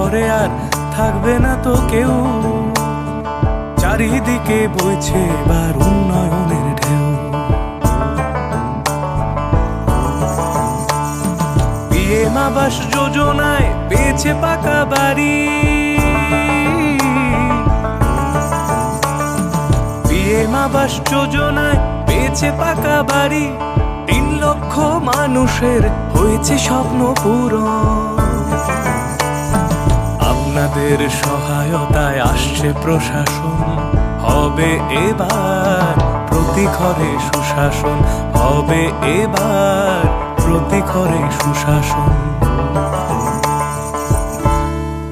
ঘরে আর থাকবে না তো কেউ। চারিদিকে বইছে এবার উন্নয়নের ঢেউ। পিএম আবাস যোজনায় পেয়েছে পাকা বাড়ি, পিএম আবাস যোজনায় পেয়েছে পাকা বাড়ি। 3 লক্ষ মানুষের হয়েছে স্বপ্ন পূরণ। আপনাদের সহায়তায় আসছে প্রশাসন, হবে এবার প্রতি ঘরে সুশাসন, হবে এবার প্রতি ঘরে সুশাসন।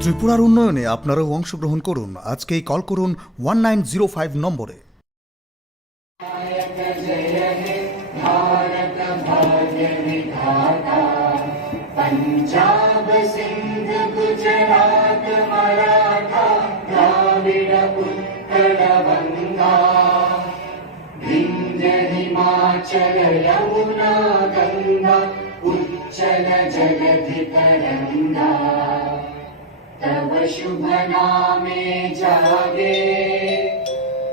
ত্রিপুরার উন্নয়নে আপনারাও অংশগ্রহণ করুন। আজকেই কল করুন 1905 নম্বরে। पंजाब सिंध गुजरात मराठा द्राविड उत्कल बंगा विंध्य हिमाचल यमुना गंगा उच्चल जलधि तरंगा। तव शुभ नामे जागे,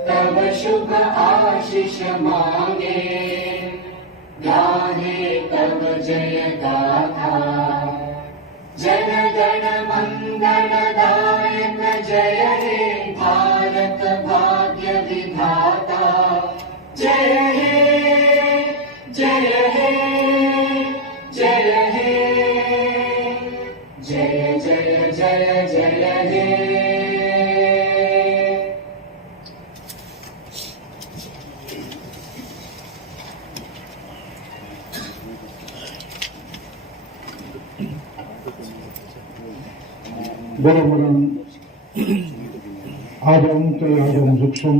तव शुभ आशीष मांगे, गाहे तव जय गाथा। जन गण मंगल दायक जय हे भारत भाग्य विधाता। जय हे जय हे जय हे जय जय जय जय हे। বড় আদম তাই আদম যুগসম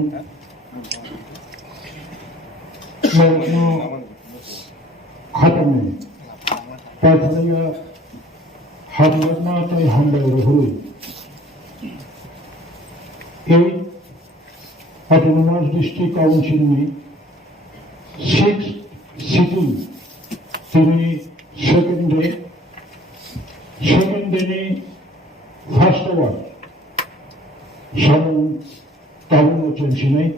খাতামে পাথরিয়া হামলানা তাই হামলা রহুই। এই অটোনোমাস ডিস্ট্রিক্ট কাউন্সিল में 6 সিটিং তিনি সেকেন্ডে ফার্স্ট ওয়ার সামন তাবন চেনছিনাই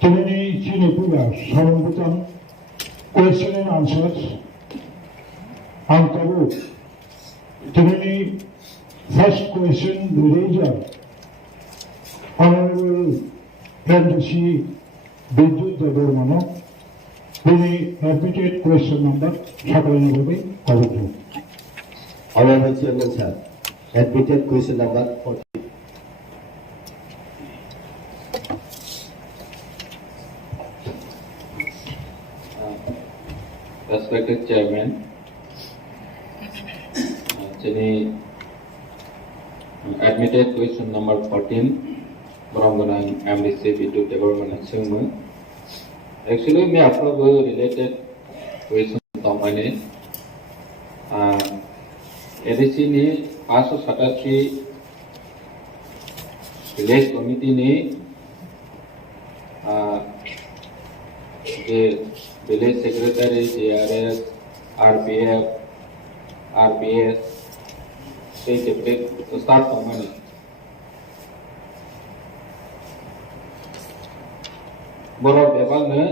তিনি ত্রিপুরা সামন বুতাম কোয়েশ্চেন এন্ড আনসার আনতাবো তিনি ফার্স্ট কোয়েশ্চেন রেজার অনারেবল এনডিসি বিদ্যুৎ দেববর্মন তিনি অ্যাডমিটেড কোয়েশ্চেন নাম্বার সাকালীনভাবে অবদ্ধ। Honorable Chairman Sir, admitted question number 40. Respected Chairman, admitted question number 14 from the MDC Bidu Development Assessment. Actually, me approve related question to money. ADC ने 587 village committee ने village secretary JRS RPF RPS से separate start करना बड़ा विभाग ने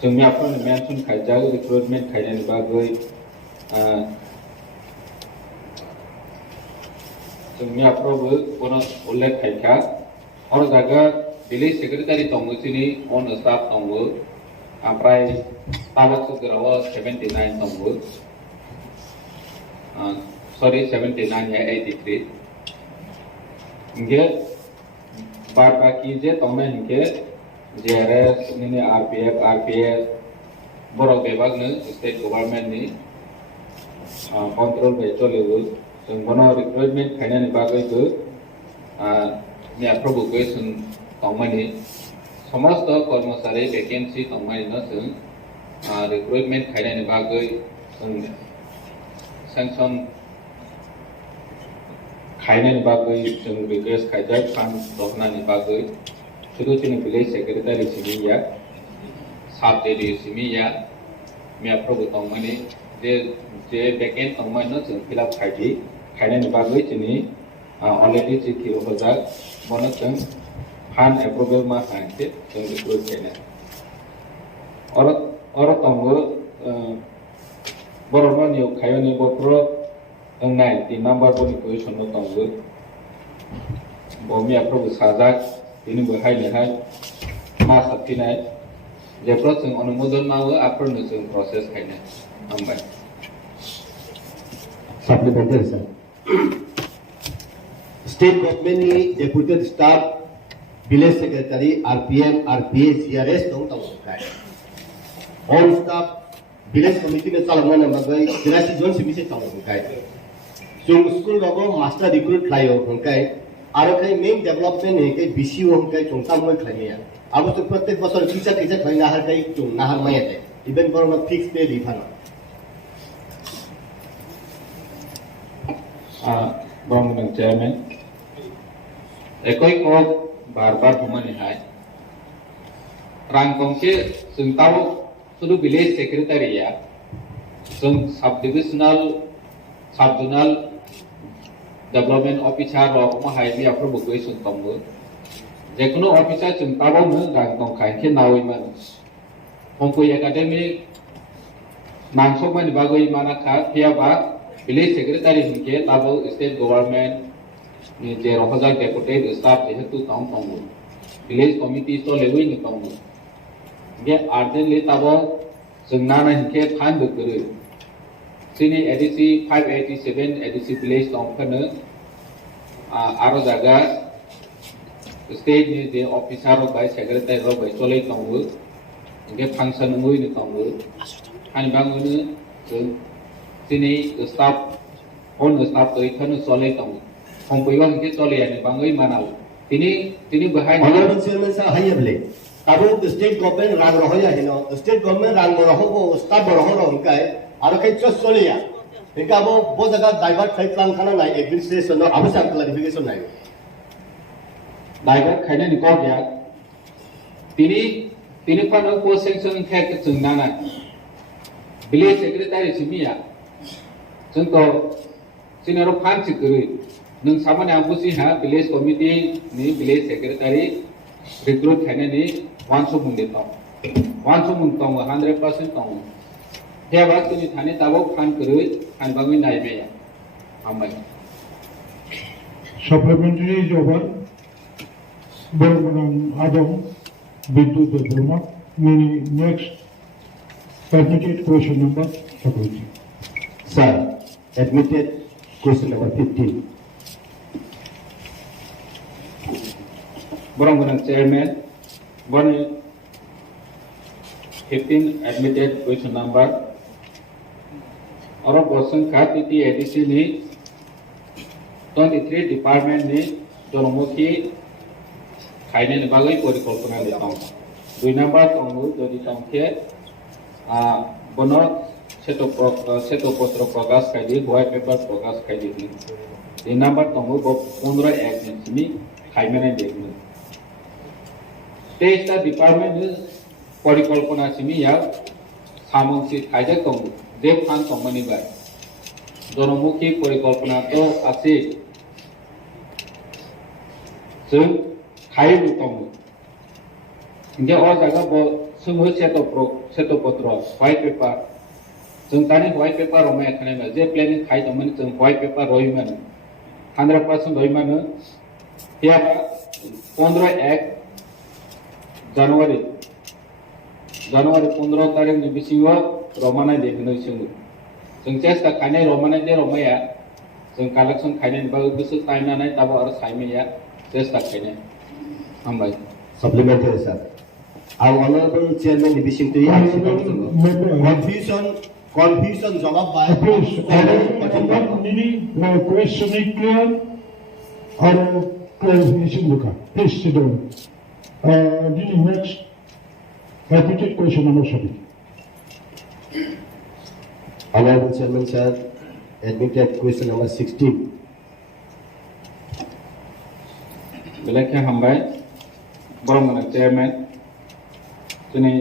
जोंनि आपन mention खायजाग recruitment खायनायनि बागै जोंनि आपरावबो कोनो उल्लेख खायखा और जागा विलेज सेक्रेटारि दंगोसिनि अन स्टाफ दंगो ओमफ्राय तालुक सोद्राव 79 दंगो सॉरी 79 या 83 इंगे बाद बाकी जे दंना हिंके JRS नि RPF RPS बर' विभागनो स्टेट गभर्नमेन्टनि कंट्रोल बाय चलेबो जों बनो रिक्रुटमेंट खायनायनि बागैबो नेफ्रावबो क्वेश्चन दंमानि समस्त कर्मचारी वैकेन्सी दंमानिनो जों रिक्रुटमेंट खायनायनि बागै जों सेंक्शन खायनायनि बागै जों रिक्वेस्ट खायजाक फान्ड दहनायनि बागै सुदुचिनि विलेज सेक्रेटारि सिमिया साब जेडि सिमिया मेफ्रावबो दंमानि जे vacant दंमोन जों fill up खायनायनि बागै जोंनि already चिठी होजाक बनो जों fan approval मा हायसे जों recruit खायनाय और दंबो बर'नो नियोग खायनि बफ्रो नाय 3 number बनि position दंबो बमिया प्रभु साजाक बिनि बहायनाय मा साबथिनाय जेफ्रो जों अनुमोदन मावो आफोरनो जों process खायनाय हामबाय Supplementary, sir. State government ni deputed staff, village secretary, RPM, RPA, CRS dong tahu kai. All staff village committee ne salah mana bagai 83 John sibise tahu kai. So school bago master recruit layo kai. Aro kai main development ne kai BCO kai chongta moi khai ya. Abo to प्रत्येक बছর teacher khai na har kai chung na har mai ate. Even for fixed pay refund. Bang chairman ekoi ko bar humani hai rang kongse sung taw sudu village secretary ya sung subdivisional subzonal development officer ro ma hai bi apro bugoi sung tombo jekono officer sung taw nu rang kong khai ke nawi man hongkoi academic nangsok mani bagoi mana kha thia ba village secretary hinke tabo state government ni je rohajak deputed staff jehetu tom village committee to lewui ni tom ge urgently tabo sungnana hinke fan bukuru sini edc 587 edc village tom khane aro jaga state ni je officer ro by secretary ro by solei tom ge function ngui ni tom ani bangunu sini staff on staff to ikhano solei tong hongpoiwa ke solei ani bangai manau tini bahai Honorable Chairman sir hayable tabo state government rang rohoya hino state government rang roho ko staff roho ro kai aro kai chos solia eka bo jaga divert khai plan khana nai administration no abusam clarification nai divert khaina ni ko ya tini pano ko sanction thek chungnana village secretary simia जोंखौ scenario फान सिकरै नों सामान्य आंबुसि हा village committee नि village secretary recruit खायनानि 100 मुंदे दं 100 मुं दं 100% दं हेबा जोंनि थाने दाबो फान करै फानबाङै नायबाय हामबाय Supplementary is over. Bormanang Adam Bindu Burma. Next admitted question number. Sir, admitted question number 15. Borang chairman, 15 admitted question number. और पर्सन खाती एडीसी ने 23 डिपार्टमेंट ने जनमुखी खायने बागै परिकल्पना लेतां 2 नंबर तंगु जदि तंखे बनो सेतोपत्र प्रकाश खायदि व्हाइट पेपर प्रकाश खायदि 2 नंबर तंगु 15 एक्ट नि खायमेने देखनो तेज डिपार्टमेंट परिकल्पना सिमी या सामंसी खायदे तंगु जे फान तंगनि बाय जनमुखी परिकल्पना तो आसे जों खायबो तंगु इंगे और जगह बो सुमु सेतोपत्र व्हाइट पेपर जों तानि व्हाइट पेपर रमाय खानाय जे प्लेनिंग खाय तंगनि जों व्हाइट पेपर रयमान 100% रयमान या 15 एक्ट जनवरी 15 तारिख नि बिसिङो रमानाय देखनो जों चेष्टा खायनाय रमानाय दे रमाया जों कालेक्शन खायनाय बागै गोसो टाइमनानै ताबो आरो सायमेया चेष्टा खायनाय हामबाय Supplementary, sir. Our honorable chairman division to confusion jawab by Please, question is clear or clarification luka. Please sit down. Next, admitted question number 7. Honorable Chairman, sir, admitted question number 16. बेलेखे हामबाय बरमगोनां chairman जोंनि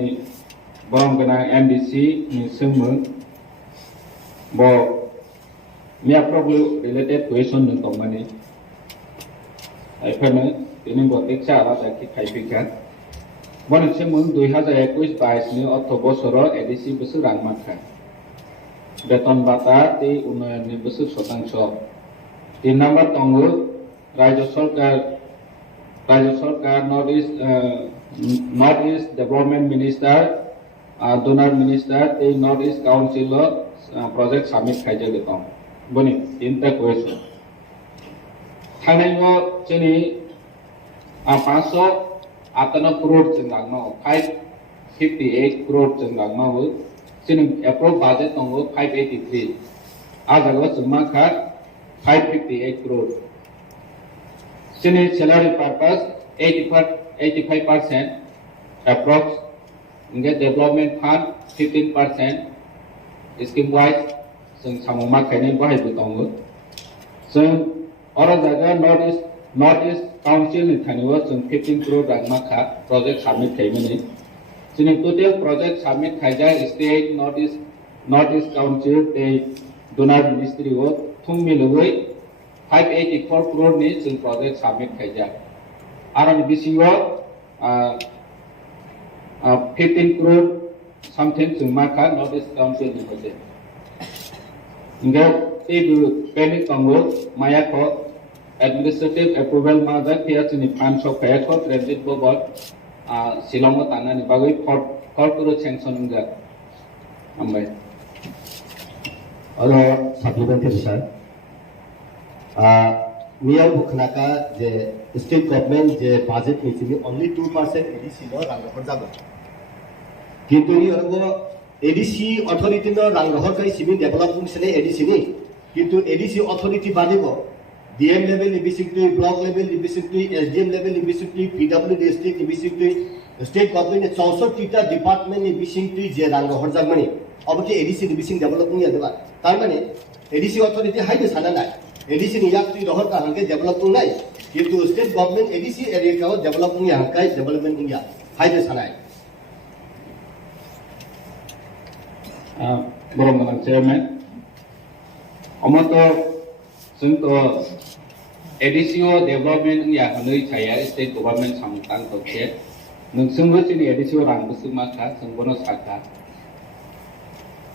बरमगोनां MDC नि सोंमो bo mia problem related question no to mani ai phane ini bo tekcha ala ta ki khaipika boni chemung 2021-22 ni ortho bochoro ADC busur rang makha beton bata tei unoyon ni busur শতাংশ 3 number tongo rajya sarkar North East Development Minister Donor Minister tei North East Council project submit khaija getong boni tinta question thanaiyo chini 558 crore chengangno 558 crore chengangno chini approve budget tongo 583 ajago chungma kha 558 crore chini salary purpose 85% approx inge development fund 15% scheme wise sung samuma khaini bahai bu tongo sung ora jaga North East Council ni thaniwa sung 15 crore rangma kha project submit khaimani chini total project submit khaija state North East Council te donor ministry wo thung miloi 584 crore ni sung project submit khaija aran bisiwa 15 crore something sung ma kha North East Council ni hoje inga tebu pending tongo maya ko administrative approval ma da tia chini fan so kaya ko transit board silongo tanga ni bagoi for pro sanction nga ambai aro supplementary sir miyau bukhnaka je state government je budget ni chini only 2% ADC lo rang rohor jago kintu ni oro ADC authority no rang rohor kai civil development sene ADC ni kintu ADC authority badibo DM level ni basically block level ni basically SDM level ni basically PW district ni basically state government ni 64 ta department ni basically je rang rohor jagmani obaki ADC ni basically development ya deba tar mane ADC authority haide sana nai ADC ni yak tu rohor ka hanke development nai kintu state government ADC area ka development ya hankai development ya haide sana nai borong manang chairman amato sungto ADCO development ya hanoi chaya state government samtang tokhe nungsungro chini ADCO rang busuma kha sungbono sakha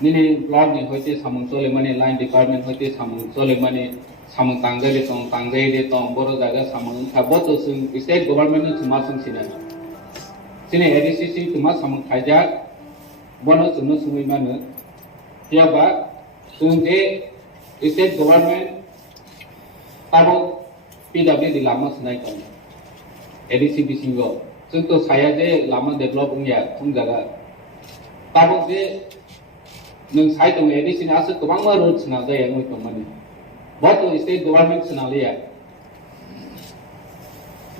nini block ni hoite samung chole mane line department hoite samung chole mane samung tangai de tong boro jaga samung kha boto sung state government ni chuma sung sina chini ADC sing chuma samung khaja bono chunu sumui mane tiaba sungje state government tabo PWD lama senai kan ADC bisingo sungto saya je lama develop ya tung jaga tabo je nung sai tong ADC ni asu tobang ma road sena ja yang to mani boto state government sena liya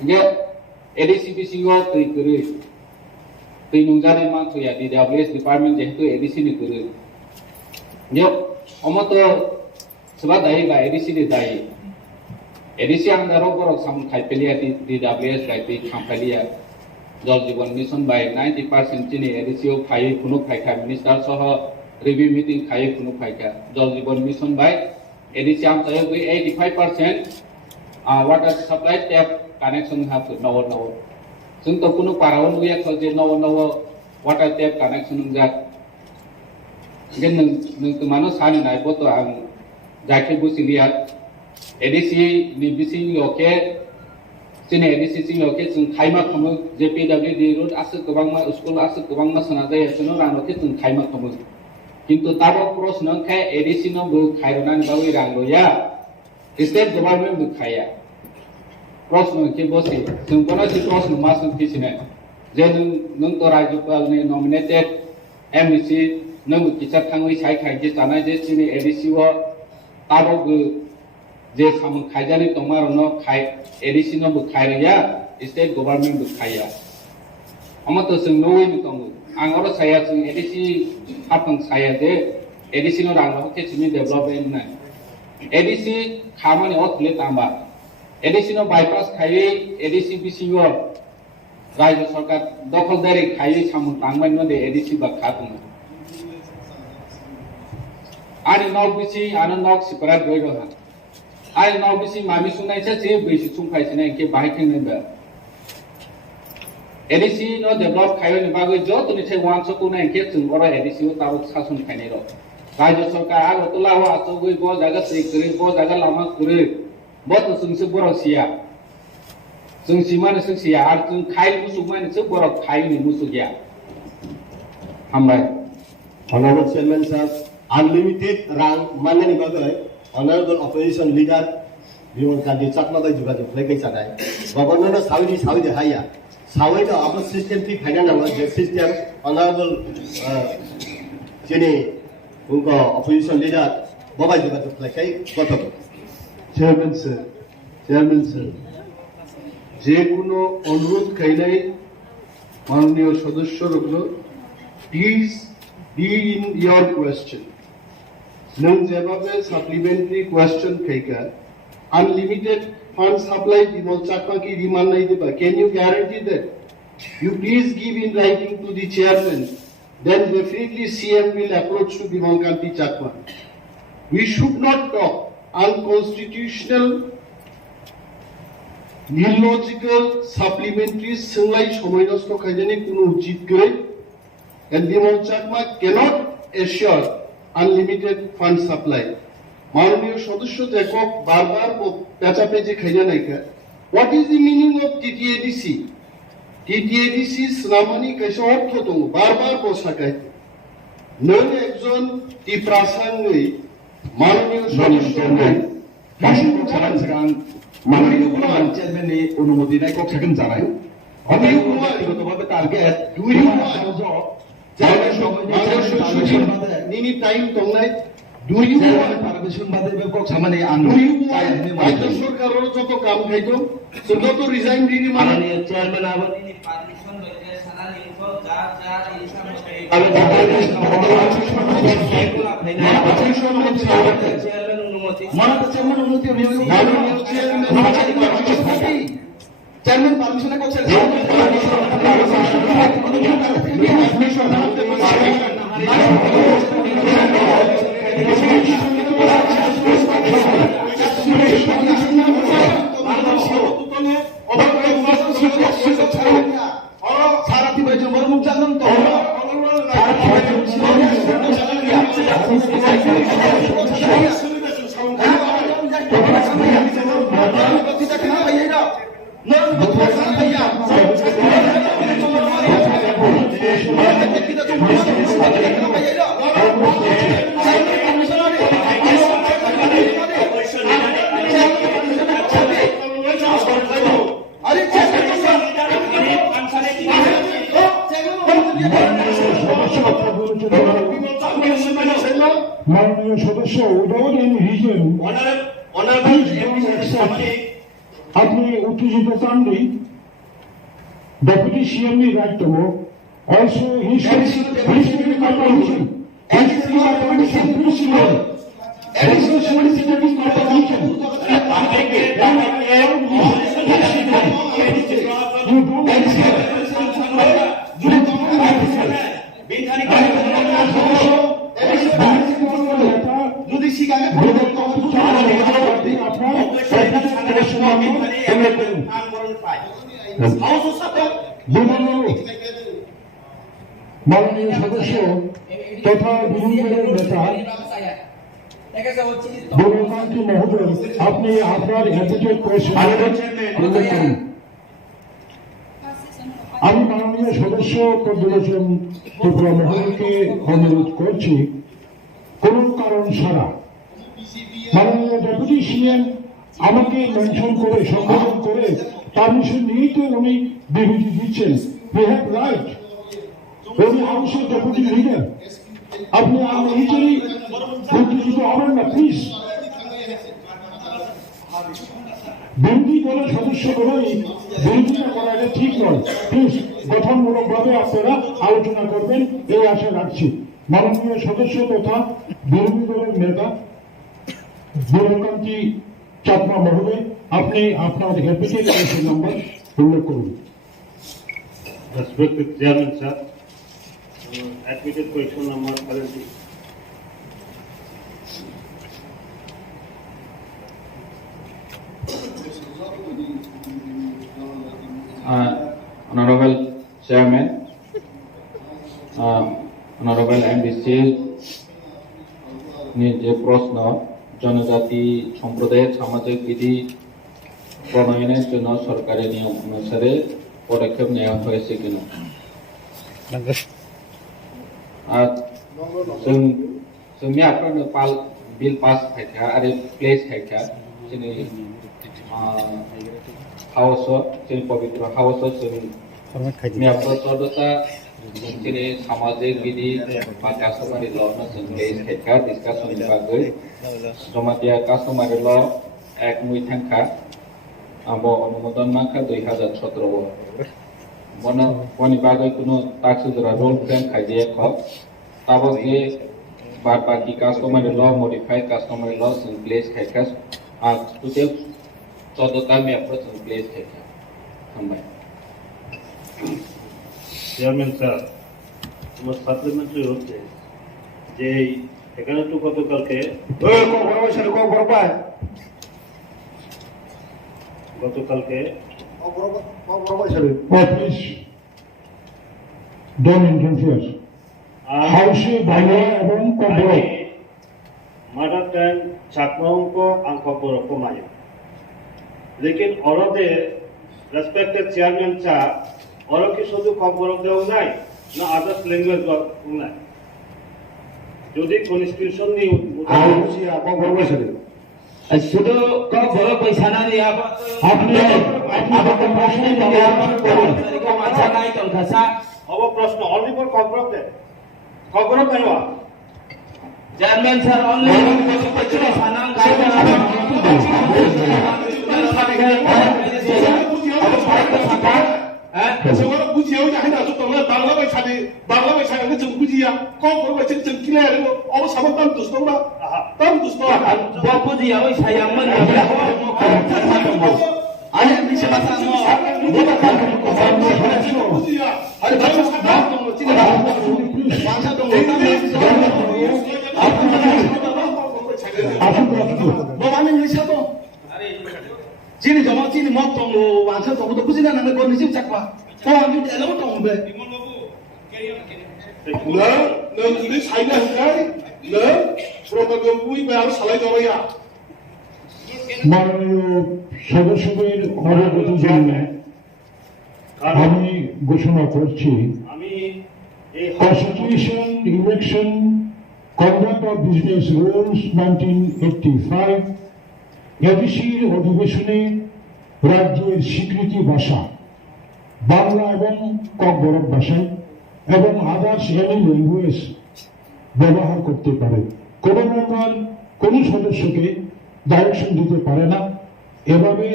nge ADC bisingo tui kuri tui nung jare ma to ya DWS department je to ADC ni kuri nge omoto sebab dai ba ADC ni dai ADC angdaro borok sam khaipelia DWS kaipi khampalia Jal Jeevan mission by 90% chini ADC o khai khunu khaika minister soho review meeting khai khunu khaika Jal Jeevan mission by ADC am tayo 85% water supply tap connection have no sung to khunu paraon uya khoje no water tap connection ja gen nung mano sani nai boto ang jake busilia ADC ni bising yoke sini ADC sing yoke sung khaima khamu JPWD road asu kobangma school asu kobangma sana jaya suno rang roke sung khaima khamu kintu tabo cross nang khai ADC no bu khairona ni bawi rang lo ya state government bu khaya cross no ke bosi sung kona si cross no masung kisine je nung to rajyapal ni nominated MEC nung kichak thangwi sai khai je chana je sini ADC wo tabo bu je samung khaijani tomar no khai ADC no bu khairya state government bu khaya amato sung noi ni tongu angoro saya sung ADC hapang saya je ADC no rang ho ke chimi development na ADC khamani otle tamba ADC no bypass khai ADC bisigo rajya sarkar dokhaldari khai samung tangmai no de ADC ba khatung Ani nog bisi ana nog separat doi rohan. Ani nog bisi mami sunai sa je bisi sungkai sini ke baik ni ba. Edisi no develop kayo ni bagai jo tu ni cai wan so kuna ke chung ora edisi o tahu sasun kai ni ro. Raja sarkar aro tu lawa atau goi bo jaga sekuri bo jaga lama kuri bo tu sung se borok sia. Sung simana sung sia ar sung kai musuk mana se borok kai ni musuk ya. Hambai. Honorable Chairman sir, unlimited rang mana ni bagai Honorable Opposition Leader Bimal Kandi Chakma bai juga tu flag isa dai. Governor no Saudi haya. Saudi to apa system ti final nama je system Honorable sini unko Opposition Leader babai juga tu flag kai kota. Chairman sir যে কোনো অনুরোধ খাইলাই মাননীয় সদস্যরগুলো please be in your question নং যেভাবে supplementary question খাইকা unlimited fund supply Bimal Chakma কি রিমান্ড নাই দিবা can you guarantee that you please give in writing to the chairman then definitely CM will approach to Bimal Kanti Chakma we should not talk unconstitutional, illogical, supplementary, singlai সময় নষ্ট খাইজানি কোনো উচিত করে and Bimal Chakma cannot assure unlimited fund supply. মাননীয় সদস্য দেখো বারবার পেঁচাপেচি খাইজা নাইকা what is the meaning of TTADC? TTADC শ্রামানি কাইসে অর্থ তো বারবার বসাকাই নন একজন টি প্রাসঙ্গে মাননীয় সদস্য মাননীয় প্রধান চেয়ারম্যানের অনুমতি নাই কক সেকেন্ড জানাই ব্যক্তিগতভাবে টার্গেট নিনি টাইম তংনাই পারমিশন বাদে কক সামানে আনু সরকারের যত কাম খাইতো যত রিজাইন দিনি মাননীয় চেয়ারম্যান আবার নিনি পারমিশন হইতে সারা লিখো যা যা ইনসান চেয়ারম্যান অনুমতি মাননীয় চেয়ারম্যান অনুমতি মাননীয় চেয়ারম্যান পারমিশনে কক মাননীয় সদস্য উইদাউট এনি রিজন আপনি উত্তেজিত চাননি ডেপুটি সিএম নি right to also he should give my permission and give my permission principle additional solicitor is not a permission you যদি শিকারে মাননীয় সদস্য তথা বিরোধী দলের নেতা বনকান্তি মহোদয় আপনি আপনার অ্যাডভোকেট কোয়েশ্চন উল্লেখ করুন। আমি মাননীয় সদস্য কর্পোরেশন ত্রিপুরা মহোদয়কে অনুরোধ করছি কোন কারণ ছাড়া মাননীয় ডেপুটি সিএম আমাকে মেনশন করে সম্বোধন করে পারমিশন নিয়েই তো উনি বিবৃতি দিচ্ছেন উই হ্যাভ রাইট উনি হাউসের ডেপুটি লিডার আপনি নিজেরই উত্তেজিত হবেন না প্লিজ বিরোধী দলের সদস্যগুলোই বিরোধিতা করা এটা ঠিক নয় প্লিজ গঠনমূলকভাবে আপনারা আলোচনা করবেন এই আশা রাখছি। মাননীয় সদস্য তথা বিরোধী দলের নেতা বনকান্তি চাকমা মহোদয় আপনি আপনার অ্যাপ্লিকেশন কোয়েশ্চন নাম্বার উল্লেখ করুন। Respected Chairman sir, admitted question number currently Chairman, honorable MBC, যে প্রশ্ন জনজাতি সম্প্রদায়ের সামাজিক বিধি প্রণয়নের জন্য সরকারি নিয়ম অনুসারে পদক্ষেপ নেওয়া হয়েছে কিনা আর जोंनि आखायावनो बिल पास खायखा आरो प्लेस खायखा जोंनि हाउसआव जोंनि पवित्र हाउसआव जोंनि आखायाव सदता जोंनि सामाजिक बिधि बा कास्टमारि ल'नो जों प्लेस खायखा डिसकासननि बागै जमातिया कास्टमारि ल' एक मुइ थांखा आबो अनुमोदन माखा 2017 बनि बागै कुनो ताक्सुदरा रोल फ्रेम खायदिया ख ताबो जे बाद बाकी कास्टमारि ल' मडिफाइड कास्टमारि ल' जों प्लेस खायखा আর টুটেল 14টা মেয়াদত जों प्लेस खायखा थांबाय চেয়ারম্যান স্যার আমার সাপ্লিমেন্টারি হচ্ছে যে এখানে তো গতকালকে গতকালকে मदर टंग Khumulwng को KOKBOROK को माया लेकिन औरों दे रेस्पेक्टेड चेयरमैन चा औरों की शुद्ध KOKBOROK दे उन्नाई ना अदर्स लैंग्वेज दे उन्नाई जो दी कॉन्स्टिट्यूशन नहीं आउसिया KOKBOROK से शुद्ध KOKBOROK पैसा ना दिया आपने को माचा नहीं तो खसा अब प्रश्न only for KOKBOROK they KOKBOROK नहीं हुआ Chairman sir, only sanang kaya Semua bujiau nya hendak tu tolong bangla baca ni jeng bujia, kau baru baca jeng kira ni, awak sama tam dus tu lah, Bapu dia, oi sayang mana? Ada di sebelah sana. bujia, ada Bawa ni siapa? Sini jamaah sini motong lo, bangsa tong tu pusing nak nak kondisi cakwa. Kau ni dalam tong be. Nah, ini saya hendak, nah, program bui bayar salai jawab ya. মাননীয় সদস্যদের অবগতির জন্য আমি ঘোষণা করছি constitution election conduct of business rules 1985 এডিসির অধিবেশনে রাজ্যের স্বীকৃতি ভাষা বাংলা এবং KOKBOROK ভাষায় এবং আদার্স এনি ল্যাঙ্গুয়েজ ব্যবহার করতে পারে কোন মেম্বার কোন সদস্যকে ডাইরেকশন দিতে পারে না এভাবে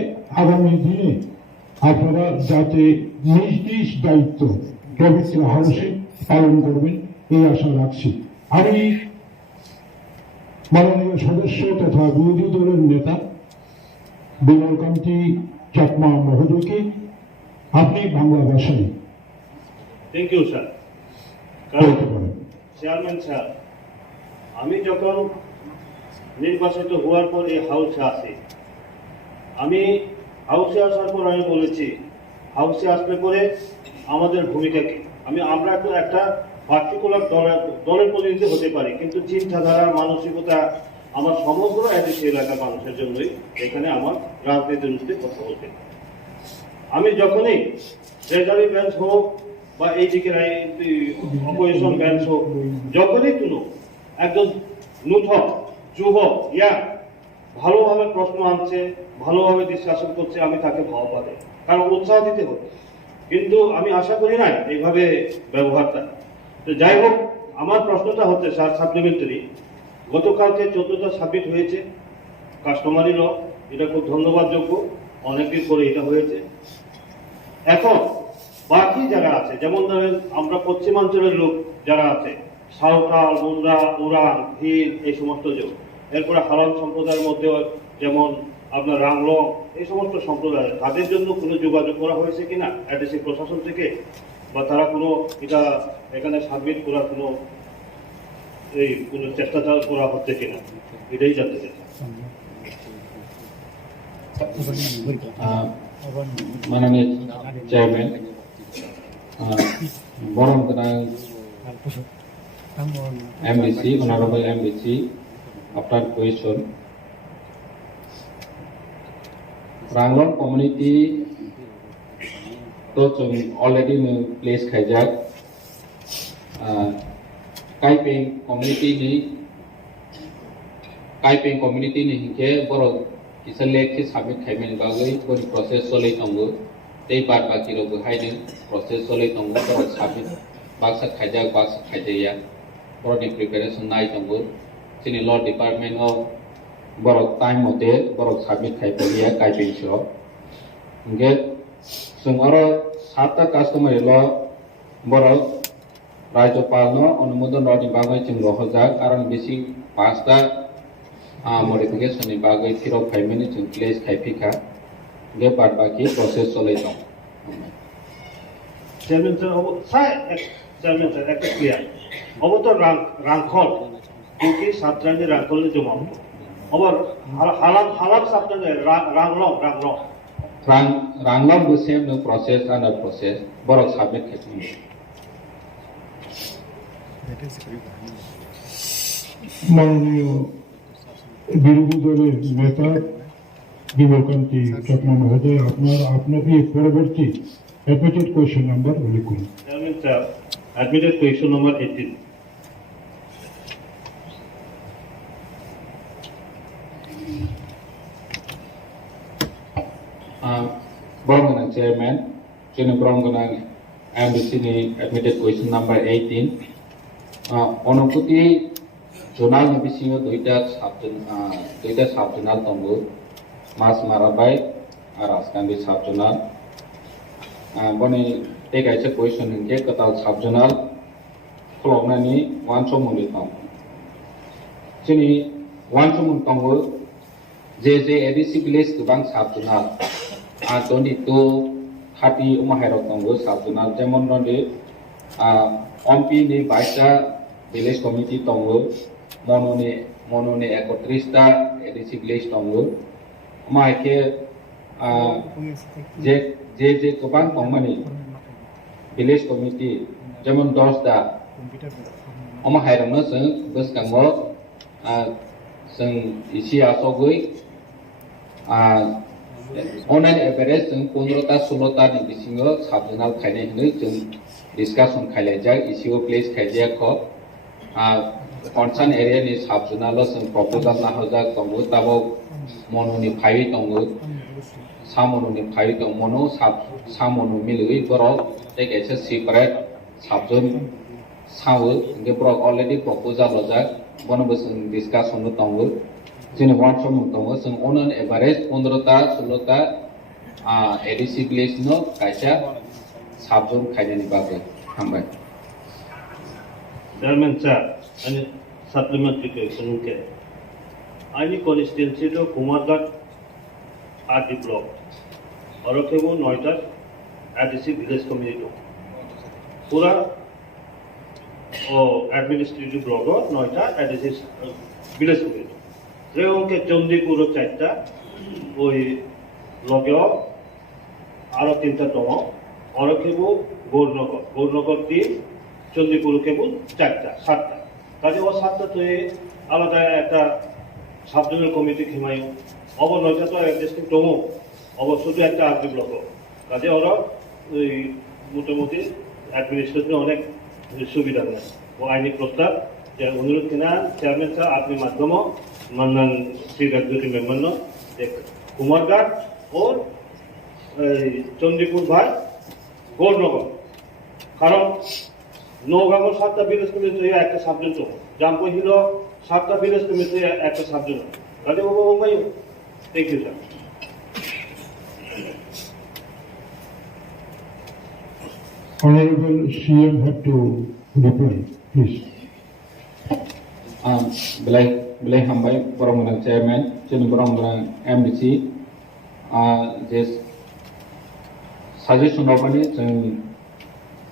আগামী দিনে আপনারা যাতে নিজ নিজ দায়িত্ব পবিত্র হাউসে পালন করবেন এই আশা রাখছি আমি মাননীয় সদস্য তথা বিরোধী দলের নেতা বিমলকান্তি চাকমা মহোদয়কে আপনি বাংলা ভাষায় thank you sir chairman sir আমি যখন নির্বাচিত হওয়ার পর এই হাউসে আসি আমি হাউসে আসার পর আমি বলেছি হাউসে আসলে পরে আমাদের ভূমিকা কি আমরা তো একটা পার্টিকুলার দলের প্রতিনিধি হতে পারি কিন্তু চিন্তাধারা মানসিকতা আমার সমগ্র এদেশে এলাকার মানুষের জন্যই এখানে আমার রাজনীতির মধ্যে কথা বলতে আমি যখনই ট্রেজারি বেঞ্চ হোক বা এই দিকে অপোজিশন বেঞ্চ হোক যখনই কোনো একজন নূতন যুবক ইয়া ভালোভাবে প্রশ্ন আনছে ভালোভাবে ডিসকাশন করছে আমি তাকে ভালো পাবে কারণ উৎসাহ দিতে হবে কিন্তু আমি আশা করি না এইভাবে ব্যবহারটা তো যাই হোক আমার প্রশ্নটা হচ্ছে স্যার সাপ্লিমেন্টারি গতকালকে 14টা সাবমিট হয়েছে কাস্টমারি ল এটা খুব ধন্যবাদযোগ্য অনেকদিন পরে এটা হয়েছে এখন বাকি যারা আছে যেমন ধরেন আমরা পশ্চিমাঞ্চলের লোক যারা আছে সাঁওতাল মুন্ডা উরাং ভিল এই সমস্ত লোক এরপরে হালাল সম্প্রদায়ের মধ্যে যেমন আপনার রাংলং এই সমস্ত সম্প্রদায় তাদের জন্য কোনো যোগাযোগ করা হয়েছে কিনা এদেশে প্রশাসন থেকে বা তারা কোনো এটা এখানে সাবমিট করার কোনো চেষ্টা করা হচ্ছে কিনা এটাই জানতে চাই মাননীয় chairman Borong Ganang MBC, Honorable MBC, after question. Ranglong community to already in place Kajak. KOKPIN community ni hingke borok kisale ki submit khaimen bagai bori process solai tongo tei bar baki ro haiding process solai tongo borok submit baksa khaijaya borok ni preparation nai tongo sini law department of borok time mote borok submit khaipalia KOKPIN sho hingke sungaro 7ta customer lo borok রাজ্যপালনো অনুমোদন রনি বাগৈ जों রহজাক আরন বেশি 5টা মডিফিকেশনनि बागै थिरक फाइमेनि जों place खाइफिखा गे बाद बाकी process चलै दं চেয়ারম্যান স্যার চেয়ারম্যান স্যার একটা ক্লিয়ার অবত রাংখল কি সাতরানি রাংখল জমা আবার Halam সাতরানি Ranglong বসেম no process under process বড় সাবমিট খাইফিন মাননীয় বিরোধী দলের নেতা বিমলকান্তি চাকমা মহোদয় আপনাকে পরবর্তী অ্যাডমিটেড কোয়েশ্চন নাম্বার উল্লেখ করুন। Chairman sir admitted question number 18 Borong Chairman, Chini Borong MBC ni admitted question number 18. Onokuti Jonal ni bisingo duita subjournal tongo Mas Marabai araskan di subjournal. Boni take aisa question hingke katal subjournal kolokna ni wansomuni tong. Chini wansomun tongo JJ ADC village kubang subjournal. 22 30 umahirok tongo subjournal jemon nonde ompi ni 22টা village committee tongo monone 31টা ADC village tongo maike je kubang tongmani village committee jemon 10টা umahirokno जों boskango जों isi asogoi Online average जों 15टा 16टा नि बिसिङाव सबजोनाल खायनाय हिनै जों discussion खायलायजाक इसिओ place खायजाक कनसार्न area नि सबजोनाल जों proposal नाहजाक दंगो Tabo मनोनि phi दंगो सामनोनि phi दं मनो सामनो मिलुइ बरक टेक एसे सेपारेट सबजोन सावो इंगे बरक अलरेडी प्रपोजाल लजाक बनबो जों डिसकासन दंगो जोंनि वार्डसम दङ जों अन एभारेज 15टा 16टा ADC village नो कायसा सबजोन खायनायनि बागै हामबाय Chairman sir ani supplementary question ke ani constituency to Khumulwng RD block orokebo 9টা ADC village community pura administrative block 9টা ADC village community যেমনকে চন্দিপুর 4টা ওই লগেও আরো 3টা দম অরকেবু গৌরনগর 3 চন্দিপুর কেবল 4টা 7টা কাজে ও 7টা তো আলাদা একটা সাবজেক্টাল কমিটি খেমায়ও অব 9টা তো ডিস্ট্রিক্ট দম অবশ্যই একটা আরডি ব্লক কাজে ওরা ওই মোটামুটি অ্যাডমিনিস্ট্রেশনে অনেক সুবিধা নেয় ও আইনি প্রস্তাব যে অনুরোধ কিনা চেয়ারম্যান স্যার আপনি মাধ্যম মান্নান শ্রী এক্সিকিউটিভ মেম্বার নো কুমারঘাট ও চন্দিপুর ভাই গৌরনগর কারণ নৌগাঁও 7টা ভিলেজ কমিটি একটা সাবজেক্ট জাম্পো হিলো 7টা ভিলেজ কমিটি একটা সাবজেক্ট কাজে বাবা Mumbai thank you sir Honorable CM have to reply, please. Belai hambai Borong Chairman, Chini Borong MDC, J suggestion ofani जों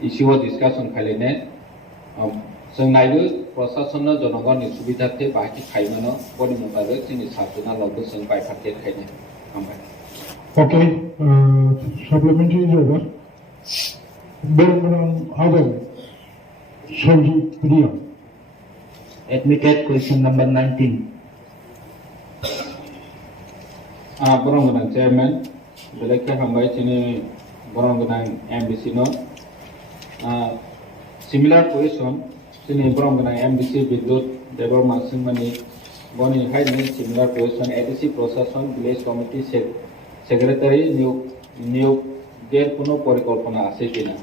इसिओ डिसकासन खालायने जों नायदो प्रशासन जनगणनि सुबिदाथे बाहायथि खायमानो बनि मुगाजों जोंनि साबजोनालावबो जों बायफारकेट खायनो हामबाय Okay, supplementary is over. Berman Adam, Shanji Priya. Admitted question number 19. Borong Gunang Chairman, Beleka Hambai Chini Borong Gunang MBC no. Similar question, Chini Borong Gunang MBC Bidut, Debor Masimani, Boni Haidni, similar question, ADC Procession, Village Committee Secretary, New There Puno Porikolpona Asipina.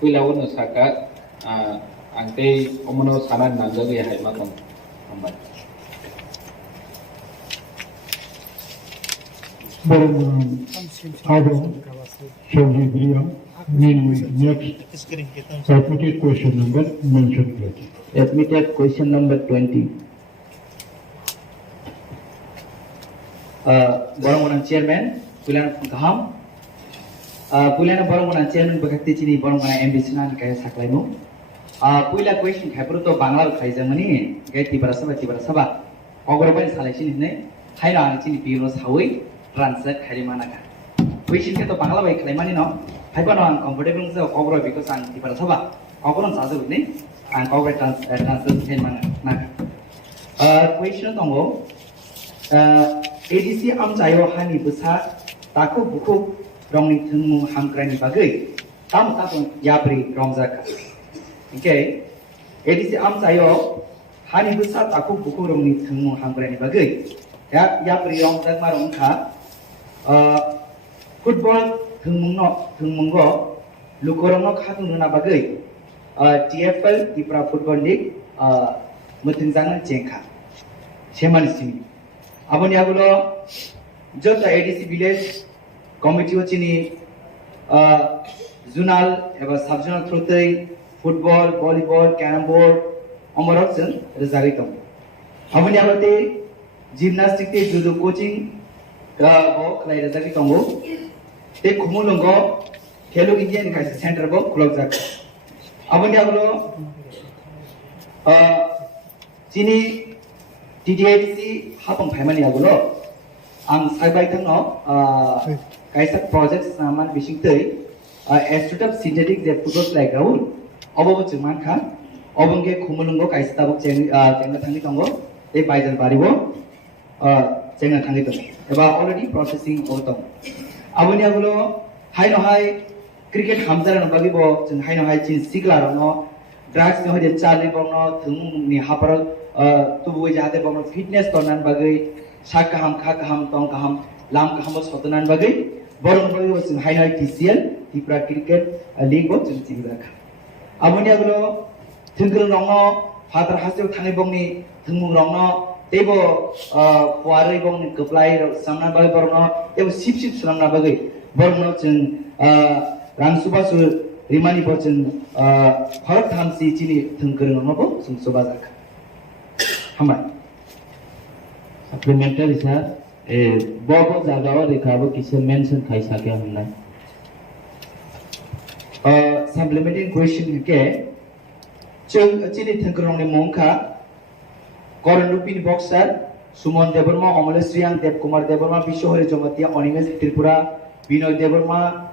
We love no Saka, Ante Omono Sanan Nanzagi Haimaton. Berman Adam, Shanji Priya. Next, admitted question number mentioned please. Admitted question number 20. Borong Chairman, Pulan Gaham. Pulan Borong Chairman Bakati Chini Borong MBC Nan Kaya Saklaimo. Pula question Kapruto Bangal Kaizamani, get Tibarasaba, Ogroban selection is name, Haina Chini Piros Hawi, translate Harimanaka. Question get the Bangla by Clemani no, Hypano uncomfortable of Ogro because I'm Tibarasaba, Ogron Saza with name, and Ogre translate Harimanaka. Question Tongo ADC Amzayo Hani Busa, Taku Buku, Romney Tumu Hamkrani Bagay, Tam Tapun Yabri Romzaka. Okay, ADC Amzayo Hani Busa Taku Buku Romney Tumu Hamkrani Bagay, Yabri Romzak Football Tumungo, Lukoronok Hatununa Bagay, TFL Tripura Football League, Mutinzana Chenka, Shemanisimi. Aboniagulo, just the ADC village committee chini zonal ever sub-zonal through football, volleyball, carrom board, omoroksen resaritom. Aboniagute gymnastics te judo coaching bo klai resaritom bo. Te Khumulwng go Hello Indian Crisis Center bo close up. Aboniagulo chini TDADC hapang paimani agulo ang saibay tangno kaisa projects naman bising tei Institute of Synthetic Football Playground obo chungman kha obongge Khumulwng go kaisa tabuk chenga thangi tongo ei baijan baribo chenga thangi tong eba already processing otong aboni agulo haino hai cricket hamjara no bagibo chung haino hai chin sigla no drugs no hoje chali bongno thung ni hapar tubuh jahate bangno fitness tonan bagai sak kaham kha kaham tong kaham lam kaham sotonan bagai borong bagai wasing hainai TCL Tripura Cricket League bo chung chingrak aboni agulo thungkrung rongno father haseu thani bongni thungmung rongno tebo puarei bongni keplai samna bagai borongno tebo sip samna bagai borongno chung rangsubasu rimani bo chung pharak thamsi chini thungkrung rongno bo chung sobajak. Supplementary sir, Bobo Zagawa Rekabo Kishan mention Kaisake Hamna. Supplementary question ke Chini Thinkrong Monka Koran Lupin Boxer Sumon Deborma, Omoles Riang, Deb Kumar Deborma, Bishohari Jomatia, Onimes Tripura, Bino Deborma,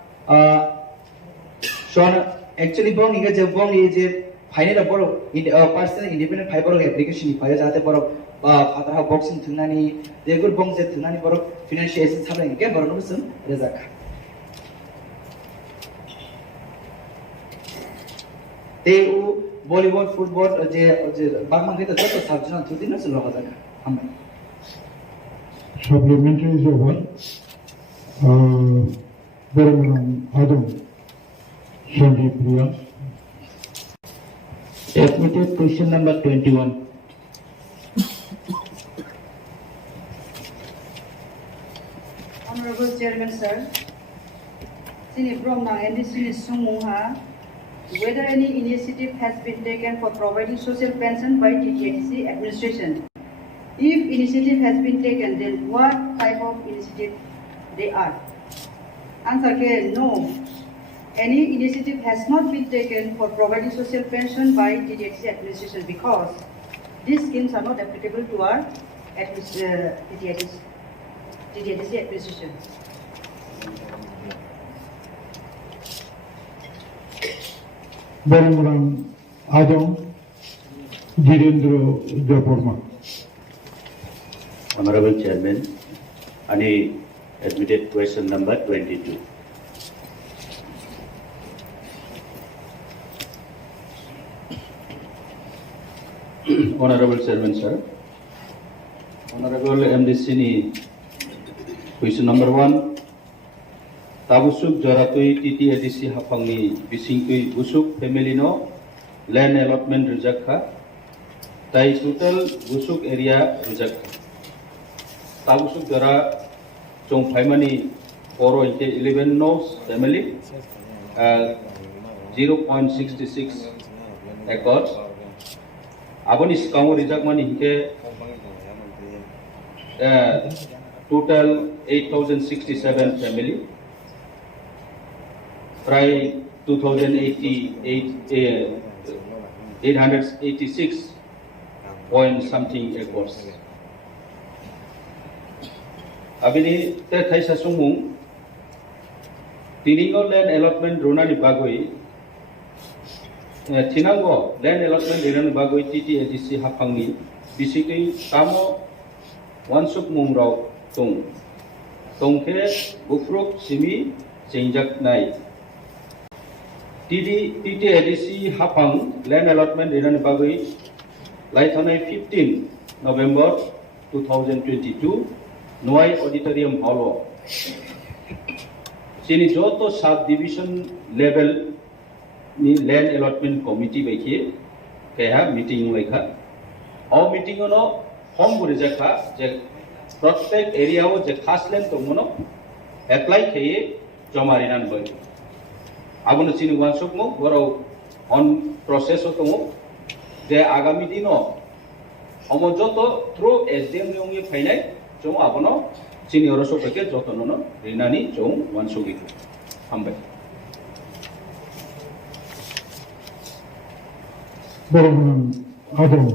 Sean actually Bong is final boro personal independent fiber application file jate boro fatah boxing thunani degur bong je thunani boro financial assistance sabla ke boro no sun rezak te u volleyball football je bagman ke to sabjana thudina sun lo jaka amma Supplementary is over. Berman Adam, Shanji Priya. Admitted question number 21. Honorable Chairman, sir, whether any initiative has been taken for providing social pension by TTADC administration? If initiative has been taken, then what type of initiative they are? Answer K, no. Any initiative has not been taken for providing social pension by TTADC administration because these schemes are not applicable to our TTADC administration. বরমরাং Adam Dhirendra Debbarma. Honorable Chairman, any admitted question number 22. Honorable Chairman, sir. Honorable MDC ni question number 1. Tabusuk Joratui TTADC Hapangni Bisingkui Busuk family no land allotment rejakha. Tai total Busuk area rejakha. Tabusuk Jora Chong Paimani Oro inte 11 knows family 0.66 acres. Abon is kamu rijak mani hike total 8,067 family. Try 886 point something acres. Abini te thaisa sumung tiningo land allotment runani bagoi Tinango land allotment runani bagoi TTADC hapangni basically tamo wansuk mungrau tongke bufruk simi chengjak nai TTADC hapang land allotment runani bagoi laitanai 15 November 2022 Noai Auditorium Hall. Sini joto subdivision level ni land allotment committee baiki kaya meeting laika. All meeting ono home burijaka je protect area o je khas land tomono apply kaya jomarinan baiki. Abono sini wansuk mo boro on process o tomo je agami dino omo joto through SDM yongi fainai Jom abono sini oroso peke jotonono rinani jom wansugi hambai. বরমরাং Adam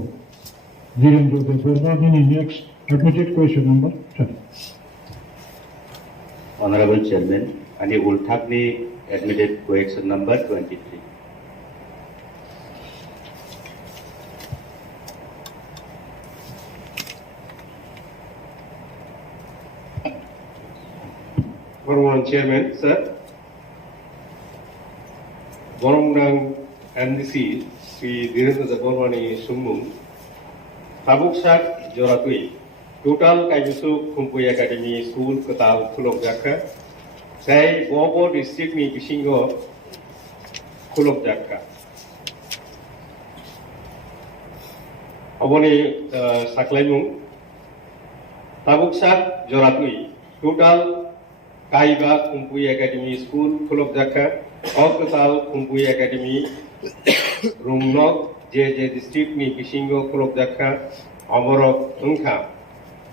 Dhirendra Debbarma. Next admitted question number 10. Honorable Chairman, any Ulthakni admitted question number 23. Honorable Chairman, sir. Boromrang MDC Sri Dhirendra Debormani Sumung Tabuksak Joratui Total Kaibusu Kumpui Academy School Katal Kulok Jaka Sai Bobo District ni Bishingo Kulok Jaka Aboni Saklaimung Tabuksak Joratui Total Kaiba Kumpui Academy School Kulok Jaka Okatal Kumpui Academy Rumnok JJ District ni Bishingo Kulok Jaka Amorok Ungka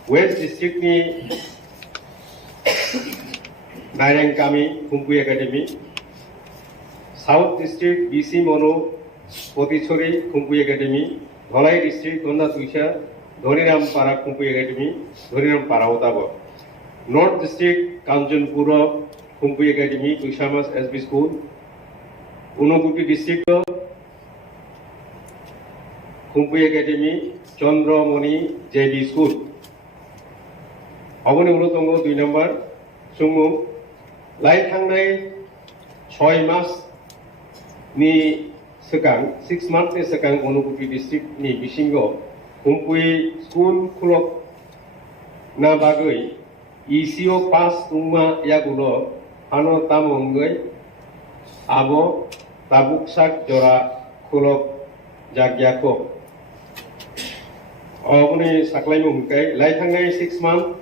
West District ni Nairangkami Kumpui Academy South District BC Mono Potichori Kumpui Academy Dholai District Donna Tuisha Dhoniram Para Kumpui Academy Dhoniram Para Otabo North District Kanjanpura Kumpui Academy Tuishamas SB School Unoguti District Kumpui Academy Chandramani JB School Aboni Ulotongo 2 number Sumu Lai Thangnai 6 mas ni sekang 6 months ni sekang Unoguti District ni Bishingo Kumpui School Kulok na bagoi ECO pass tungma yagulo ano tamonggai abo tabuksak jora kulok jagyako obuni saklai mungkai lai thangai 6 month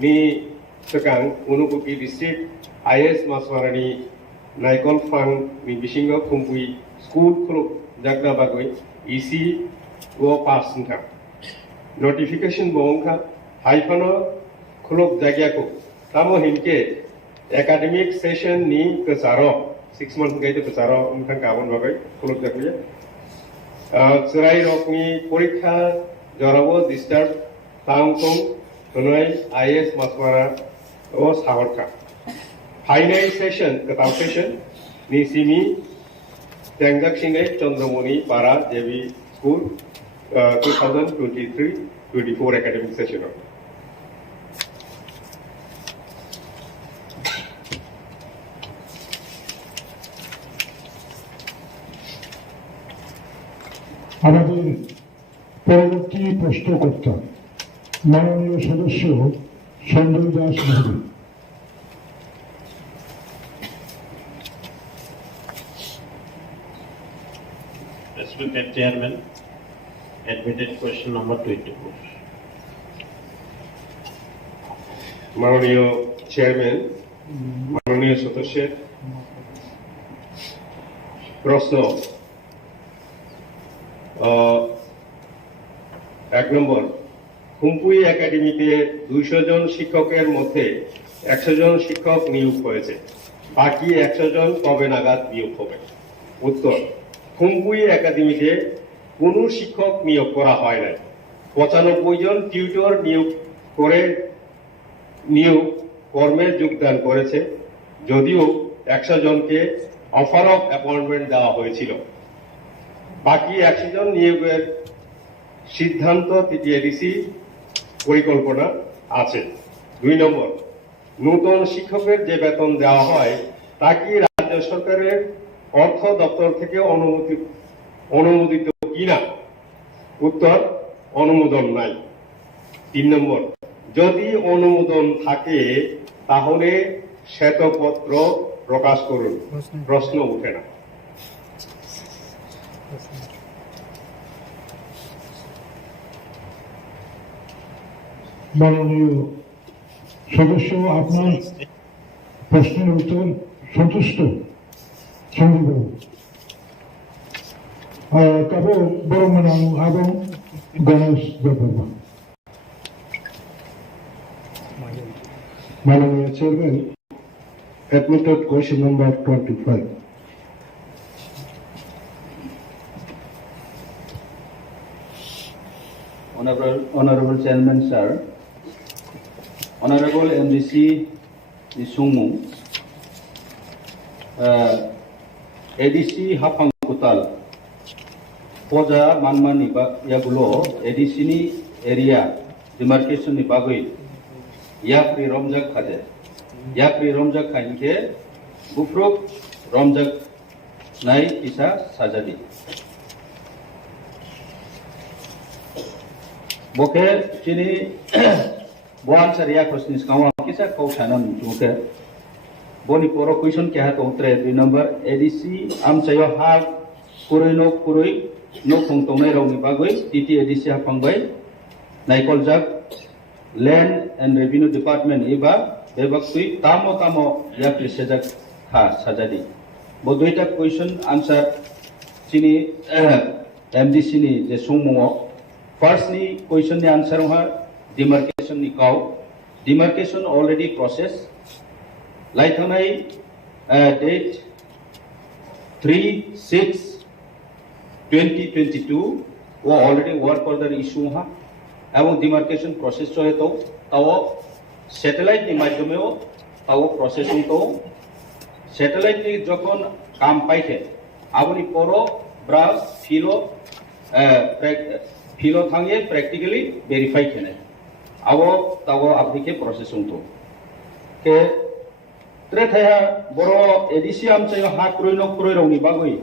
ni sekang Unukupi District IS Maswarani Naikol Fang ni Bishingo Kumpui School Kulok jagda bagoi EC go pass nka notification bongka haifano Kulok Jagyako Tamo Hinke academic session ni Kesaro 6 months gaite Kesaro Umkan Kawon Bagai Kulok Jagya Serai Rokni Porikha Jorabo disturb Tangkong Tunai IS Maswara O Sawarka Final session Ketau session ni Simi Tengdak Singe Chandramoni Para JV School 2023-24 academic session. আমাদের পরবর্তী প্রশ্নকর্তা মাননীয় সদস্য সঞ্জয় দাস মহোদয়। Respected Chairman, admitted question number 24. মাননীয় chairman, মাননীয় সদস্যের প্রশ্ন 1 নম্বর, খুমপুই একাডেমিতে 200 জন শিক্ষকের মধ্যে 100 জন শিক্ষক নিয়োগ হয়েছে, বাকি 100 জন কবে নাগাদ নিয়োগ হবে? উত্তর, খুমপুই একাডেমিতে কোনো শিক্ষক নিয়োগ করা হয় নাই। 95 জন টিউটর নিয়োগ কর্মে যোগদান করেছে, যদিও 100 জনকে অফার অফ অ্যাপয়েন্টমেন্ট দেওয়া হয়েছিল। বাকি 100 জন নিয়োগের সিদ্ধান্ত টিটিআইডিসি পরিকল্পনা আছে। 2 নম্বর, নতুন শিক্ষকের যে বেতন দেওয়া হয় তা কি রাজ্য সরকারের অর্থ দপ্তর থেকে অনুমোদিত কিনা? উত্তর, অনুমোদন নাই। 3 নম্বর, যদি অনুমোদন থাকে তাহলে শ্বেতপত্র প্রকাশ করুন, প্রশ্ন উঠে না। মাননীয় সদস্য, আপনার প্রশ্নের উত্তর সন্তুষ্ট? সঞ্জীববাবু, তারপর বড় মাননীয় এবং গণেশ দেববর্মা। মাননীয় chairman, admitted question number 25. Honorable Chairman, sir, Honorable MDC Khumulwng, ADC Hapang Kutal, Poja Manmani Yagulo, ADC ni area demarcation ni bagui, Yapri Romjak Khade, Yapri Romjak Khainke, Bufruk Romjak Nai Isa Sajadi. Boke chini bo answer ya question kawa kisa kau sanan juke boni poro question kya to utre 2 number ADC am chayo ha kuroi no khong tongnai rong ni bagoi TT ADC ha pangbai naikol jak land and revenue department iba bebaktui tamo ya prisajak ha sajadi bo duita question answer chini MDC ni je sungmo. First ni question ni answer ha demarcation ni kau, demarcation already process. Like hanai date 3/6/2022 wo already work order issue ha এবং demarcation process chohe to tawo satellite ni মাধ্যমেও tawo processing to satellite ni jokhon কাম পাইছে aboni poro bra filo thangye practically verify kene abo tawo apnike processing to ke tre thaya boro ADC am chayo ha kuroi roni bagoi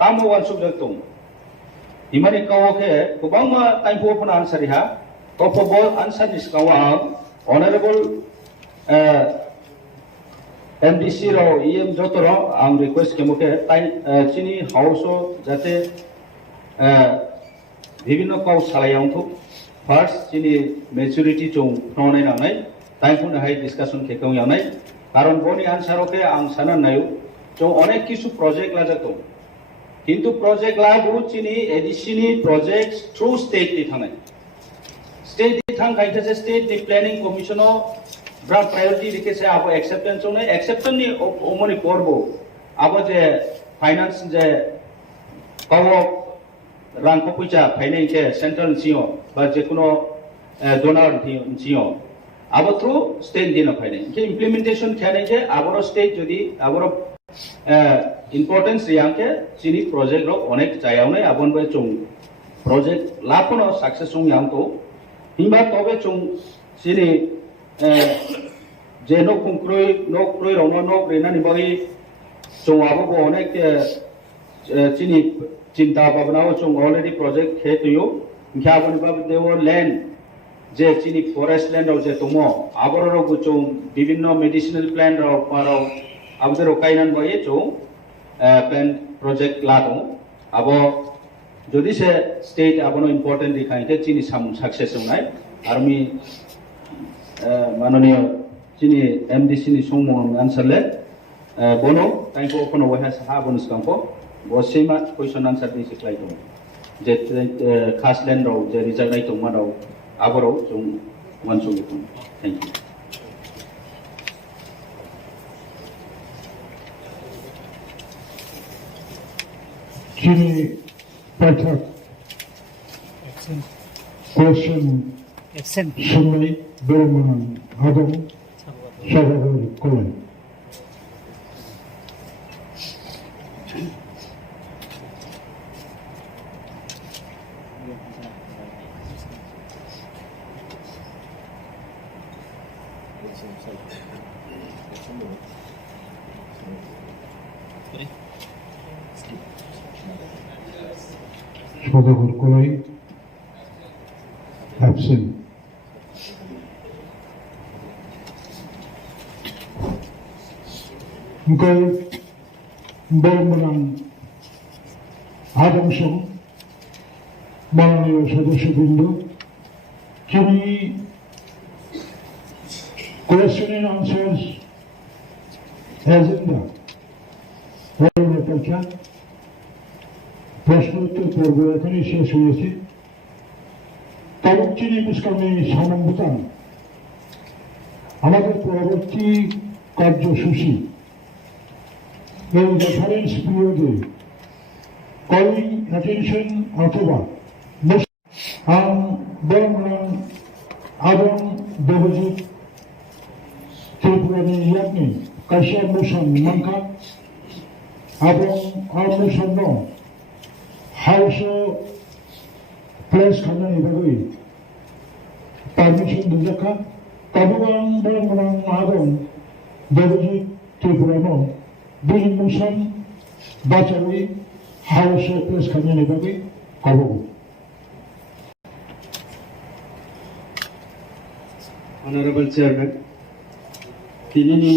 tamo wan subject to imani kawo ke kubangma time po phana answer ha to bol answer is kawo honorable MDC ro EM jotoro ang request ke moke tai chini house jate বিভিন্ন cow সালাইয়াং থুক first চিনি maturity চং ফ্রনাই নাंनाय টাইমफोन हाय discussion खेकाउ यानाय कारण बनि answer okay आं साना नायु जो अनेक किसु project लाजातो किंतु प्रोजेक्ट लागु चिनि एडिसिनि प्रोजेक्ट थ्रू स्टेट नि थांनाय स्टेट नि थां गाइथे स्टेट नि प्लानिंग कमिशन ब्रा प्रायोरिटी रिकेसे आबो एक्सेप्टेंस ने एक्सेप्टेंस नि ओमनि करबो आबो जे finance J power rangko puja paine ke central cio ba jekuno donor cio abo through state dina paine ke implementation khane je aboro state jodi aboro importance yang ke sini project ro onek jayau ne abon bai chung project lapono success chung yang to hingba tobe chung sini je no kroi rono no rena ni bagi chung abo bo onek sini cinta bhabna chung already project he to you kya abon bab dewo land je sini forest land ro je tomo aboro ro chung bibhinno medicinal plant ro paro abder okainan boye chung plan project lato abo jodi se state abono important dikhaite chini success nai army manoniyo chini mdc ni songmon answerle bono taiko open oha sa bonus kampo bo sema question answer ni siklai to je khas land ro je result nai to mano aboro chung mansung thank you Chini Pathak question Sumai Berman Adam Shahar Kolan. Shahar Kolan absent. Mungkin Berman Adam Shah মাননীয় সদস্যবৃন্দ যিনি question and answers agenda অপেক্ষা প্রশ্নোত্তর পর্ব এখানেই শেষ হয়েছে তখন চিনি মুসকামী সামন ভুটান আমাদের পরবর্তী কার্যসূচি এই রেফারেন্স পিরিয়ডে calling attention অথবা Berman Adam Devajit Tripurani Yakni Kasha Musan Manka Abang Armusan No House Place Kanani Bagui Permission Dujaka Kabuang Berman Adam Devajit Tripurano Billy Musan Bachawi House Place Kanani Bagui Kabu. Honorable Chairman, Tinini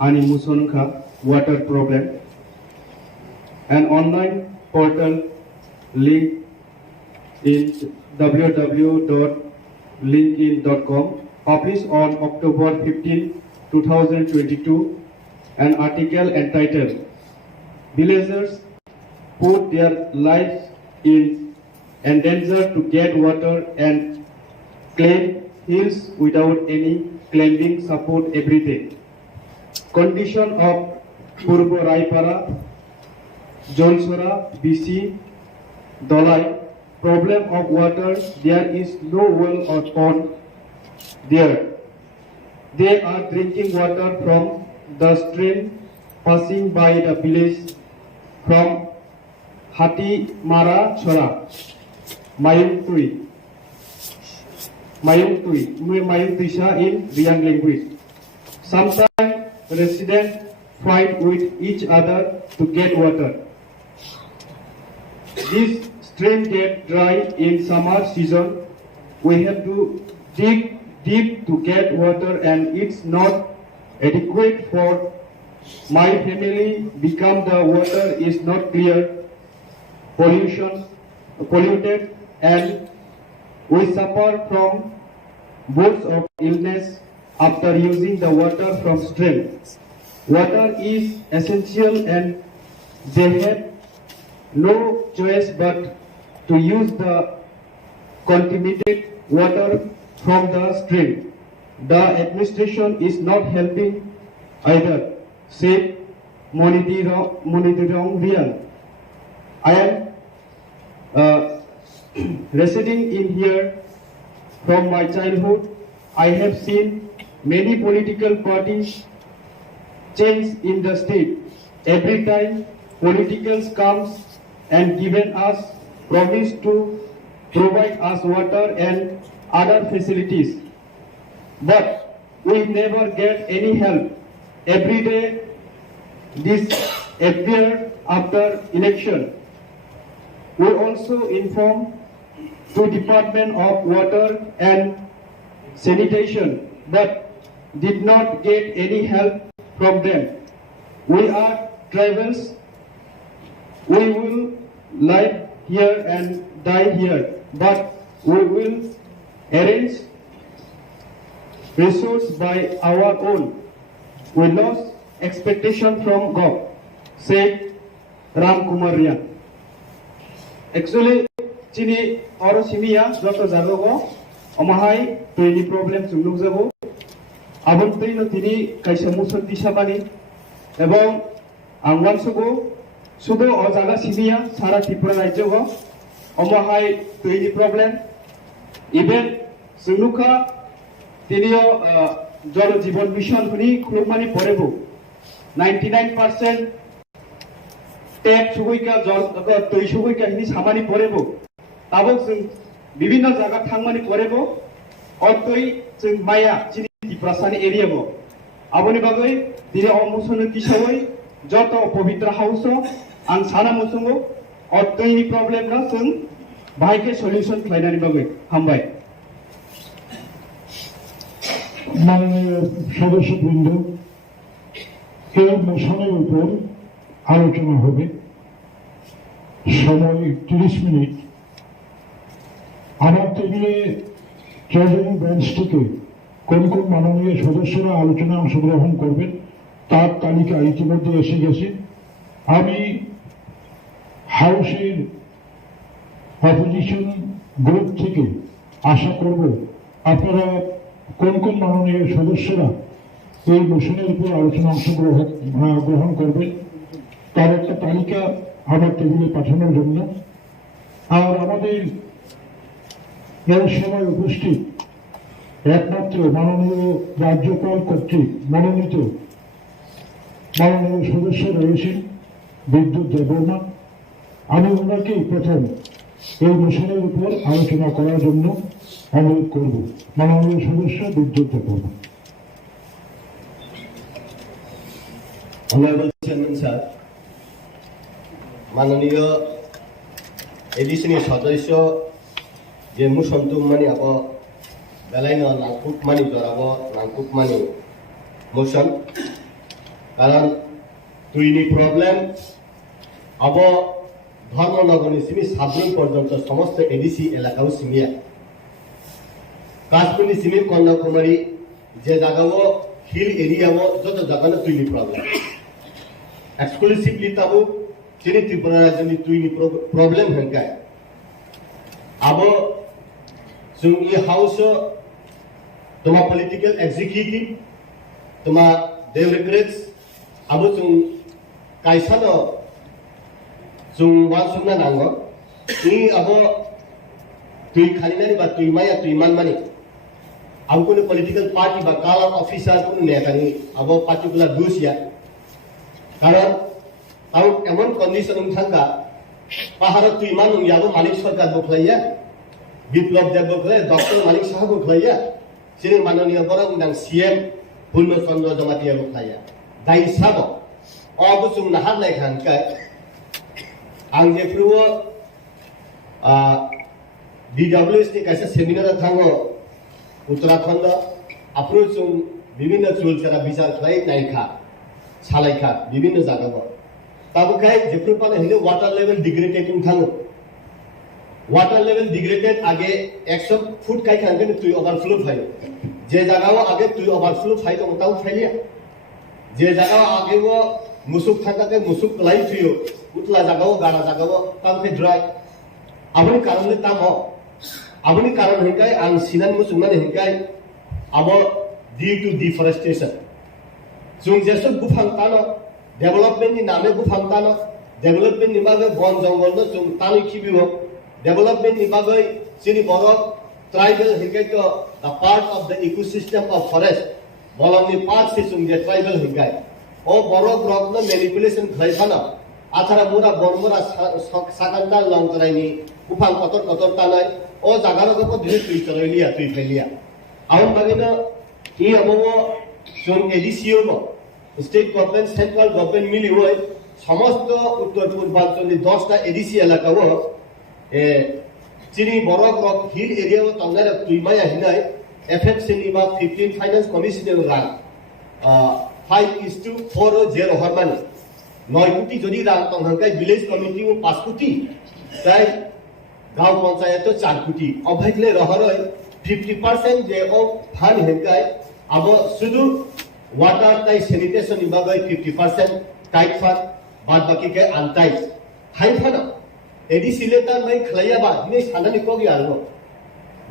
Ani Musonka water problem. An online portal link in www.linkedin.com published on October 15, 2022, an article entitled "Villagers put their lives in danger to get water and claim hills without any claiming support everything. Condition of Purbo Raipara, Jolsora, BC, Dolai, problem of water, there is no well or pond there. They are drinking water from the stream passing by the village from Hati Mara Chora, Mayung Tisha in Riang language. Sometimes residents fight with each other to get water. This stream gets dry in summer season. We have to dig deep to get water and it's not adequate for my family become the water is not clear, polluted and we suffer from bouts of illness after using the water from stream. Water is essential and they have no choice but to use the contaminated water from the stream. The administration is not helping either. Said monitoring real. I am residing in here from my childhood. I have seen many political parties change in the state. every time politicals comes and given us promise to provide us water and other facilities. But we never get any help. Every day this appeared after election. We also inform to Department of Water and Sanitation, but did not get any help from them. We are tribals. We will live here and die here, but we will arrange resource by our own. We lost expectation from God, said Ram Kumar Rian. Actually, chini oro simia joto jagogo omahai tini problem sungluk jabo abon tino tini kaisa muson tisabani ebong angwan sugo sudo o jaga simia sara Tripura rajyogo omahai tini problem even sungluka tinio Jal Jeevan mission huni khulumani porebo 99% tape सुगुइका जल तै सुगुइका हिनी सामानि परेबो ताबो जों विभिन्न जागा थांमानि परेबो और तै जों माया चिनि Tripuraसानि एरियाबो आबोनि बागै दिने अमुसनो तिसावै जत पवित्र हाउस आं साना मुसुंगो और तैनि प्रॉब्लेम ना जों बाहायके सल्यूशन खालायनानि बागै हामबाय माननीय सदस्यबृंद এই মোশনের উপর আলোচনা হবে সময় 30 মিনিট আমার টেবিলে ট্রেজারি বেঞ্চ থেকে কোন কোন মাননীয় সদস্যরা আলোচনায় অংশগ্রহণ করবেন তার তালিকা ইতিমধ্যে এসে গেছে আমি হাউসের অপোজিশন গ্রুপ থেকে আশা করব আপনারা কোন কোন মাননীয় সদস্যরা এই মোশনের উপর আলোচনা গ্রহণ করবেন তার একটা তালিকা আমার টেবিলে পাঠানোর জন্য আর আমাদের এই সময় উপস্থিত একমাত্র মাননীয় রাজ্যপাল কর্তৃক মনোনীত মাননীয় সদস্য রয়েছেন বিদ্যুৎ দেববর্মা আমি ওনাকেই প্রথম এই মোশনের উপর আলোচনা করার জন্য অনুরোধ করব মাননীয় সদস্য বিদ্যুৎ দেববর্মা Honorable Chairman Sir, মাননীয় এডিসিনি সদস্য যে মুসন্তুমানি আব বেলাইনো নাংকুকমানি জরাব নাংকুকমানি মোশন কারণ তুইনি প্রবলেম আব ধর্মনগরী সিমি সাবরিং পর্যন্ত সমস্ত এডিসি এলাকাও সিমিয়া কাশ্মীরি সিমি কন্যাকুমারী যে জায়গাও হিল এরিয়াও যত জায়গানো তুইনি problem exclusively tabu chini Tripura rajyani tuini problem hengkai abo sung I house toma political executive toma bureaucrats abo sung kaisa no sung wan sungna nango ni abo tui khaninani ba tui maya tui manmani abo kono political party ba kala officer kono nekani abo particular dues ya কারণ আউ এমন condition থাকা পাহাড় তুই মানুষ ইয়াবো মালিক সরকার বকলাইয়া Biplab Deb বকলাই doctor মালিক সাহেব বকলাইয়া সিনি মাননীয় বরং নাং সিএম পূর্ণচন্দ্র জমাতিয়া বকলাইয়া দাই সাব অবসুম নাহার নাই খানকাই আং যেপ্রুব ডিডব্লিউএস नि কাছে সেমিনার থাঙ্গো উত্তরাখণ্ড আপ্রুচুম বিভিন্ন চুলচারা বিচার খাই নাইখা সালাইখা বিভিন্ন জায়গা তাবুকাই যেপ্রুব পানে হিলে ওয়াটার লেভেল ডিগ্রেডেটিং থাঙ্গো ওয়াটার লেভেল ডিগ্রেডেড আগে 100 ফুট কাই খানকে তুই ওভারফ্লো ফাই যে জায়গাও আগে তুই ওভারফ্লো ফাই তো তাও ফাইলিয়া যে জায়গাও আগে ও মুসুক থাকাকে মুসুক লাই তুইও উতলা জায়গাও গাড়া জায়গাও তামকে ড্রাই আপনি কারণে তাম আপনি কারণ হিকাই আং সিনান মুসুকমানে হিকাই আবো ডিউ টু ডিফরেস্টেশন जों जेसो बुफां तानो डेभलपमेंट नि नामे बुफां तानो डेभलपमेंट नि बागै बन जंगल न जों तानि खिबियो डेभलपमेंट नि बागै सिनि बरक ट्राइबल हिकाय तो the part of the ecosystem of forest बलमनि पार्ट से जों जे ट्राइबल हिकाय o borok rok no manipulation khlai phana athara mura bormura sakanta long tarai ni upang kotor tanai o jagar ko dhiri tui chaloilia tui phailia aun bagina I abomo jon ADCO mo state government central government মিলি হয় সমস্ত উত্তর পূর্বাঞ্চলের 10টা ADC এলাকা ও চিনি বরক rock hill area ও তংনার তুইমায়া হিনাই এফএফসিনি বা 15 finance কমিশনের রাং 5:4 হরমানি 9 কোটি যদি রাং তংহাঙ্কাই ভিলেজ কমিটি ও 5 কোটি তাই গাঁও পঞ্চায়েত 4 কোটি অভাইলে রহরয় 50% যে ও ফান হেঙ্কাই আবো শুধু ওয়াটার তাই স্যানিটেশন বিভাগে 50% টাইট ফান বাদ বাকি কে আনতাই হাই ফানা এডিসি লেটার নাই খলাইয়াবা দিনে সানানি কোগি আরো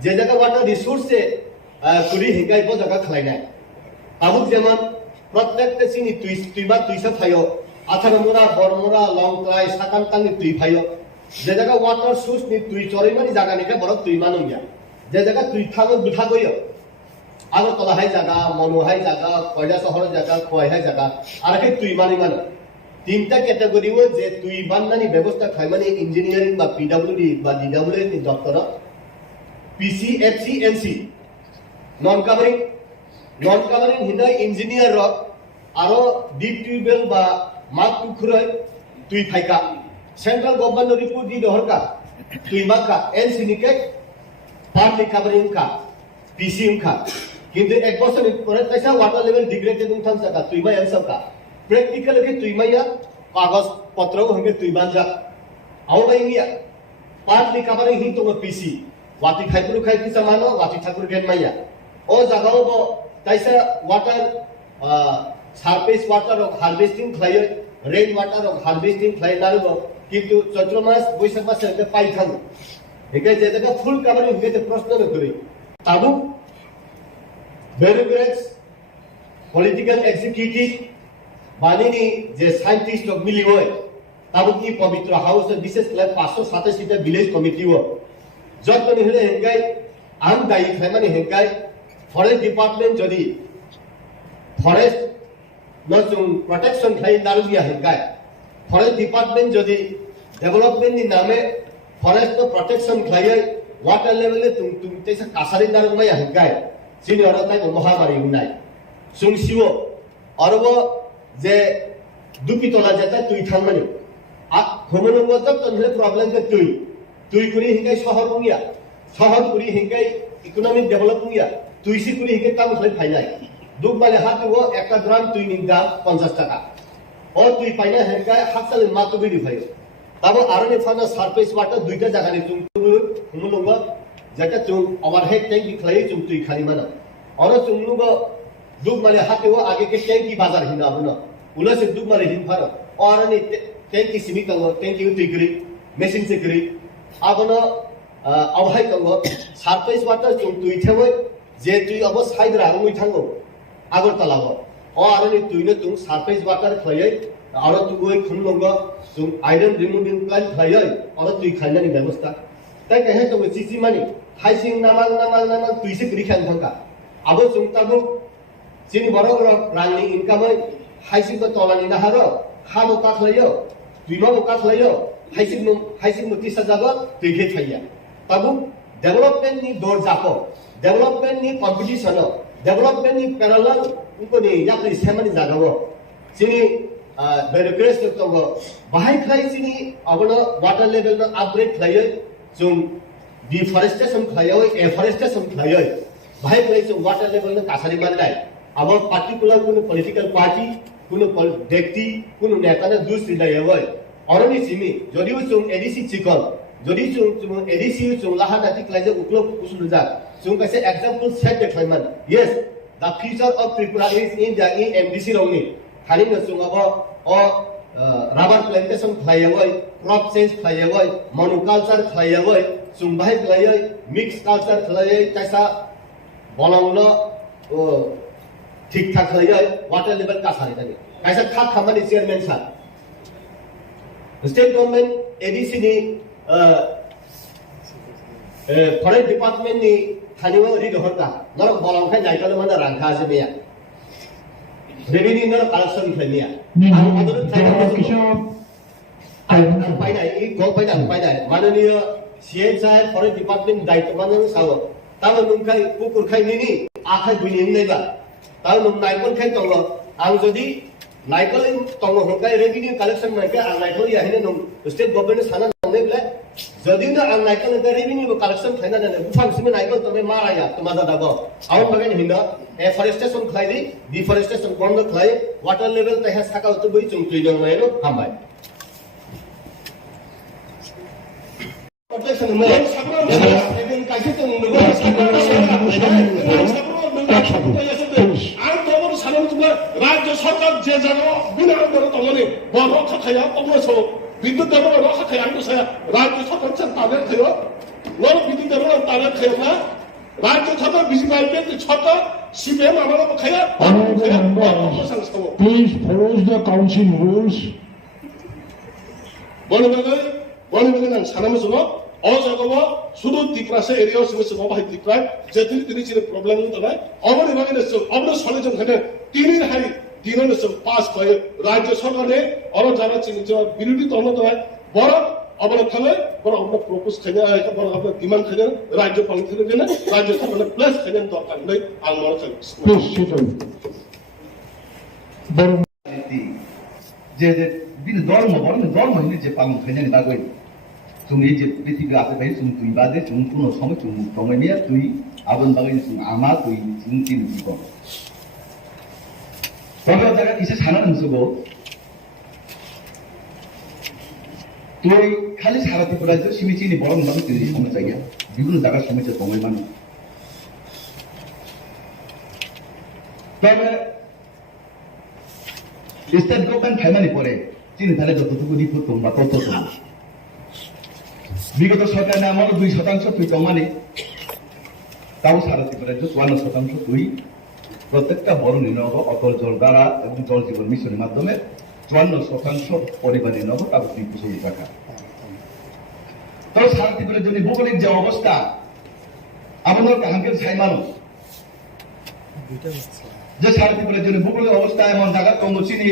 যে জায়গা ওয়াটার রিসোর্সে কুড়ি হেঙ্কাই বো জায়গা খলাইনাই আবুক যেমন প্রত্যেকটা চিনি তুইবা তুইসা ফাইও আথারমুরা বরমুরা লংক্লাই সাকান্তানি তুই ফাইও যে জায়গা ওয়াটার সোর্স নি তুই চরিমানি জায়গা নিকে বড় তুই মানুয়া যে জায়গা তুই থানো বুঠা গইও আগরতলা হাই জায়গা মনোহাই জায়গা কয়লা শহর জায়গা খোয়াই জায়গা আর কে তুই মানি মানে তিনটা ক্যাটাগরি ও যে তুই বান্নানি ব্যবস্থা খাই মানে ইঞ্জিনিয়ারিং বা পিডব্লিউডি বা ডিডব্লিউএস নি দপ্তর পিসিএফসি এনসি নন কাভারিং হিনাই ইঞ্জিনিয়ার রক আরো ডিপ টিউবওয়েল বা মাক পুকুরয় তুই ফাইকা সেন্ট্রাল গভর্নমেন্ট রিপোর্ট দি দহরকা তুই মাকা এনসি নিকে পার্টলি কাভারিং কা পিসি কা কিন্তু এক বছর পরে তাইসা ওয়াটার লেভেল ডিগ্রেডেড উঠান সাকা তুই মা এনসব কা প্র্যাকটিক্যাল কে তুই মাইয়া কাগজ পত্র হঙ্গে তুই বানজা আওবাই মিয়া পার্টলি কাভারিং হি তো পিসি ওয়াটি খাইপুরু খাইতি সামানো ওয়াটি ঠাকুর গেন মাইয়া ও জাগাও ব তাইসা water surface water of harvesting খাইয় রেইন ওয়াটার অফ হারভেস্টিং খাই নারব কিন্তু চৈত্র মাস বৈশাখ মাসে কে পাই থাকো একে যে জায়গা ফুল কাভারিং হইতে প্রশ্ন ন করি তাবু bureaucrats political executive বানিনি যে সায়েন্টিস্ট অফ মিলি হয় তাবু কি পবিত্র হাউস বিশেষ করে 587 টা ভিলেজ কমিটি ও যতনি হলে হেঙ্গাই আম দায়ী খাই মানে হেঙ্গাই ফরেস্ট ডিপার্টমেন্ট যদি ফরেস্ট নতুন প্রোটেকশন খাই নারুবিয়া হেঙ্গাই ফরেস্ট ডিপার্টমেন্ট যদি ডেভেলপমেন্ট নি নামে ফরেস্ট প্রোটেকশন খাই ওয়াটার লেভেলে তুমি তেসা কাসারি নারুমায়া হেঙ্গাই চিনি অরতাই মহামারী উনাই সুংসিও অরব যে দুপিতলা যেটা তুই থানমানি খমুলুঙ্গ তনলে প্রবলেম কে তুই করি হিঙ্গাই শহর উনিয়া শহর করি হিঙ্গাই ইকোনমিক ডেভেলপ উনিয়া তুইসি করি হিঙ্গাই কাম খাই ফাইনাই দুক বালে হাত ও একটা গ্রাম তুই নিন দাম 50 টাকা ও তুই পাইনা হেঙ্গাই হাতসালে মাতো বিড়ি ফাই তাবো আরনে ফানা সারফেস ওয়াটার দুইটা জায়গা নি তুই খমুলুঙ্গ যেটা তুই ওভারহেড ট্যাঙ্ক খাই তুই খালি মানা और चुंगलुग दुग माले हाथे वो आगे के टैंक की बाजार हिना बना उला से दुग माले हिन फार और ने टैंक की सीमित हो टैंक की उठी करी मशीन से करी अब न अब हाय कंगो सरफेस वाटर चुंग तुई थेवे जे तुई अब साइड रा उई थांगो आगर तलाव और ने तुई ने तुंग सरफेस वाटर खयै और तु ओइ खुमलंग तुंग आयरन रिमूविंग प्लांट खयै और तुई खाइनानि व्यवस्था ताई कहे तो सीसी मानि हाइसिंग नामाल तुई से करी खान थांगा अब सुंगताबु चिनि बरग रांनि इनकाम हाइसिंग को तलानि नाहारो हामो काखलयो दुइमा काखलयो हाइसिंग मुति सजागो तुइखे थाइया ताबु डेभलपमेंट नि दर जाको डेभलपमेंट नि कॉम्पिटिशन डेभलपमेंट नि पैरेलल उनको नि याकि सेमनि जागावो चिनि बेरोक्रेस तो बाहाय खाइ चिनि अबनो वाटर लेवल न अपग्रेड खाइयो जों डिफरेस्टेशन खाइयो एफरेस्टेशन खाइयो भाई प्लेस वाटर लेवल ने कासारी मानलाय अब पार्टिकुलर कोनो पॉलिटिकल पार्टी कोनो व्यक्ति कोनो नेता ने दूसरी दाय হয় অরনি সিমি যদিও চুং এডিসি চিকল যদি চুং এডিসি চুং লাহা নাতি ক্লাইজে উকলো কুসুল যা চুং কাছে एग्जांपल সেট দেখলাইমান yes the future of Tripura is in the MDC রংনি খালি ন চুং अब অ রাবার প্ল্যান্টেশন খাইয়াवय क्रॉप चेंज खाइयावय मोनोकालচার खाइयावय चुं बाहाय खाइयै मिक्स कालচার खाइयै तासा बलाउनो ठीक ठाक खाइयै वाटर लेवल का सारी दानि कायसा खा खामानि चेयरमैन सा स्टेट गवर्नमेंट एडीसी नि फरेस्ट डिपार्टमेंट नि खानिव रि दहरका नर बलाउखाय जायकालो माने रांखा आसे बेया revenue no collection khania পাইনাই এই গল পাইনাই মাননীয় সিএনসাই ফরেস্ট ডিপার্টমেন্ট দায়িত্ব মাননীয় সাগো তাও নুনখাই কুকুর খাই নিনি আখাই বুইনি নাইবা তাও নুন নাইকল খাই তল আং যদি নাইকল তল হকাই রেভিনিউ কালেকশন মাইকে আং নাইকল ইয়াহিনে নুন স্টেট গভর্নমেন্ট সানা ননেবলে যদি না আং নাইকল তে রেভিনিউ কালেকশন খাইনা না বুফাং সিমে নাইকল তবে মারায়া তোমাদা দাগো আউন বাগান হিন্দা এফরেস্টেশন খাইলি ডিফরেস্টেশন বন্ধ খাই ওয়াটার লেভেল তে হ্যাঁ সাকা তো বই চুমতুই দং নাইনো হামবাই protection mo even kaise to nugo আর খবর সাধারণ রাজ্য সরকার যে জানো বিনা করে তমনে বড় খায়া অবশ্য বিদ্যুৎ দেব রক্ষা খায়া আঙ্গুস রাজ্য সরকার তাদের খায় নর বিদ্যুৎ দেব তাদের খায় রাজ্য সরকার বিসিবাইতে ছোট সিপিএম আমাদের খায়া please follow the council rules বলবেন সানামে শুনো অজাগব শুধু ত্রিপুরাসে এরিয়া সমস্যা বাবা ত্রিপুরা যে তিনি চিনে প্রবলেম তো নাই অবনি বাগানে অবন সলেজন খানে তিনি হাই দিনন পাস করে রাজ্য সরকারে অর যারা চিনি বিরোধী তন্ন তো বড় অবন খালে বড় অবন প্রপোজ খাইনা বড় অবন ডিমান্ড খাইনা রাজ্য পালন থেকে না রাজ্য সরকারে প্লাস খাইনা দরকার নেই আল মর খাই প্লিজ সিটন বড় যে বিন ধর্ম হিনে যে পালন খাইনানি বাগৈ তুমি যে পৃথিবী আছে ভাই তুমি তুই বাদে তুমি কোনো সময় তুমি সময় নিয়ে তুই আবন বাগাই তুমি আমা তুই চিন্তি নি কর তবে জায়গা কিসে সানা নসগো তুই খালি সারা ত্রিপুরা যে সিমিচিনি বড় বাগাই তুই সমস্যা গিয়া বিভিন্ন জায়গার সমস্যা সময় মানে তবে স্টেট গভর্নমেন্ট ফাইনালি পরে চিনি তাহলে যতটুকু রিপোর্ট তোমরা তত বিগত সরকার আমার 2% তুই কমানি তাও সারা ত্রিপুরা 54% তুই প্রত্যেকটা বড় নির্ণয় অটল জল দ্বারা এবং জল জীবন মিশনের মাধ্যমে 54% পরিবার নির্ণয় তাও তুই কুশলী টাকা তাও সারা ত্রিপুরার জন্য ভৌগোলিক যে অবস্থা আমাদের কাহাঙ্কের ছাই মানুষ যে সারা ত্রিপুরার জন্য ভৌগোলিক অবস্থা এমন জায়গা কম চিনি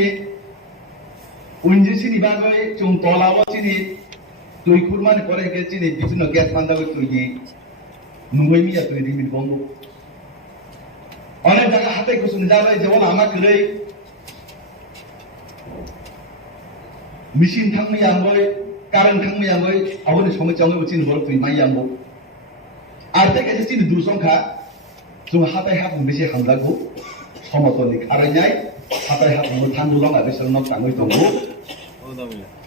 উইঞ্জি চিনি বাগৈ চুম তলাও চিনি তুই কুরবানি করে গেছি বিভিন্ন গ্যাস মান্দাবে তুই নুঙ্গই মিয়া তুই রিমিট বন্ধ অনেক জায়গা হাতে কুসুম যাবে যেমন আমাকে রে মেশিন থাকমি আনবই কারেন্ট থাকমি আনবই আবনি সময় চাঙ্গই চিনি বড় তুই মাই আনবো আর থেকে যে চিনি দূরসংখ্যা जों हाथाय हाथ बेसे हामलागौ समतलनि खारायनाय हाथाय हाथ थांदुलां बेसरनाव थाङै दङ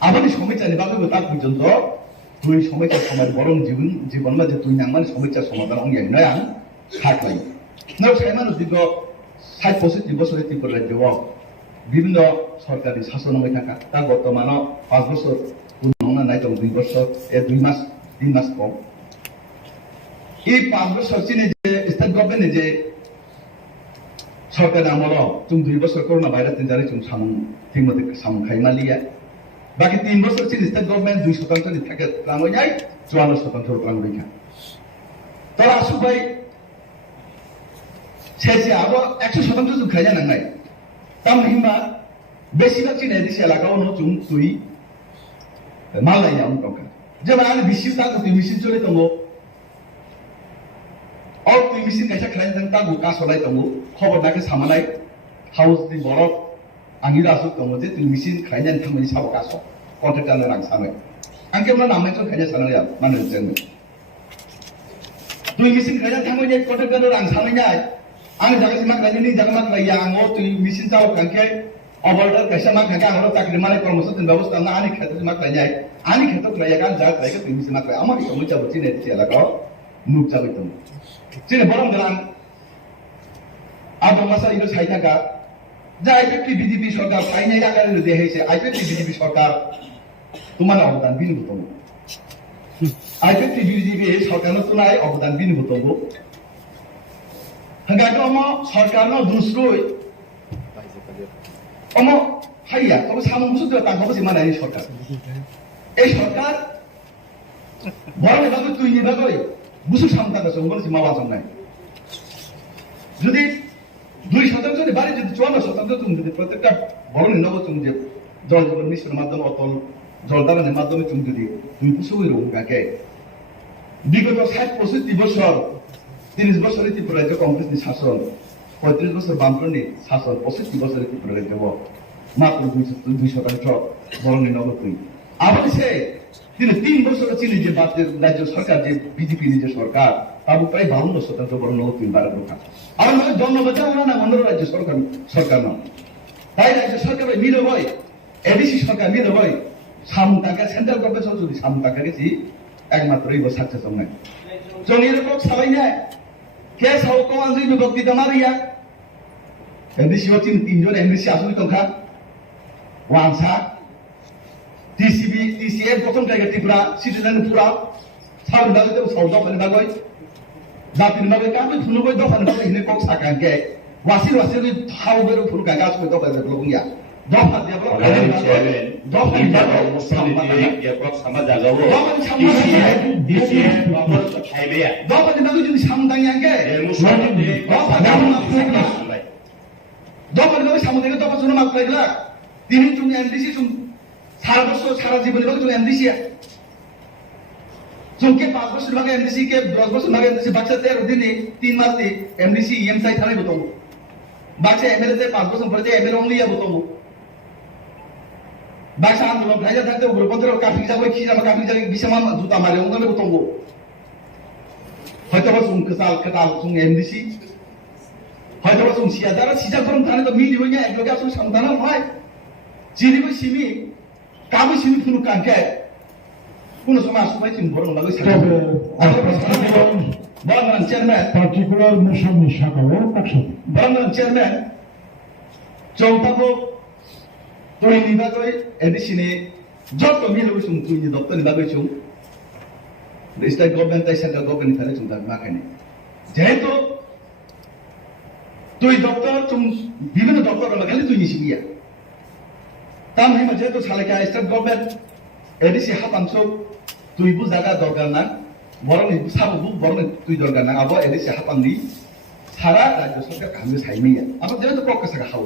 आबादनि समस्यानि बागैबो दा पର୍ଯ୍यন্ত তুই সমস্যা সমাজ বরং জীবন মাঝে তুই নাংমানি সমস্যা সমাধান অঙ্গিয়াই আং সাকলাই নাও সাই মানুষ দীর্ঘ 60-65 বছর ত্রিপুরা রাজ্যও বিভিন্ন সরকারি শাসন হয়ে থাকা তা বর্তমান 5 বছর উন্নয়ন নাই দং 2 বছর 2 মাস 3 মাস কম এই 5 বছর চিনে যে স্টেট গভর্নমেন্ট যে সরকার আমল তুমি 2 বছর করোনা ভাইরাস জারি তুমি সামন ঠিকমতো সামন খাইমালিয়া বাকি 3 বছর চিনে স্টেট গভর্নমেন্ট 2% নি থাকে লাঙ্গই নাই 54% লাঙ্গই খা তারা সুবাই শেষে আবার 100% জুম খাইয়া নাংনাই তাম হিমা বেশিরভাগ চিনে দেশে এলাকাও নো জুম তুই মালাই আম টকা যেমন আমি বিশির তাকে তুই মেশিন চলে দङ और तुम मिसिन कैसा खाई जन ता गुका सलाय दङ खबर नाके सामानाय हाउस नि बरफ आंनि रासु दङ जे तुम मिसिन खाइनान थांनि साब कासो कन्ट्राक्टर रां सानो आंके मन नामै थ खाइना सानया मानो जों तुम मिसिन खाइना थांनि कन्ट्राक्टर रां सानैनाय आं जागा सिमा खाइनि नि जागा मा खाइया आङो तुम मिसिन चाव कांके अबर्डर कैसा मा खाका आङो ताकि माने कर्मस दिन व्यवस्था ना आनि खेत मा खाइनाय आनि खेत खाइया गान जा खाइके तुम मिसिन मा खाइ आमा कि समस्या बछि ने थियाला ग नुक जाबै दङ চিনে বরং গলান আদম মাসা ইনো ছাই থাকা যা আইপিপি বিজেপি সরকার ফাইনাই আকারে দেখাইছে আইপিপি বিজেপি সরকার তোমার অবদান বিনিয়োগ করব আইপিপি বিজেপি সরকারনো তুলাই অবদান বিনিয়োগ করব হাঙ্গাটো অম সরকারনো দুসরই অম হাইয়া তবে সামন বুঝু দেওয়া তাঙ্গব জিমানাই সরকার এই সরকার বড় এভাবে তুই নিবাগই বুসু সামতা গেছে ওগুলো মাওয়া জন্নাই যদি 2% বাড়ি যদি 54% তুমি যদি প্রত্যেকটা বরণের নব তুমি যে জল জীবন মিশনের মাধ্যমে অতল জল দালানের মাধ্যমে তুমি যদি 2% এরকম কাকে বিগত 60-65 বছর 30 বছরের ত্রিপুরা রাজ্য কংগ্রেসের শাসন 35 বছর বামফ্রন্টের শাসন 65 বছরের ত্রিপুরা রাজ্য মাত্র 2% বরণের নব তুমি আবার সে তিনি 3 বছর চিনি যে রাজ্য সরকার যে বিজেপি যে সরকার তার প্রায় 52% বরণ নব তুমি বাড়ার কথা আমার মানে জন্মবাদে ওরা না অন্য রাজ্য সরকার না তাই রাজ্য সরকার মিলে হয় এডিসি সরকার মিলে হয় সামতাকা সেন্ট্রাল গভর্নমেন্ট যদি সামতাকা গেছি একমাত্র এই সাকসেস নাই जोंनि रकम सालायनाय केसाव कमान जै बिभक्ति दामारिया एमडिसि व तीनजन एमडिसि आसुनि दंखा वानसा टीसीबी टीसीएफ गठन कायगा त्रिपुरा सिटिजेन पुरा साउन बागै तो साउथ अफ बागै जातिनि बागै काबो थुनुबै दफानि बागै हिने कक साकांके वासिल वासिल हाउ बेरो फुल गागा आसुनि दफा लबुया दफा देबो दफा देबो सामा जागावो DCF बाबर खाइबेया दफा देबो जुदि सामदांयांके दफा देबो दफा देबो सामदांयांके दफा जुनो माक्लायला दिनै जों एमडिसि जों सारा बছর सारा জীবনের বাকি जों एमडिसि जों के 5 বছর বাকি एमडिसि के 10 বছর বাকি एमडिसि বাচ্চা 13 দিনে 3 মাস দি एमडिसि EMSI থানায় বতম বাচ্চা এমএলএ তে 5 বছর পরে এমএলএ অনলিয়া বতম বাচ্চা আন্দোলন ভাইজা থাকতে উপরপত্র কাফি যাবে কি যাবে কাফি যাবে বিশামা জুতা মারে ওখানে বতম হয়তো जों কাতাল जों एमडिसि হয়তো जों সিয়াদারা সিজা করম থানে তো মিলি হইয়া একলগে আসলে সমাধান হয় जिनिबो सिमी काबो सिमी फुनु कांके कुनो समाज सबाय जों बरं लागै सानो बरं चेयरमैन पार्टिकुलार मोशन निशाकाओ काक्षो बरं चेयरमैन चौथाको तुइनि बागै एडिसिनि जत मिलु जों तुइनि दप्तरनि बागै जों स्टेट गभर्नमेन्ट आइ सेन्ट्रल गभर्नमेन्ट थाने जों दाबि माखायनि जेहेतु तुइ दप्तर जों विभिन्न दप्तर खालि तुइनि सिमिया ताम है मजे तो साले का स्टेट गवर्नमेंट एडिसि हापांसो तुइबु जागा दरकार ना बरं साबु बरं तुइ दरकार ना आबो एडिसि हापांनि सारा राज्य सरकार कामि साइमिया आबो जेतो प्रकाश का हाउ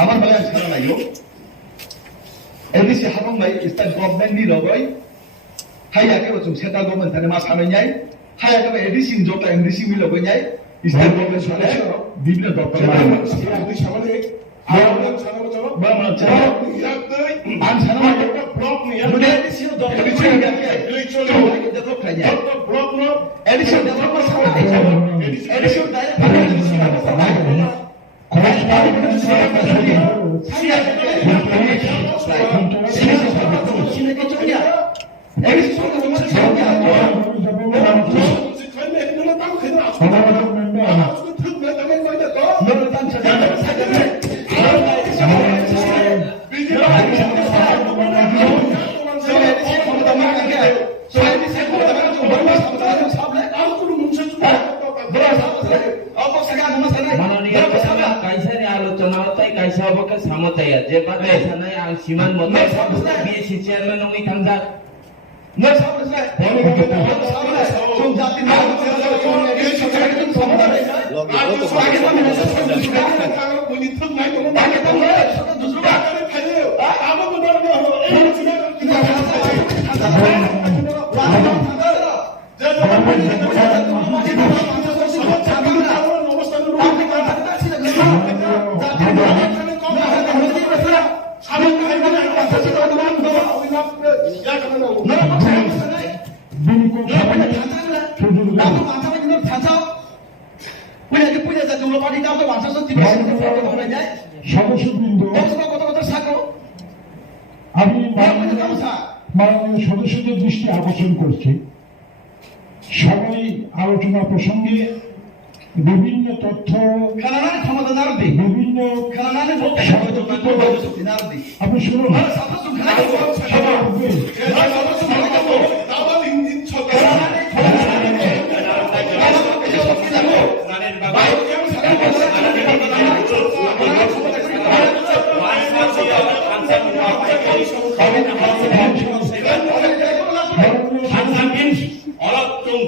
आमार बाला सारा नायो एडिसि हापां बाय स्टेट गवर्नमेंट नि लगै हाया के जों सेन्ट्रल गवर्नमेंट थाने मा सानैनाय हाया के एडिसि जता एमडिसि मि लगैनाय स्टेट गवर्नमेन्ट साले विभिन्न दप्तर एडिसि सामने Bang Siman motor BSC chairman nongi tangja no sabes la tum jati na মাননীয় সদস্যদের দৃষ্টি আকর্ষণ করছি সবাই আলোচনা প্রসঙ্গে বিভিন্ন তথ্য বিভিন্ন আপনি শুনুন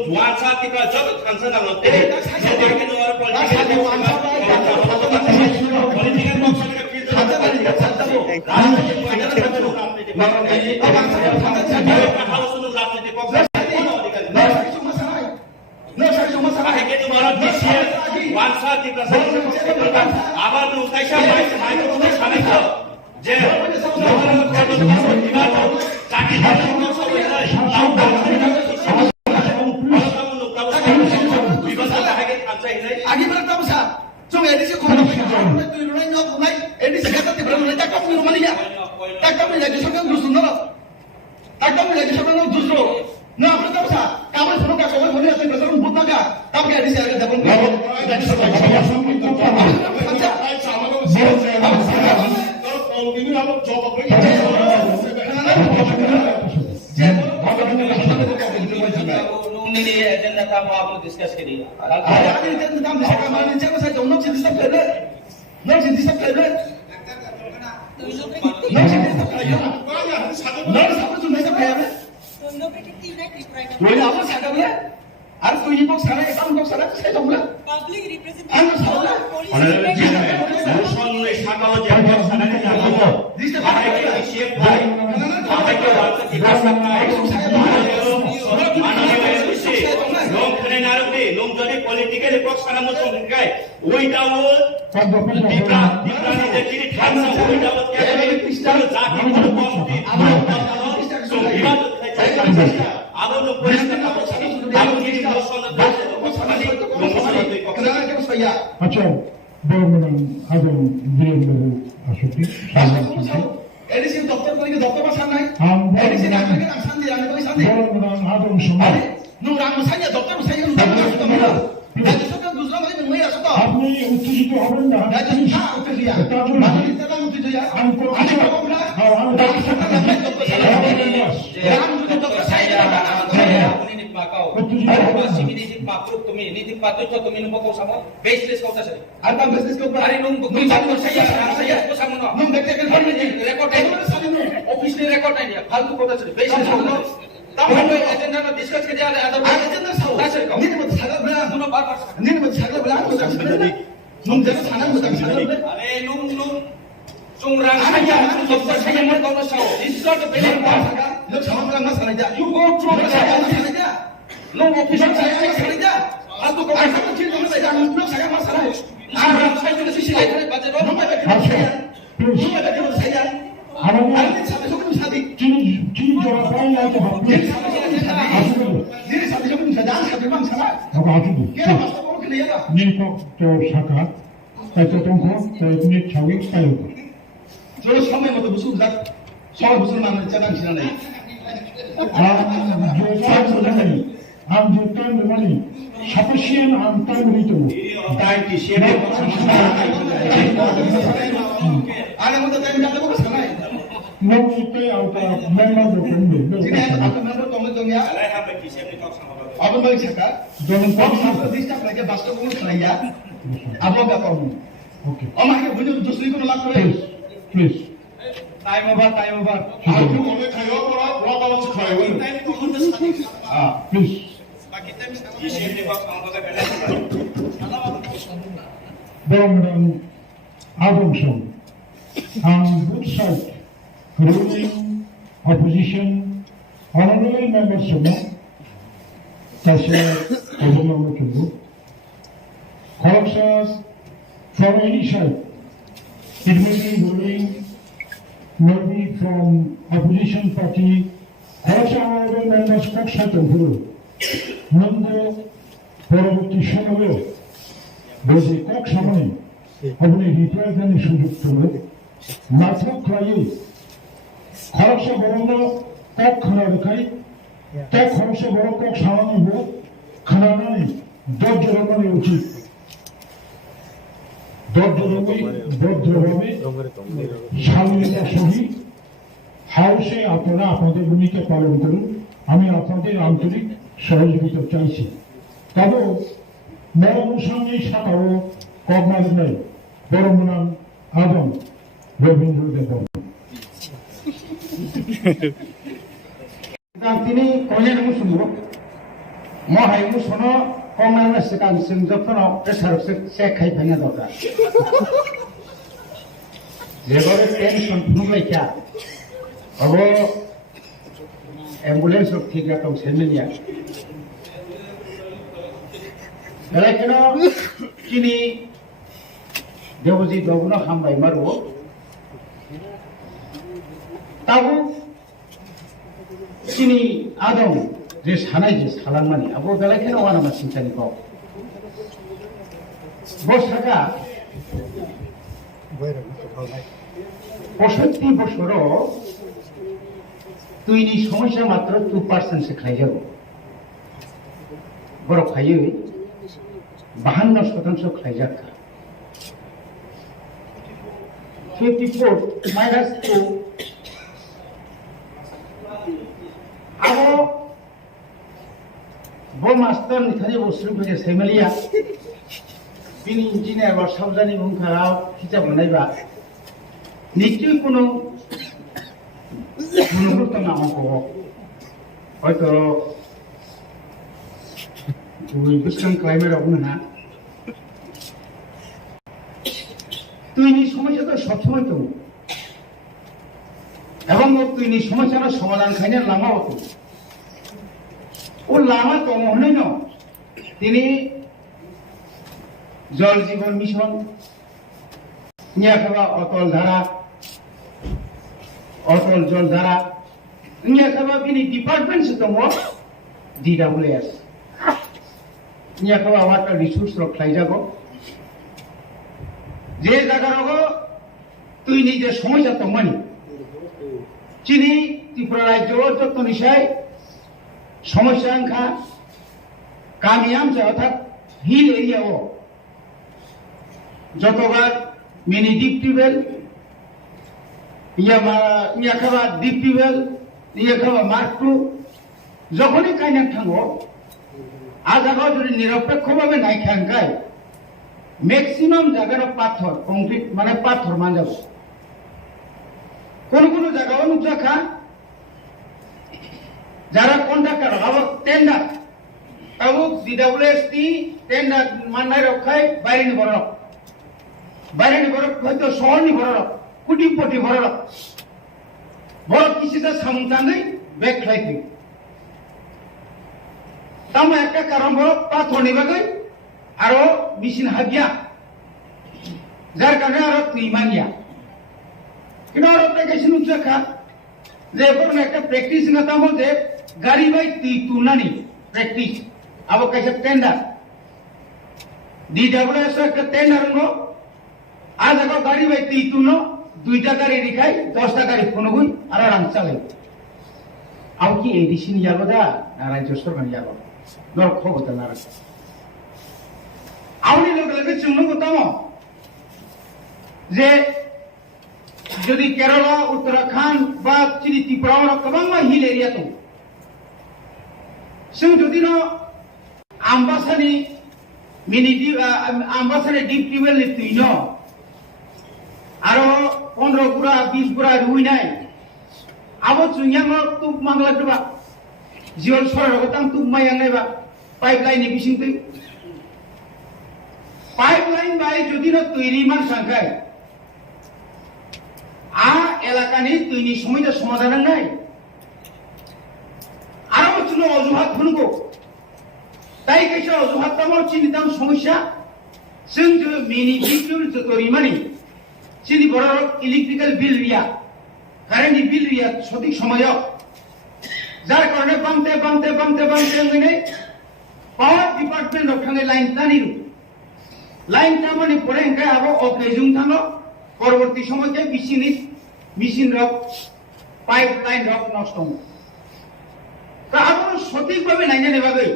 Juan saat kita jatuh kan sedang nanti, jadi kita orang politik আচ্ছা বর্মনান আদম বীরেন্দ্র আসুটি এডিসি দপ্তর করে দপ্তর ভাষা নাই এডিসি না করে শান্তি রাখতে কই শান্তি বর্মনান আদম সমাজ নো রাম সাইয়া দপ্তর সাইয়া নো রাস্তা মারা রাজ্য সরকার গুজরাট মানে মই আসতো আপনি উত্তেজিত হবেন না রাজ্য সরকার উত্তেজিত মানে ইতারা উত্তেজিত আমি কোন আমি কম না রাম সরকার না দপ্তর সাইয়া রাম যদি দপ্তর সাইয়া আপনি নি পাকাও আর সিমিনি জি পাকরুক তুমি নীতি পাত্র তুমি নো পাকাও সামো বেসলেস কথা সাই আর তা বেসলেস কো আরে নো তুমি দপ্তর সাইয়া সাইয়া কো সামো নো দেখতে গেল রেকর্ড অফিস নি রেকর্ড নাই ফালতু কথা সাই বেসলেস কো তাহলে এজেন্ডা না ডিসকাস করে আর এজেন্ডা সাও আছে কো নি মত সাগা বলা নো বারবার নি মত সাগা বলা কো সাগা নো যেন সানা মত সাগা আরে no Sungrang saya, dokter saya mau kau tahu. This is not a basic saga. Lo sama orang mas saja. You go through the saga saja. Lo official saya saja. Aku kau akan kecil dengan saya. Lo saya mas saja. Orang saya juga sisi lain. Baca dong. Lo ada kau saya. Lo ada kau saya. Ini sampai suku sadi. Cini jawapan yang tu apa? Ini sampai suku sadi. Ini sampai suku sadi. Jangan sampai bang salah. Apa itu? Kira mas kau clear lah. Ni kau tu saka. Itu tunggu. Ini cawi kayu. 저는 처음에부터 무슨 서울 무슨 마음을 짜장치나 I'm the time money. Sufficient and time little. Time to share. 아니 먼저 time 잡고 가잖아요. No pay out member of the family. 지금 아까 member 동료동이야. 아버님 뭐 잠깐. 저는 법사로 디스타프 나게 바스터 공을 살아야. 아버가 또. Okay. 엄마가 먼저 두스리 거 락 그래. Please. Time over. 아주 오늘 가요 뭐라 뭐라고 가요. Please. Boromedan Adamson on good side, ruling, opposition, honorable members of the corruptions from any side. It may be ruling, maybe from opposition party, corruption honorable members cook side of the Nando পরবর্তী সময়ে বলছি cock সামনে আপনি রিপ্রেজেন্টের সুযোগ পেলে মাথা খাইয়ে খরচা বরং কক খানা রেখাই তা খরচা বড় কক সামান্য খানা নাই দশ জনমানে উচিত ভদ্রভাবে স্বাধীনতা সহিত হাউসে আপনারা আপনাদের ভূমিকা পালন করুন আমি আপনাদের আন্তরিক সহযোগিতা চাইছি তবে মরমুসাঙ্গী সাকারও কগমাজ নেই বরমনাম আদম রবীন্দ্রদেব তিনি কলের মুসুমু মহাই মুসুনো কমনানা সিকান সিংজফনো প্রেসারক সে খাই ভাঙা দরকার যেভাবে টেনশন ফুলাইকা अब एम्बुलेंस रख ठीक है तो सेमिलिया लेकिन किनी देवजी दोगुना हम भाई मरो तब किनी आदम जे सानाय जे सालान मानी अब लेकिन वाना मा सिंचानी को बसका 65 বছরও তুইনি সমস্যা মাত্র 2% সে খাই যাব বড় খাইয়ে 52% খাই যাকা 54 minus 2 আবো বো মাস্টার নিথানি বসরু ফেজে সেমেলিয়া বিনি ইঞ্জিনিয়ার বা সাবজানি মুখারাও হিসাব বানাইবা নিশ্চয়ই কোনো গুরুত্ব না অঙ্ক হয়তো বুঝলাম ক্লাইমেট হবে না তুই নি সমস্যা তো সবসময় তো এবং তুই নি সমস্যার সমাধান খাইনে লামা হতো ও লামা তো মনে ন তিনি জল জীবন মিশন নিয়া খাওয়া অতল ধারা অটল জল ধারা নিয়া খাওয়া বিনি ডিপার্টমেন্ট সে তো DWS নিয়া খাওয়া ওয়াটার রিসোর্স রক্ষাই যাব যে জায়গার তুই নিজের সমস্যা তো মানি চিনি ত্রিপুরা রাজ্য যত নিশায় সমস্যা আঙ্খা কামিয়াম যে অর্থাৎ হিল এরিয়াও যতবার মিনি ডিপ টিউবওয়েল ইয়া খাওয়া ডিপ টিউবওয়েল ইয়া খাওয়া মার্ক 2 যখনই কাইনা থাকবো আজ আগাও যদি নিরপেক্ষভাবে নাই খাঙ্কায় ম্যাক্সিমাম জায়গার পাথর কংক্রিট মানে পাথর মানজাব কোন কোন জায়গাও নুকসাখা যারা কন্ট্রাক্টর আবার টেন্ডার তাও DWS টেন্ডার মাননাই রক্ষায় বাইরে বড় হয়তো শহরনি বড় কোটিপতি বড় বড় কিছুটা সামুতাঙ্গই ব্যাগ খাইতে তাম একটা কারণ বড় পাথর নিবাগৈ আরো মেশিন হাবিয়া যার কারণে আরো তুই মানিয়া কিন্তু আরো প্যাকেজ নুকসাখা যে কোনো একটা প্র্যাকটিস না তাম যে গাড়ি বাই তুই তুলনানি প্র্যাকটিস আবো কাছে টেন্ডার DWS একটা টেন্ডার হলো আজ আগে গাড়ি বাই তুই তুলো 2টা গাড়ি রেখাই 10টা গাড়ি ফোন হই আর আরাম চালাই আও কি এডিসি নিয়ে যাবো দা না রাজ্য সরকার যাবো নর খবর না আউনি লোক লাগে চুন্ন গতম যে যদি কেরালা উত্তরাখণ্ড বা চিনি ত্রিপুরা গোबां হিল এরিয়া তো जों যদি ন आम्बासानि मिनि आम्बासानि डिप टिउबवेल नि तुइ न आरो 15 गुरा 20 गुरा रुइनाय आबो चुंयाङ तुक मांगलादबा जिवल सररगो तां तुक मायांनायबा पाइपलाइन नि बिसिंतै पाइपलाइन बाय যদি ন তৈরি মান সংখ্যায় आ এলাকানি তুইনি সমস্যা সমাধান নাই আরো ছিল অজুহাত খুনগো তাই কেসে অজুহাত তামো চিনিতাম সমস্যা जों जो मिनि बिल जो रिमानि চিনি বড় ইলেকট্রিক্যাল বিল রিয়া কারেন্ট বিল রিয়া সঠিক সময় যার কারণে বামতে মানে পাওয়ার ডিপার্টমেন্ট ওখানে লাইন টানিরু লাইন টামানি পরে এঙ্কা আবো অকেজুং থানো পরবর্তী সময়কে machine rock pipe line rock নষ্ট তা আবার সঠিকভাবে লাইনে নেবাগৈ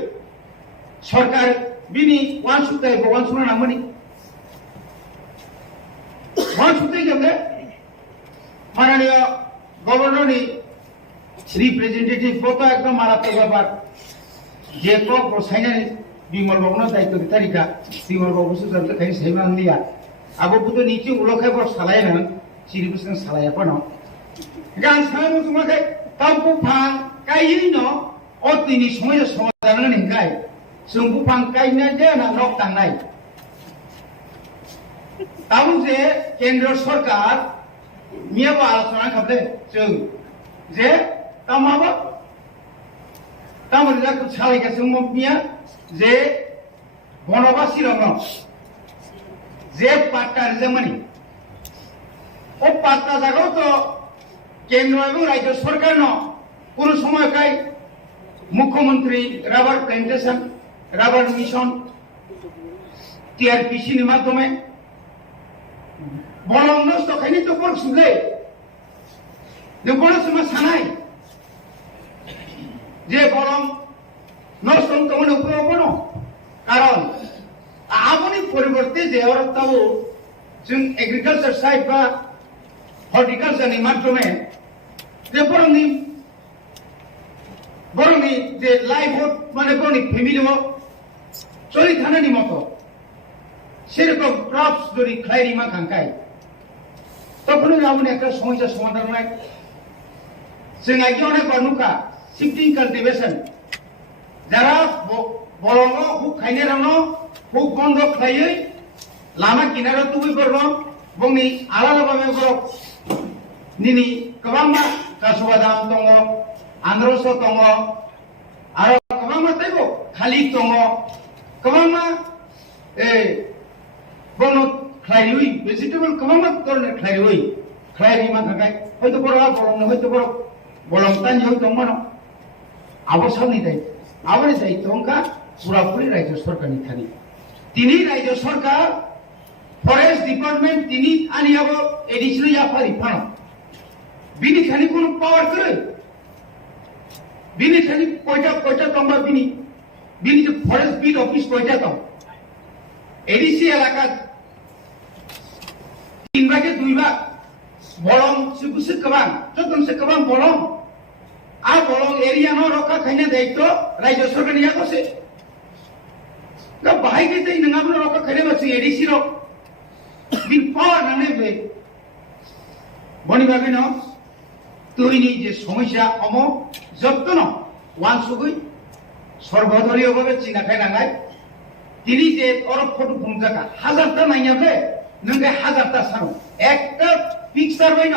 সরকার বিনি ওয়ান সুতাই ভগবান শুনা নামনি ওয়ান সুতাই গেলে মাননীয় গভর্নরনি রিপ্রেজেন্টেটিভ কত একদম মারাত্মক ব্যাপার যে কক বসাইনানি বিমল বাবুর দায়িত্ব তারিখা বিমল বাবু সুজাতে খাই সেইমান দিয়া আবো বুতো নিচে উলখাই বড় সালাই না সিরিকুসন সালাইয়া পানো গান সামু তোমাকে তাম্পু ফাং কাইনি ন অতিনি সময় সমাধান নিগাই जोंबु फां काइना दे ना नक तांनाय ताउ जे केंद्र सरकार मियाबो आलोचना खाबदे जों जे तामाबा तामर जाको छालेका छौं मपिया जे বনবাসী রঙ যে পাট্টা রিজার্ভমানি ও পাট্টা জায়গাও তো কেন্দ্র এবং রাজ্য সরকার কোন সময়কাই মুখ্যমন্ত্রী rubber plantation rubber mission TRPC এর মাধ্যমে বলং নষ্ট খাইনি তো বড় সুলে যে বড় সময় সানাই যে বলং নষ্ট তো মনে উপর কারণ আগুনের পরিবর্তে যে অর্থাৎ जों एग्रीकालचार साइड बा हर्टिकालचारनि माध्यमे जे बरंनि जे लाइभहुड माने बरंनि फेमिलियाव चलि थानायनि मतो सेरकम क्रप्स যদি খাইরি মা খাंखाय তখন আমনে একটা সমস্যা সমাধান হয় जों আগে অনেক বানুকা শিফটিং কাল্টিভেশন যারা বলঙ্গ হুক খাইনে রানো হুক বন্ধ খাইয়ে लामा किनारा तुबी बरनो बंगनि आलादा बाबे बरक निनि गोबांमा कासुबादाम दङ आन्द्रस दङ आरो गोबांमा ताइबो खालि दङ गोबांमा बनो खाइरुइ भेजिटेबल गोबांमा तरने खाइरुइ खाइरि मा थाखाय हयतो बरहा बलंनो हयतो बर बलंतान जौ दंमोन आबो सामनि दाय आबोनि दाय दंका पुरापुरि राज्य सरकारनि थानि तिनि राज्य सरकार फरेस्ट डिपार्टमेंट तिनी आणि अब एडिशनल याफारी फानो बिनि खानि कोन पावर करे बिनि खानि कोइटा तंबा बिनि जो फरेस्ट बीट ऑफिस कोइटा तम एडिसी एलाका 3 भागे 2 भाग बलम सिबुसे कबां जतनसे कबां बलम आ बलम एरिया न रखा खाइना दायित्व राज्य सरकारनि याकसे दा बाहायगे जै नङाबो रखा खाइना बसे एडिसी रो बिन पावर नाने बे बनि भागे न तैनि जे समस्या अम जत्न वानसुगै सर्वधरीय भावे चिनाखाय नांगाय तिनि जे अरब फटो बुंजाका हाजारता नायनाबे नंगे हाजारता सानो एकटा पिक्चार बायन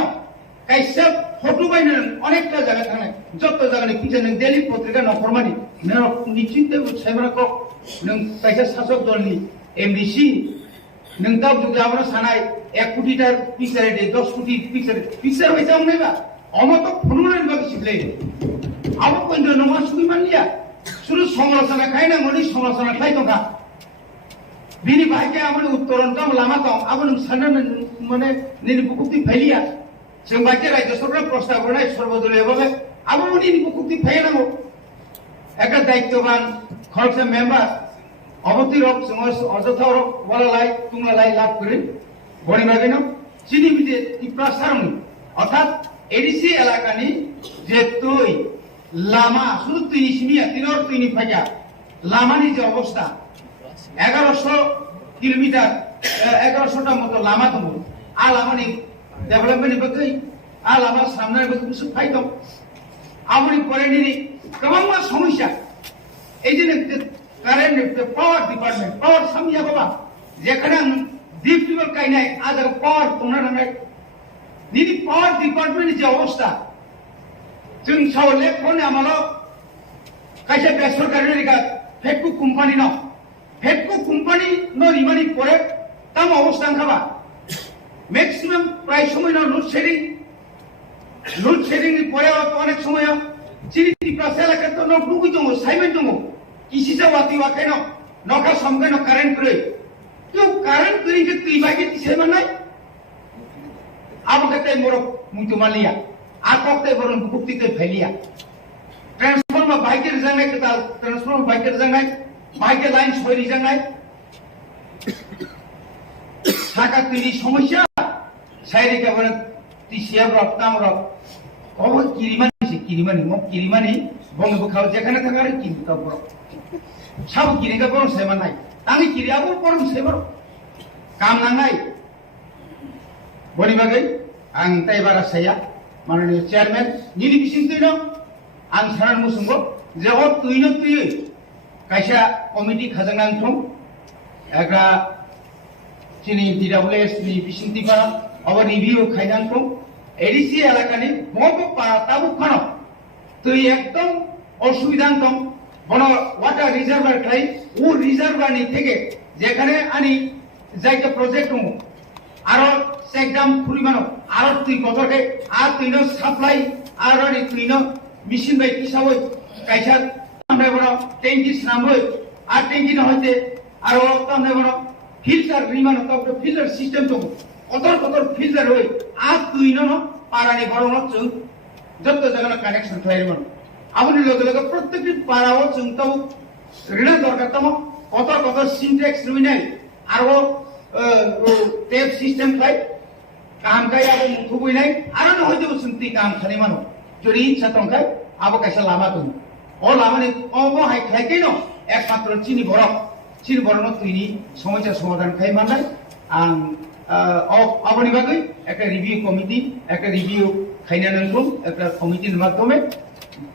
कायसा फटो बायन अनेकटा जायगा थानाय जत्त जायगानि पिक्चार नों डेली पत्रिका नखरमानि नों निश्चिन्ते उछायमारको नों कायसा शासक दलनि एमडीसी नों दाव जुदि आबो सानाय 1 कोटिटार पिक्चार दे 10 कोटी पिक्चार बायसा उनायबा अमत फुनुरेन बागि सिबले आबो कोइन्दो नङा सुगि मानलिया सुरु समालोचना खायना मनि समालोचना खाय दंगा बिनि बाहायके आबो उत्तरन दं लामा दं आबो नों सानना माने निनि बुकुक्ति फाइलिया जों बायके राज्य सरकार प्रस्ताव होनाय सर्वदलीय भावे आबो निनि बुकुक्ति फाइनांगौ একটা দায়িত্ববান খরচা মেম্বার অবতিরক অযথারক বলালাই তুংলালাই লাভ করেন বড়িবাগেন চিনি বিদে ত্রিপুরা অর্থাৎ এডিসি এলাকানি যে তুই লামা শুধু তুই সিমিয়া তিনর তুইনি ফাইয়া লামানি যে অবস্থা 1100 কিলোমিটার 1100টা মতো লামা দङ आ लामानि डेभलपमेन्टनि बागै आ लामा सामनाय बागै কিছু ফাইদं आबोनि परेनिनि गोबां समस्या এই যে কারেন্ট পাওয়ার ডিপার্টমেন্ট পাওয়ার সামিয়া বাবা যেখানে ডিপ টিউবওয়েল কাইনাই আদার পাওয়ার তোমরা নামে নিদি পাওয়ার ডিপার্টমেন্টের যে অবস্থা जों सावले कोन आमालो कायसे बेसरकारि रिगा फेटकु कोम्पानि न फेटकु कोम्पानि न रिमानि परे ताम अवस्था खाबा मैक्सिमाम प्राय समय न लोड शेडिं नि परे अनेक समय चिनि टिप्रा एलाका तो न दुगै दङ साइमेन दङ किसिसा वाति वाखाय न नखा समगे न कारेन्ट करे तो कारेन्ट करि के तुइ बागे तिसे मानाय आबो कते मोर मुतु मालिया आ कते बरन बुकुक्ति ते फैलिया ट्रांसफार्मर बाइकेर जानाय कता ट्रांसफार्मर बाइकेर जानाय बाइके लाइन सयरि जानाय साका तुइनि समस्या साइरि केबल तिसिया रक्ताम रक अब किरिमानि मक किरिमानि बंग बखाव जेखाने थांगार किरिका बर साब किरिका बर सेमानाय आंनि किरियाबो बर सेबर काम नांनाय बनि बागै आं ताइबारा साया माननीय चेयरमैन निनि बिसिंतैनो आं सानान मुसुंगो जे अ तुइनो तुइ कायसा कमिटि खाजांनां थं एग्रा चिनि DWS नि बिसिंतिबा अब रिभिउ खायनां थं এডিসি এলাকানি বড় পাড়া তাবুখানো তুই একদম অসুবিধা দম বড় ওয়াটার রিজার্ভার খাই ও রিজার্ভারনি থেকে যেখানে আনি যাইতে প্রজেক্ট দङ আরো একদম পরিমাণ আরো তুই কতকে আর তুই সাপ্লাই আর তুই মেশিন বাই হিসাবে কাইসা আমরা বড় ট্যাঙ্কি নামবই আর ট্যাঙ্কি না হইতে আরো আমরা বড় ফিল্টার রিমান তো ফিল্টার সিস্টেম দङ কত ফিল্টার হই আর তুই পাড়ানি বড় হচ্ছে যত জায়গা কানেকশন খাইমান আপনি লগে লগে প্রত্যেকটি পাড়াও চিন্তাও ঋণের দরকার তম কত সিনটেক্স রুই নাই আরো টেপ সিস্টেম খাই কাম খাই আবো মুখুবই নাই আর না হইতে চিন্তি কাম খালি মানো যদি ইচ্ছা তংখাই আবো কাইসা লামা দङ ও লামানি অব হাই খাইকে ন একমাত্র চিনি বরফ তুইনি সমস্যা সমাধান খাই মানাই আং আপনি বাকি একটা রিভিউ কমিটি একটা রিভিউ খাইনা নাঙ্গো একটা কমিটির মাধ্যমে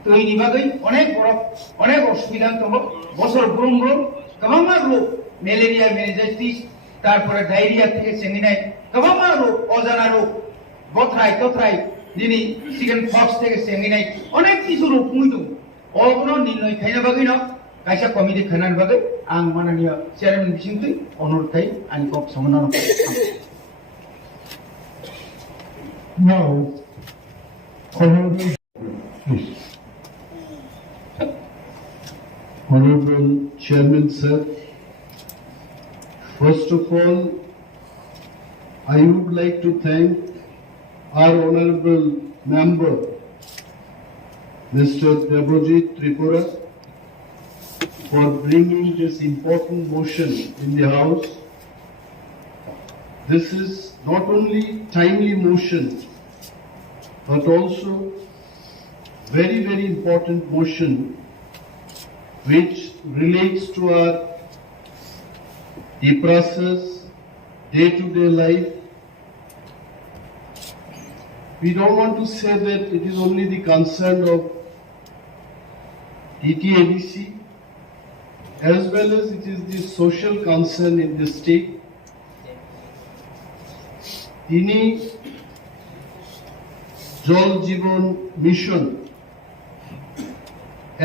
তৈরি বাকি অনেক অসুবিধা দङ বছর ব্রম গোबां রোগ ম্যালেরিয়া মেনিঞ্জাইটিস তারপরে ডায়রিয়া থেকে চেঙ্গিনাই গোबां রোগ অজানা রোগ বথ্রাই দিনি চিকেন পক্স থেকে চেঙ্গিনাই অনেক কিছু রোগ মুই দङ অগুলো নির্ণয় খাইনা বাকি ন কাইসা কমিটি খাইনার বাকি आं माननीय चेयरमैन बिसिंथै अनुरोध खाई आंनि कप समाधान Now, Honorable, please. Honorable Chairman, sir, first of all, I would like to thank our honorable member, Mr. Debojit Tripura, for bringing this important motion in the House. This is not only timely motion, but also very, very important motion which relates to our TRIPURA's day-to-day life. We don't want to say that it is only the concern of TTADC, as well as it is the social concern in the state. তিনি জল Jeevan mission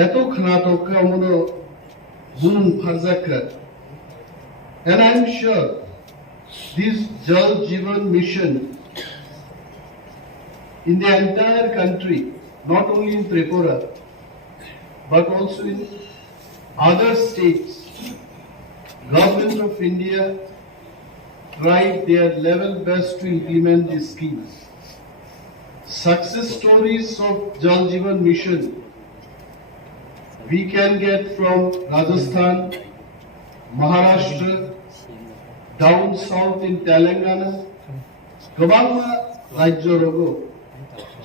এত খানাতকা মনো বুন ফারজাকা and I'm sure this Jal Jeevan mission in the entire country, not only in Tripura but also in other states, Government of India tried their level best to implement these schemes. Success stories of Jal Jeevan mission we can get from Rajasthan, Maharashtra, down south in Telangana, গোबां রাজ্যরগো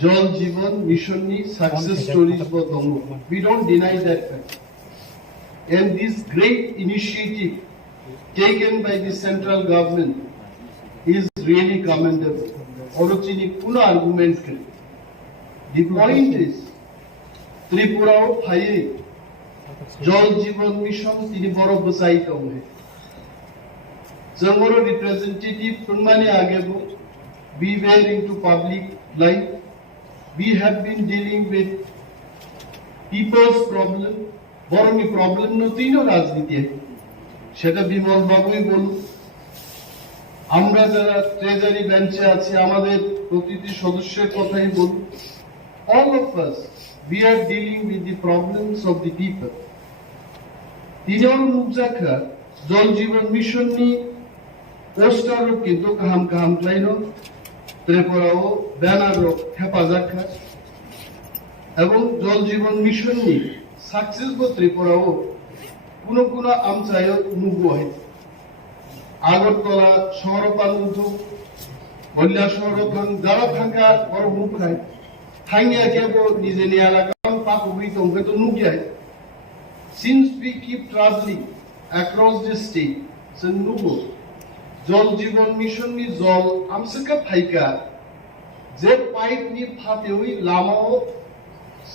Jal Jeevan mission ni success stories bo dङ. We don't deny that fact. And this great initiative taken by the central government is really commendable. Orochini kuna argument kare. The point is, Tripura o phai Jal Jeevan mission tini boro basai tonghe. Jangoro representative tunmani agebo. We were into public life. We have been dealing with people's problem. বরং problem নতুনও রাজনীতি সেটা বিমল বাবুই বলুন, আমরা যারা treasury বেঞ্চে আছি আমাদের প্রতিটি সদস্যের কথাই বলুন, all of us we are dealing with the problems of the people. তিনিও মুখজাখা জল জীবন মিশন নি পোস্টারও কিন্তু কাহাম ক্লাইনো ত্রিপুরাও ব্যানারও হেফাজাখা এবং জল জীবন মিশন নি সাকসেস বো ত্রিপুরাও কোনো আমচায় নুগুয় আগরতলা শহর পানুধু বল্লা শহর যারা থাকা বড় মুখ নাই থাইয়া কেবো নিজে এলাকা পাকু হইতে তো নুগিয়ায় since we keep travelling across the state সে নুগো জল জীবন মিশন নি জল আমসকা ফাইকা যে পাইপ নি ফাতে হই লামাও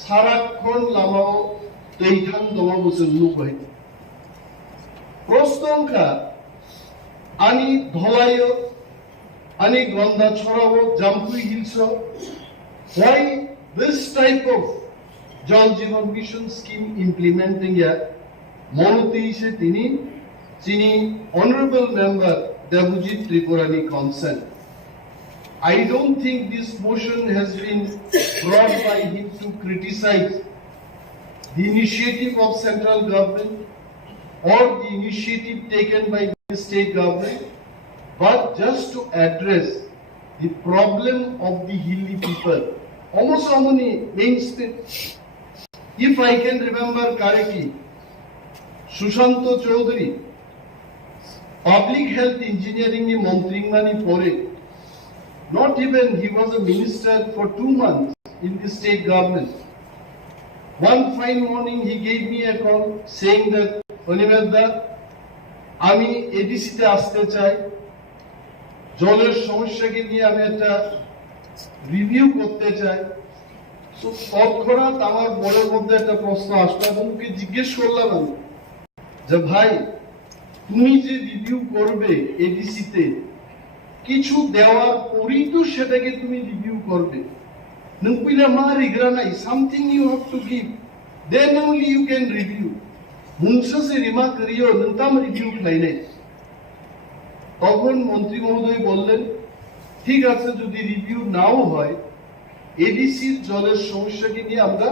সারাক্ষণ লামাও তৈথান দমা বসে নুগয় প্রস্তংখা আনি ধলায় ani Gonda Chorao, Jampui Hilso. Why this type of Jal Jeevan mission scheme implementing a Monoti Tini, Chini honorable member Devujit Tripurani consent. I don't think this motion has been brought by him to criticize the initiative of central government or the initiative taken by the state government, but just to address the problem of the hilly people. Almost how many mainstream? If I can remember correctly, Sushanto Chaudhary, public health engineering in Montringmani Pore, not even he was a minister for 2 months in the state government. One fine morning he gave me a call saying that, Onivedda, আমি এডিসিতে আসতে চাই, জলের সমস্যাকে নিয়ে আমি একটা review করতে চাই। তো তৎক্ষণাৎ আমার মনের মধ্যে একটা প্রশ্ন আসলো এবং ওকে জিজ্ঞেস করলাম আমি যে ভাই তুমি যে রিভিউ করবে এডিসিতে কিছু দেওয়ার পরেই তো সেটাকে তুমি রিভিউ করবে। নং কইলা মা রিগ্রা নাই, something you have to give, then only you can review. মুনসা সে রিমা করিও নন্তাম রিভিউ খাইলে। তখন মন্ত্রী মহোদয় বললেন ঠিক আছে, যদি রিভিউ নাও হয় এডিসির জলের সমস্যাকে নিয়ে আমরা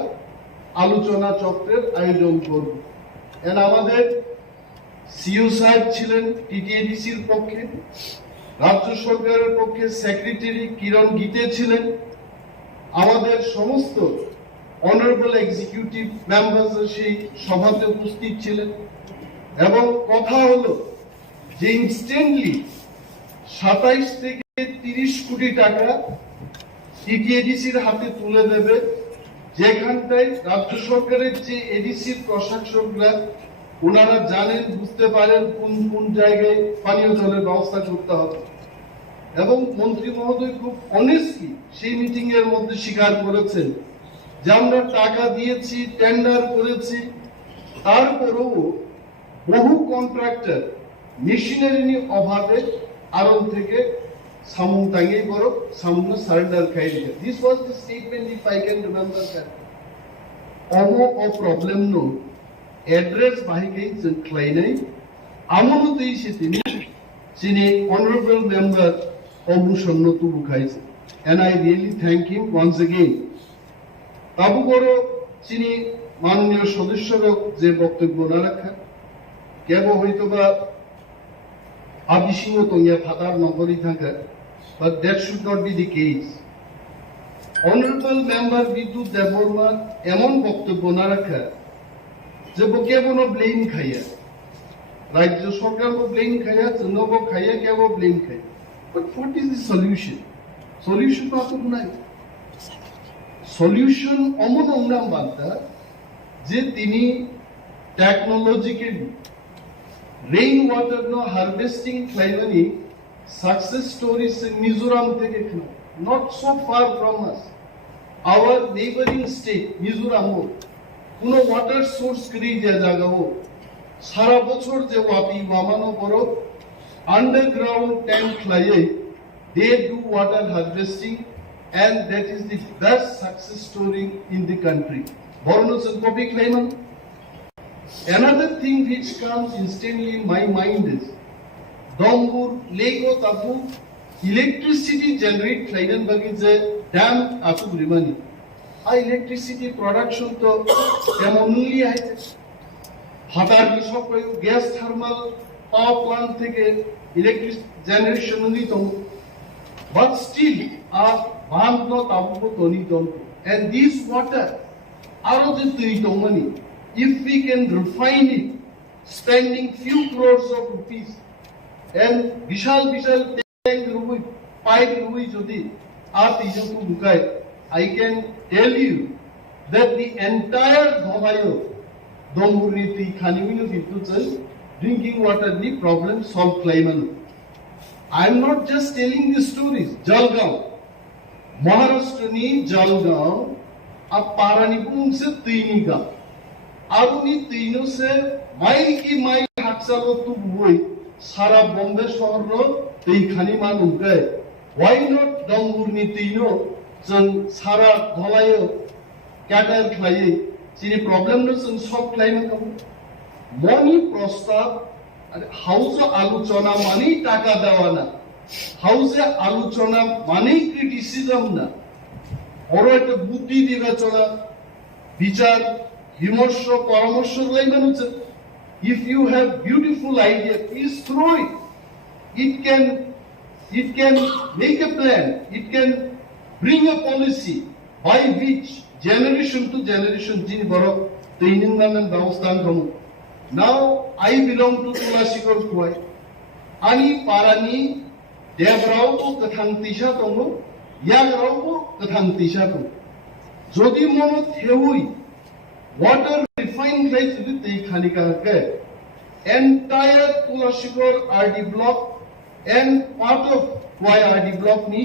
আলোচনা চক্রের আয়োজন করব। এন্ড আমাদের সিও সাহেব ছিলেন টিটিএডিসির পক্ষে, রাজ্য সরকারের পক্ষে সেক্রেটারি কিরণ গীতে ছিলেন, আমাদের সমস্ত অনারেবল এক্সিকিউটিভ মেম্বার্স সেই সভাতে উপস্থিত ছিলেন এবং কথা হলো যে ইনস্ট্যান্টলি 27 থেকে 30 কোটি টাকা টিটিএডিসির হাতে তুলে দেবে, যেখানটায় রাজ্য সরকারের যে এডিসির প্রশাসকরা ওনারা জানেন, বুঝতে পারেন কোন কোন জায়গায় পানীয় জলের ব্যবস্থা করতে হবে। এবং মন্ত্রী মহোদয় খুব অনেস্টলি সেই মিটিং এর মধ্যে স্বীকার করেছেন যে আমরা টাকা দিয়েছি, টেন্ডার করেছি, তারপরেও বহু কন্ট্রাক্টর মেশিনারি অভাবে আরন থেকে সামুং টাঙ্গেই বড় সামুং সারেন্ডার খাইছে। This was the statement if I can remember that. অমো ও প্রবলেম নো এড্রেস বাহিকে ক্লাইনাই আমনতেই সে তিনি honorable member অমুসন্ন তুবু খাইছে। and I really thank him once again. তাবু বড় তিনি মাননীয় সদস্যরা যে বক্তব্য না রাখা কেবল হয়তো বা আবিসিংহ তঙ্গিয়া ফাদার নগরী থাকা, but that should not be the case. honorable member বিদ্যুৎ দেববর্মা এমন বক্তব্য না রাখা যে কেবল ব্লেম খাইয়া রাজ্য সরকার ব্লেম খাইয়া চন্দ্রব খাইয়া কেবল ব্লেম খাই। But what is the solution? Solution তো আসলে নাই। সলিউশন অমন অঙ্গাম বার্তা যে তিনি টেকনোলজিক্যালি রেইন ওয়াটার নো হারভেস্টিং ক্লাইমানি সাকসেস স্টোরিজ মিজোরাম থেকে not so far from us, our neighbouring state মিজোরামও কোনো ওয়াটার সোর্স করেই যে জায়গাও সারা বছর যে ওয়াপি ওয়ামানো বড় আন্ডারগ্রাউন্ড ট্যাঙ্ক লাইয়ে they do water harvesting and that is the best success story in the country. Bornos and Kopi Klaiman. Another thing which comes instantly in my mind is Dombur, Lego, Tapu, electricity generate Klainan Bagidze dam Atu Rimani. Electricity production to Yamonuli Hite Hatar Bishop gas thermal power plant থেকে electric generation only to, but still are and this water money, if we can refine it, spending few crores of rupees and vishal tank pipe I can tell you that the entire drinking water problem solved climate. I am not just telling the stories. Jalgaon, Maharashtra ni Jalgaon, ab Parani Pung se Tini ga. Aruni Tino se mail ki mail haksalo tu boi, Sara Bombay Shahar Tei Khani Manu gaye. why not dongurni tino जों सारा धलायो cater खाई जिनि problem न जों solve खालामनो दं मनि प्रस्ताव house आलोचना मानि टाका देवाना हाउस आलोचना मानि क्रिटिसिज्म ना और एक बुद्धि विवेचना विचार विमर्श परामर्श लाइमानो जों if you have beautiful idea please throw it can make a plan, it can bring a policy by which generation to generation jini borok training namen ব্যবস্থা দম now I belong to Tulasikor Kuai ani parani debrao ko kathang tisha tomo yagrao ko kathang tisha to jodi mono theui water refined right to the khanika ke entire Tulasikor RD block and part of why RD block ni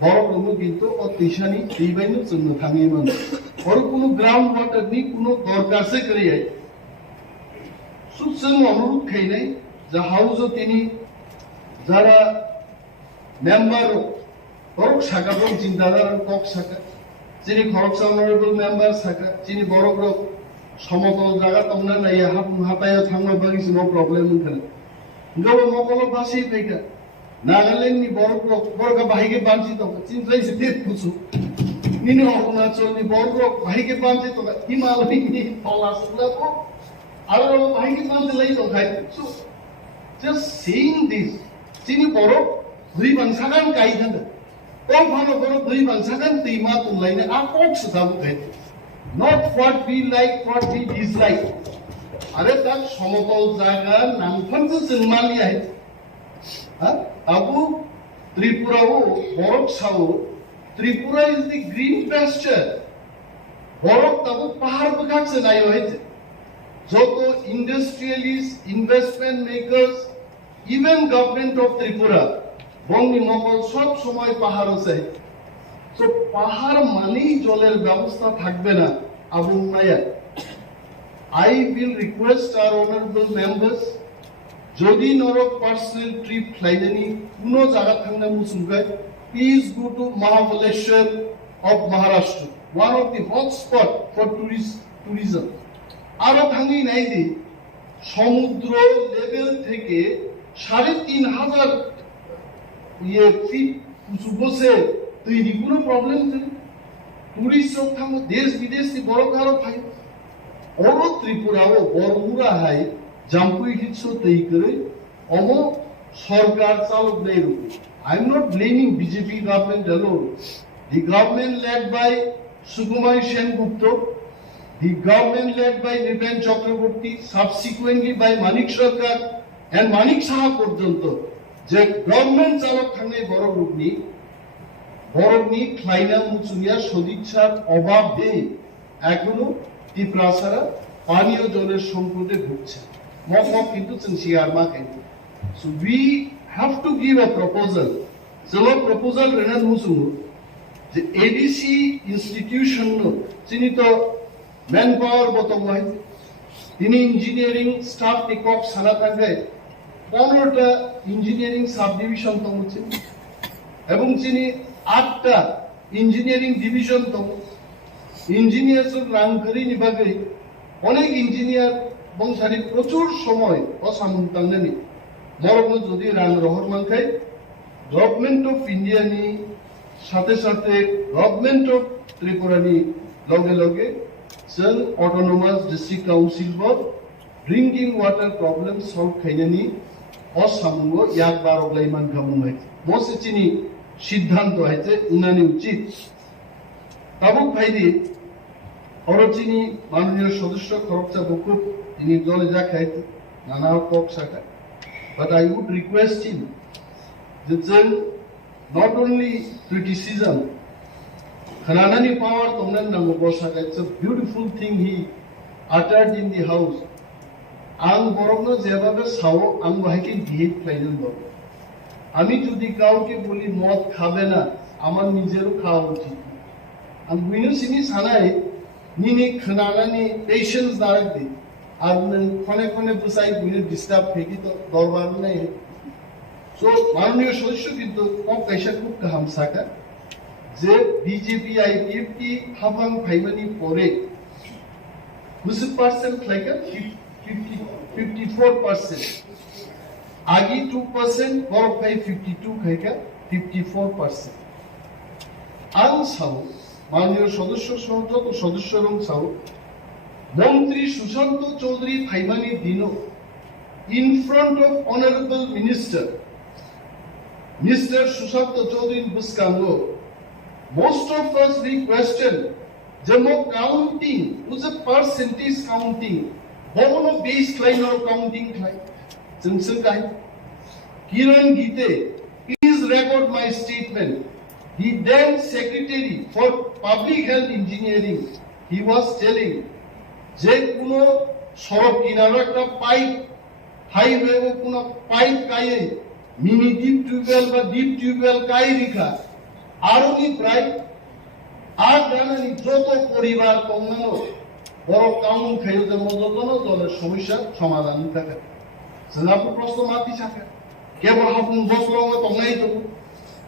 borok romu kintu o tishani dibainu chunno thangi man or kono ground water ni kono dorkar se kariye Suchan অনুরোধ খাইনাই যা house তিনি যারা member বড় শাখা এবং চিন্তাধারা cock শাখা যিনি খরচ অনারেবল মেম্বার শাখা যিনি বড় বড় সমতল জায়গা তোমরা নাই হাতায় থামনো বাগিস নো প্রবলেম ওখানে গো মকল বাসি পেকা নাগাল্যান্ড নি বড় বড় বাহিকে বাঞ্চি তো চিন্তাইছে তেত কুছু নিনি অরুণাচল নি বড় বাহিকে বাঞ্চি তো হিমালয় নি পলাশলা তো আর বাহিকে বাঞ্চি লাই তো খাই সো জাস্ট সেইং দিস যিনি বড় দুই বাংসাগান কাই থাকে ও ভালো বড় দুই বাংসাগান তিমা তুলাইনে আপক সুদাবু খাই not what we like what we dislike আরে তার সমতল জায়গা নামফান তো জন্মালি আই আবু ত্রিপুরা ও বরক সাও Tripura is the green pasture Borok তাবু পাহাড় বগাছে নাই হইছে যত industrialist investment makers even government of Tripura বঙ্গি মকল সব সময় পাহাড় আছে তো পাহাড় মানেই জলের ব্যবস্থা থাকবে না আবু মায়া I will request our honorable members যদি নরক পার্সোনাল ট্রিপ লাইনি কোনো জায়গা থাকলে মুসুমগাই please go to Mahabaleshwar of Maharashtra one of the hot spot for tourism আরো থাঙ্গি নাই দি সমুদ্র লেভেল থেকে ৩৫০০ ফিট উঁচু বসে তৈরি কোনো প্রবলেম নেই টুরিস্ট সব থাকো দেশ বিদেশ থেকে বড় কারো ভাই অর ত্রিপুরা ও বড়মুরা হাই জাম্পুই হিটসো তৈ করে অম সরকার চালক নেই রূপে I am not blaming BJP government alone the government led by Sukumar Sengupta the government led by Nipen Chakraborty subsequently by Manik Sarkar and Manik Saha পর্যন্ত যে গভর্নমেন্ট চালক থাকলে বড় রূপ নি বরফনি ক্লাইনা মুচুনিয়া সদিচ্ছার অভাবে এখনো ত্রিপুরা পানীয় জলের সংকটে ভুগছে মক কিন্তু সিয়ার মা কিন্তু so we have to give a proposal চলো প্রপোজাল রেনান মুচু যে এডিসি ইনস্টিটিউশন যিনি তো ম্যান পাওয়ার বতম হয় তিনি ইঞ্জিনিয়ারিং স্টাফ টিকক সানা থাকে 15টা ইঞ্জিনিয়ারিং সাব ডিভিশন তো হচ্ছে এবং যিনি 8টা ইঞ্জিনিয়ারিং ডিভিশন তো ইঞ্জিনিয়ার্স রাং করি নিবাগে অনেক ইঞ্জিনিয়ার বংশারি প্রচুর সময় অসামন্তাঙ্গনি মরম যদি রাং রহর মানখাই গভর্নমেন্ট অফ ইন্ডিয়া নি সাথে সাথে গভর্নমেন্ট অফ ত্রিপুরা নি লগে লগে जों অটোনোমাস ডিস্ট্রিক্ট কাউন্সিল ব ড্রিঙ্কিং ওয়াটার প্রবলেম সলভ খাইনানি অসামঙ্গ একবার অগ্লাইমান খামুমাই মসিচিনি সিদ্ধান্ত হয়েছে উনানি উচিত তাবুক ভাইদি অরচিনি মাননীয় সদস্য খরচা বকুব তিনি দলে যা খাইতে নানা কক শাখা but I would request him যে जों not only criticism Khananani power tomnan nango bosaka it's a beautiful thing he uttered in the house ang borogno jebabe sao ang bahike dihe final do আমি যদি কাউকে বলি মদ খাবে না আমার নিজেরও খাওয়া উচিত আমি বুঝিনো সিনি সানাই নিনি খানানানি পেশেন্স দাঁড়াক দি আর ক্ষণে ক্ষণে বসাই বুঝে ডিস্টার্ব ফেকি তো দরবার নাই So माननीय सदस्य किंतु कम कैसा कुछ काम साका जे बीजेपी आईपीएफ की हाफांग फाइमानी पोरे मुझे परसेंट लाइक 54%, आगे 2% और भाई 52 कहेगा 54%. आं साउ माननीय सदस्य संसद सदस्य रंग साउ मंत्री सुशांत चौधरी फाइमानी दिनो in front of honorable minister Mr. Sushant Chaudhary Buskango, most of us we question Jamo counting, who's a percentage counting, bono baseline or counting like Sinsukai. Kiran Gite, please record my statement. The then Secretary for Public Health Engineering, he was telling, Je kuno sorok kinara ekta pipe, highway o kuno pipe kaye, mini deep tubewell বা deep tubewell কাই রেখা আরো নি প্রায় আর জানানি যত পরিবার কমনানো বড় কাউন খাইও যে মজতন দলের সমস্যা সমাধান থাকে সেনাপু প্রশ্ন মাতি থাকে কেবল হাপুন বসলং তংনাই তো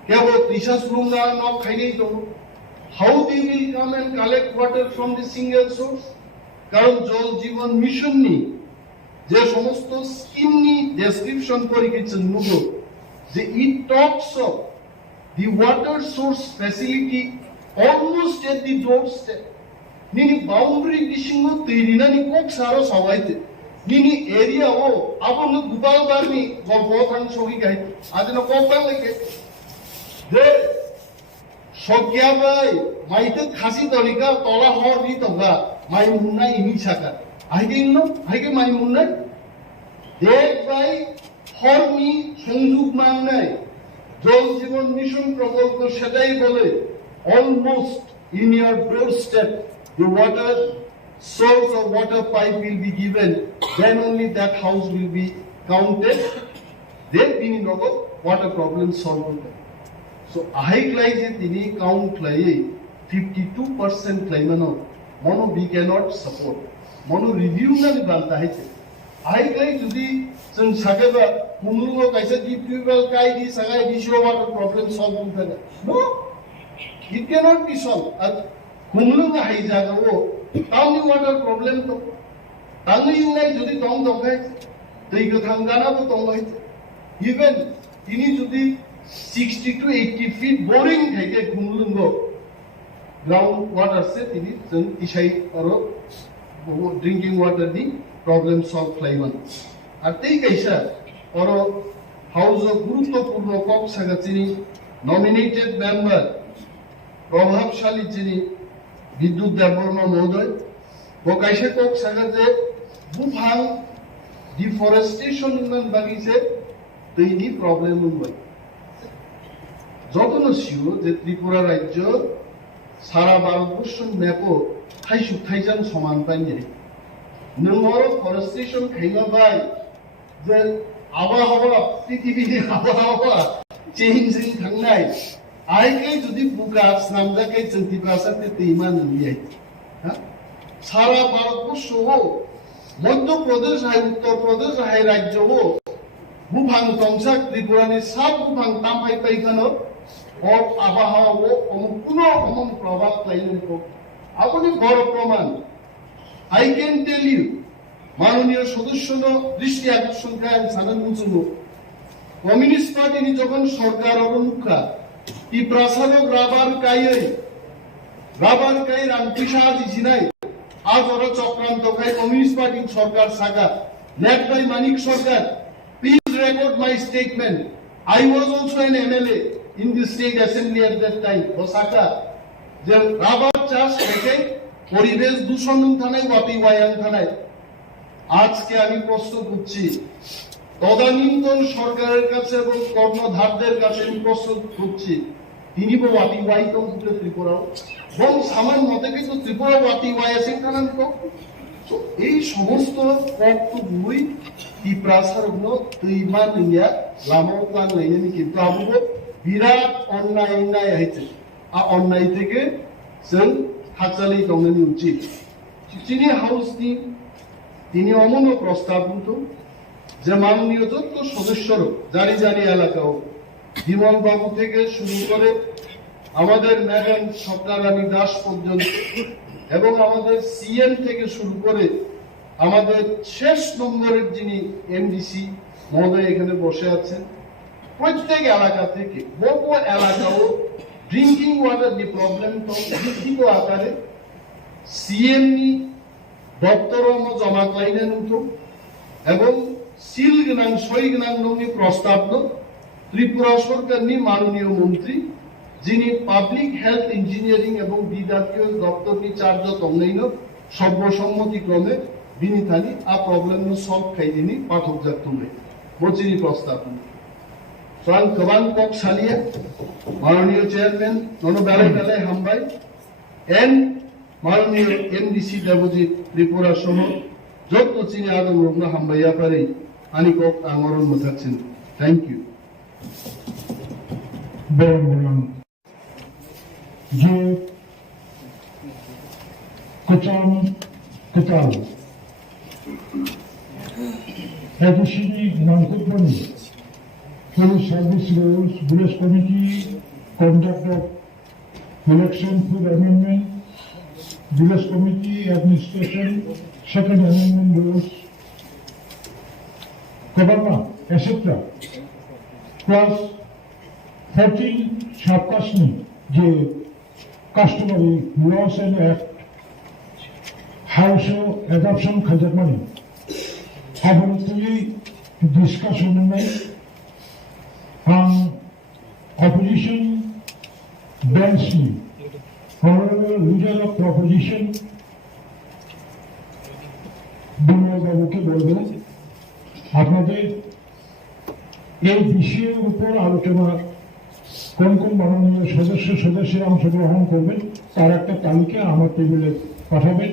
কেবল ত্রিশা সুলুংনা ন খাইনেই তো how they will come and collect water from the single source কারণ জল জীবন মিশন নি যে সমস্ত স্কিম নি ডেসক্রিপশন করে গেছেন মুগো যে it talks of the water source facility almost at the doorstep. Nini boundary dishingo tirina ni kok saro sawaite. Nini area o abon gubal barni golpothan shogi gai. Adino kopang leke. De shogya bai maite khasi dolika tola hor ni toga mai munna ini chaka. Aige inno aige mai munna দেখ ভাই হরনি সংযোগ মান নাই জল Jeevan mission প্রকল্প সেটাই বলে almost in year door step the water source of water pipe will be given, then only that house will be counted, then তিনি নগদ water problem solve হবে. So I claim যে তিনি count claye 52% claim no mono we cannot support mono review na ni balta haite I claim যদি जों सागेबा खुमलुंग कैसे deep tubewell kai di sagai di show water problem solve হবে না. No, it cannot be solved. আর খুমলুंग হাই জায়গা ও তাওনি water problem তো তাওনি ইউনাই যদি দং দখাই তৈ গথাং গানা তো দং হইছে ইভেন তিনি যদি 60 to 80 feet boring থেকে খুমলুंग গ্রাউন্ড ওয়াটার সে তিনি जों ইসাই আরো drinking water the problem solve ক্লাইমান আর তেই কাইসা আর হাউস গুরুত্বপূর্ণ কক্সাগা যিনি নমিনেটেড মেম্বার প্রভাবশালী যিনি বিদ্যুৎ দেববর্মা মহোদয় ও কাইসা কক্সাগা যে বুফাং ডিফরেস্টেশন মান বাগিছে তৈনি প্রবলেম হই যতন সিও যে ত্রিপুরা রাজ্য সারা ভারতবর্ষ ম্যাপও থাইসু থাইজান সমান পাইনি नोंगोर फरेस्टेशन खाइबाय जे आबहावा पृथ्वीनि आबहावा चेंजिं थांनाय आइकै जुदि बुकास नामजाकै जोंति भाषाते दैमा नलियै सारा भारतबर्षआव मध्य प्रदेश हाय उत्तर प्रदेश हाय राज्यआव बुफां तंसा त्रिपुरानि सात बुफां तामफाय पाइखानो और आबहावाव अनुकूल अमन प्रभाव लायनखौ आपनि बड़ प्रमाण I can tell you, মাননীয় সদস্য দৃষ্টি আকর্ষণ করেন সাধারণ মুচুমু কমিউনিস্ট পার্টি নি যখন সরকার অরুণুখা ই প্রাসাদক রাবার কাই রামকৃষ্ণ দিছিনাই আজ ওরা চক্রান্ত খাই communist party Sarkar Saga led by Manik Sarkar please record my statement I was also an MLA in the state assembly at that time Osaka যে রাবার চাষ থেকে পরিবেশ দূষণ থানায় ওয়াপি ওয়ায়াং থানায় আজকে আমি প্রশ্ন করছি তদানীন্তন সরকারের কাছে এবং কর্ণধারদের কাছে আমি প্রশ্ন করছি তিনি ওয়াপি ওয়াই তো ত্রিপুরাও এবং আমার মতে কিন্তু ত্রিপুরা ওয়াপি ওয়াই আছে থানা তো এই সমস্ত কর্তব্যই ত্রিপ্রাসার তৈমান ইন্ডিয়া লামাও প্লান লাইনে কিন্তু আবু বিরাট অন্যায় হয়েছে আর অন্যায় থেকে जों हाजालि दंनि उचित चिनि हाउसनि তিনি অমন প্রস্তাব কিন্তু যে মাননীয় যত সদস্যর জানি জানি এলাকাও বিমল বাবু থেকে শুরু করে আমাদের ম্যাডাম স্বপ্নারানী দাস পর্যন্ত এবং আমাদের সিএম থেকে শুরু করে আমাদের শেষ নম্বরের যিনি এমডিসি মহোদয় এখানে বসে আছেন, প্রত্যেক এলাকা থেকে বহু এলাকাও ড্রিঙ্কিং ওয়াটার নি প্রবলেম তো লিখিত আকারে সিএম নি দপ্তরম জমা ক্লাইনেন উঠো এবং সিল গোনাं সই গোনাं নংনি প্রস্তাব ত্রিপুরা সরকারনি মাননীয় মন্ত্রী যিনি পাবলিক হেলথ ইঞ্জিনিয়ারিং এবং বিভাগীয় দপ্তরনি চার্জ তংনাইন সর্বসম্মতিক্রমে বিনিথানি আ প্রবলেম সলভ খাইদিনি পাঠক জাতুমে মচিনি প্রস্তাব সাং গোबां কক সালিয়া মাননীয় চেয়ারম্যান ননো বেলে বেলে হামবাই এন মাননীয় এমডিসি দেবজিৎ ত্রিপুরা সহ যত চিনি আদম রত্ন হামবাইয়া পারে আনি কক আমরণ মথাচ্ছেন। Thank you. যে কোচাম কোচাল এডিসিবি নামকুটবনি police service rules village committee conduct of election food amendment village committee administration second amendment rules government etcetera plus 14 সাবকাশনি যে customary laws and act house adoption খাজাকমানি Abolitively discussion on opposition densely. However, leader of proposition Bimal বাবুকে বলবেন আপনাদের এই বিষয়ের উপর আলোচনা কোন কোন মাননীয় সদস্যরা অংশগ্রহণ করবেন তার একটা তালিকা আমার টেবিলে পাঠাবেন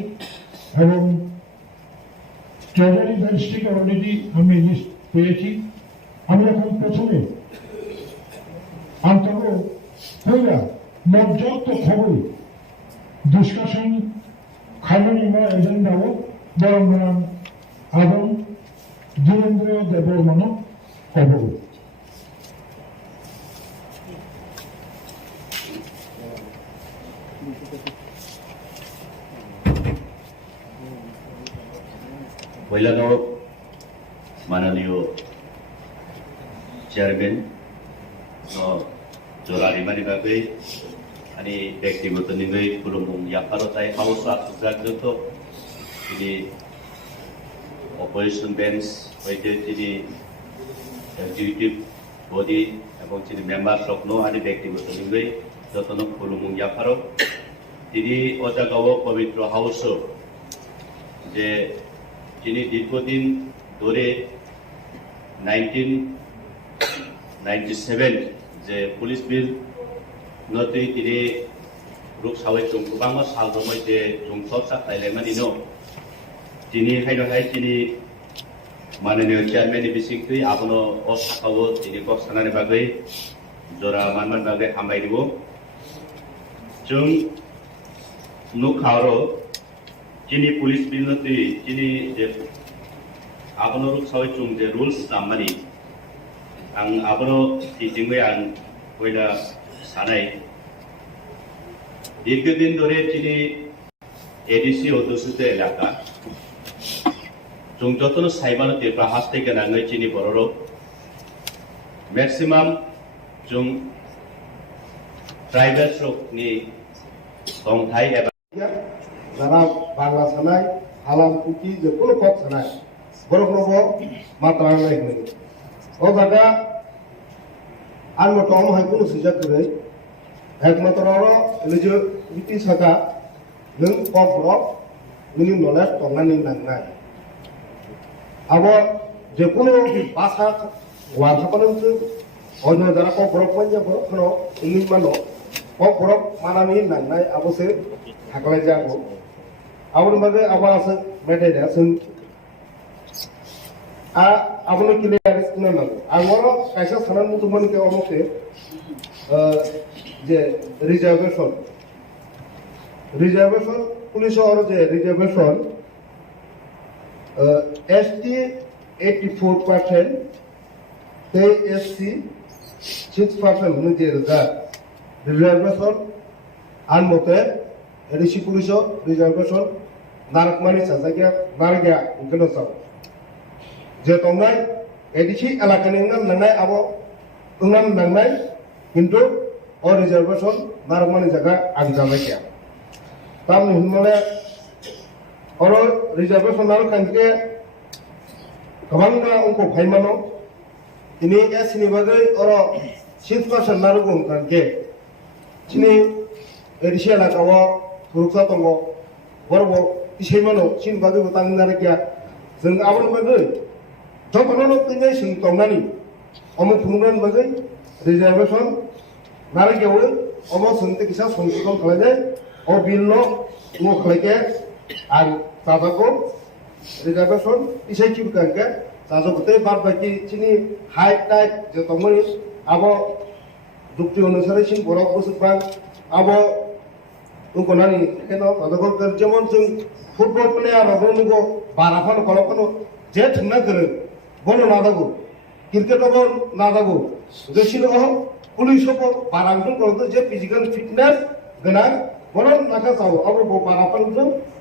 এবং ট্রেজারি বেঞ্চ থেকে অলরেডি আমি লিস্ট পেয়েছি। আমি এখন প্রথমে অন্তত হইয়া মর্যাপ্ত খবর ডিসকাশন খাইনিমা এজেন্ডাও বরং আদম ধীরেন্দ্র দেববর্মন খবর पहिलानो माननीय चेयरमैन जोरारिमानि बागै अनि व्यक्तिगत निगै खुलुमबुं याफारताय हाउस आसुजागजोंथ दिनै अपोजिशन बेंच बायदि दिनै एक्जिक्यूटिव बडी এবং दिनै मेम्बार्स रकनो अनि व्यक्तिगत निगै जतनो खुलुमबुं याफारो दिनै अजागाव पवित्र हाउस जे যিনি দীর্ঘদিন ধরে 1997 যে পুলিশ বিল নতুন তিনি রূপ সাবাই গোबां সালদमै যে জংসব সাকलायलायमानि न তিনি हाय তিনি माननीय चेयरमैन बिसिंखै आबनो अ साखाव তিনি गसानानि बागै जरा मानमान बागै हामबायदिबो जों नुखारो যিনি পুলিশ বিলনতি যিনি যে আবনো রূপ সাবাই চুং যে রুলস নামানি आं आबनो टिचिंगै आं কইলা সানাই দীর্ঘদিন ধরে তিনি এডিসি অধ্যুষিত এলাকা जों जतनो साइबानो टिरपा हास्ते गोनाङै चिनि बर'राव मैक्सिमाम जों ट्राइबेल रकनि दंथाय एबा যারা বাংলা সানাই আলাম কুকি যে কোনো কক সানাই বড় মাত্রা নাই হই ও জায়গা আর মতো হয় কোনো সুযোগ করে একমাত্র যে ইতি সাকা নং কক ব্রক মিনি নলেজ তংনানি নাংনাই আবো যে কোনো ভাষা ওয়ার্কশপে অন্য যারা কক ব্রক মানে কোনো ইংলিশ মানো কক ব্রক মানানি নাংনাই আবসে থাকলে যাবো আবুর মাঝে আবার আছে মেটাই আছে আবুল ক্লিয়ার না না আমারও কাইসা সানান মতো মনে কে অমকে যে রিজার্ভেশন পুলিশ আর যে রিজার্ভেশন এসটি 84%, they SC 6% হচ্ছে রিজার্ভেশন আর মতে ঋষি পুলিশ রিজার্ভেশন নারকমানি সাজাগিয়া নারগিয়া ইনকেনো সাও যে তংনাই এডিসি এলাকানি নাংনাই আবো তংনাম নাংনাই কিন্তু ও রিজার্ভেশন নারকমানি জায়গা আগে যাবে কিয়া তাম হিমলে और रिजर्वेशन नारो कांके गोबां अंक फाइमानो इनि एसनि बागै और 6% नारो गुं कांके चिनि एडिसियाला गावा थुरुखा दङ बरबो इसेमानो चिन बागै बतां नारकिया जों आबन बागै जतननो तिनै सिं तंनानि अमु फुंगन बागै रिजर्वेशन नारकियाव अमु संते किसा संशोधन खालायनाय अ बिलनो नो खालायके আর তাজাকো রিজার্ভেশন ইসাই কি কাঙ্কে তাজাকতে বাদ বাকি চিনি হাই টাইট যে তমনি আবো যুক্তি অনুসারে চিন বরক বসুবা আবো উকনানি কেন তাজাকো যেমন जों ফুটবল প্লেয়ার হবো বারাফান কলকনো যে থুনা করে বনো নাদাগো ক্রিকেট হবো নাদাগো দেশিল হবো পুলিশ হবো বারাংজন করতে যে ফিজিক্যাল ফিটনেস গোনাं বনো নাকা চাও আবো বারাফান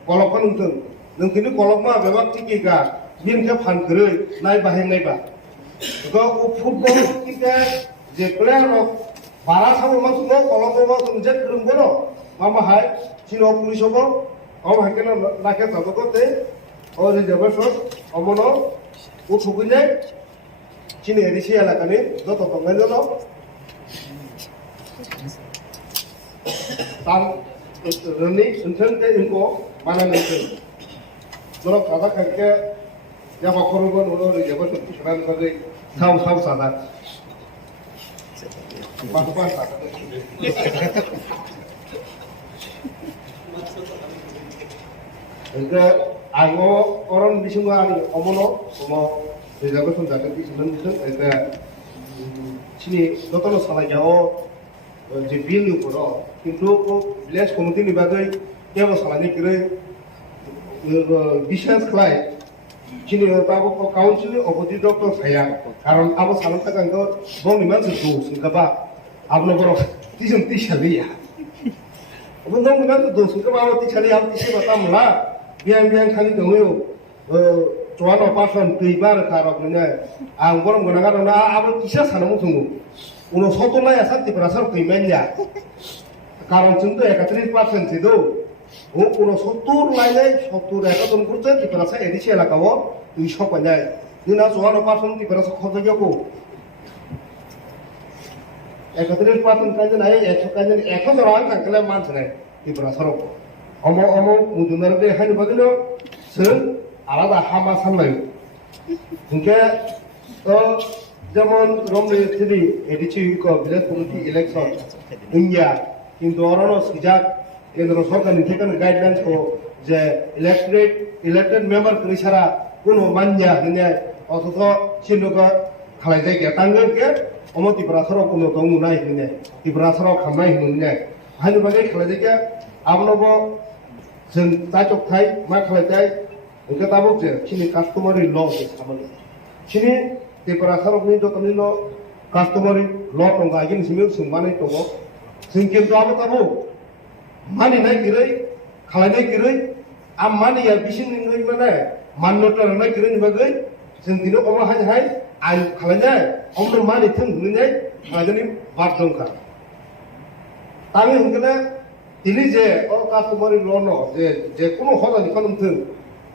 kolokkan untung nungkini kolokma bebak tikika binke phankere nai bahengnaiba go football kika je player of bara sabo masuno kolokma sungje krungbono mama hai chino police hobo om hakena nake tabokote o reservation omono o thugine chini erisi elakani joto tongajono tam roni untente inko mana nonton jolo kada kakke jaba korugo nulo jaba sottu sanan bagai saw sada apa sada enggak ayo orang bisunga ani omono omo jaba son jaka bisungan bisun enggak sini jotono sala jao je bil ni poro কিন্তু village committee ni bagai কেবল সালানি করে বিশেষ খাই চিনি তাবো council opposite doctor ছায়া কারণ আবো সালানটা কাঙ্গ বংনি মানসি দো সিনকাবা আবনো বড় তিজন তিসালিয়া অবন দং মানসি দো সিনকাবা আবো তিসালি আবো তিসে বাতামলা বিয়াং খালি দङो চুয়ানো পার্সন দুইবার কারক নে আং বরম গনাগার না আবো কিসা সানামু থুমু উনো সতলায়া সাতিপ্রা সার কইমাইয়া কারণ কিন্তু 31% ছিল ও কোন 70 লাইনে 70 একজন করতে ত্রিপুরা এডিসি এলাকাও 200 পায় দিনা 54% ত্রিপুরা খোঁজগো 31% কাজে নাই 100 কাজে 100 রান কাকলে মানছ নাই ত্রিপুরা সরক অম মুজুনার দে হানি বগলো সর আলাদা হামা সামলাই ইনকে তো যেমন রমনি থ্রি এডিসি কো ভিলেজ কমিটি ইলেকশন ইন্ডিয়া কিন্তু অরনো সিজাক কেন্দ্র সরকার থেকে গাইডলাইন্স কো যে ইলেক্টেড মেম্বার করি ছাড়া কোনো মানজা হিনে অথচ সিন্ধুক খালাই যায় কে টাঙ্গের কে অম ত্রিপুরা সরক কোনো দং নাই হিনে ত্রিপুরা সরক খামাই হিনে হানি বাগে খালাই যায় কে আমনবো जों ताचक थाय मा खालाय थाय ओंके ताबक जे खिनि कास्टमारि ल जे सामानि खिनि ত্রিপুরা সরकनि दतनि ल कास्टमारि ल दं गागिन सिमिल सुंमानै दङ जों किन्तु आबो ताबो मानिनाय गिरै खालायनाय गिरै आम मानिया बिसिनि माने मान्यता होनाय गिरैनि बागै जों दिनो अमा हाय आइ खालायनाय अमनो मानि थों होनाय खालायनि बात दंखा तानि होनगोना दिनै जे अ कास्टमारि ल जे कोनो हदानि खालामथों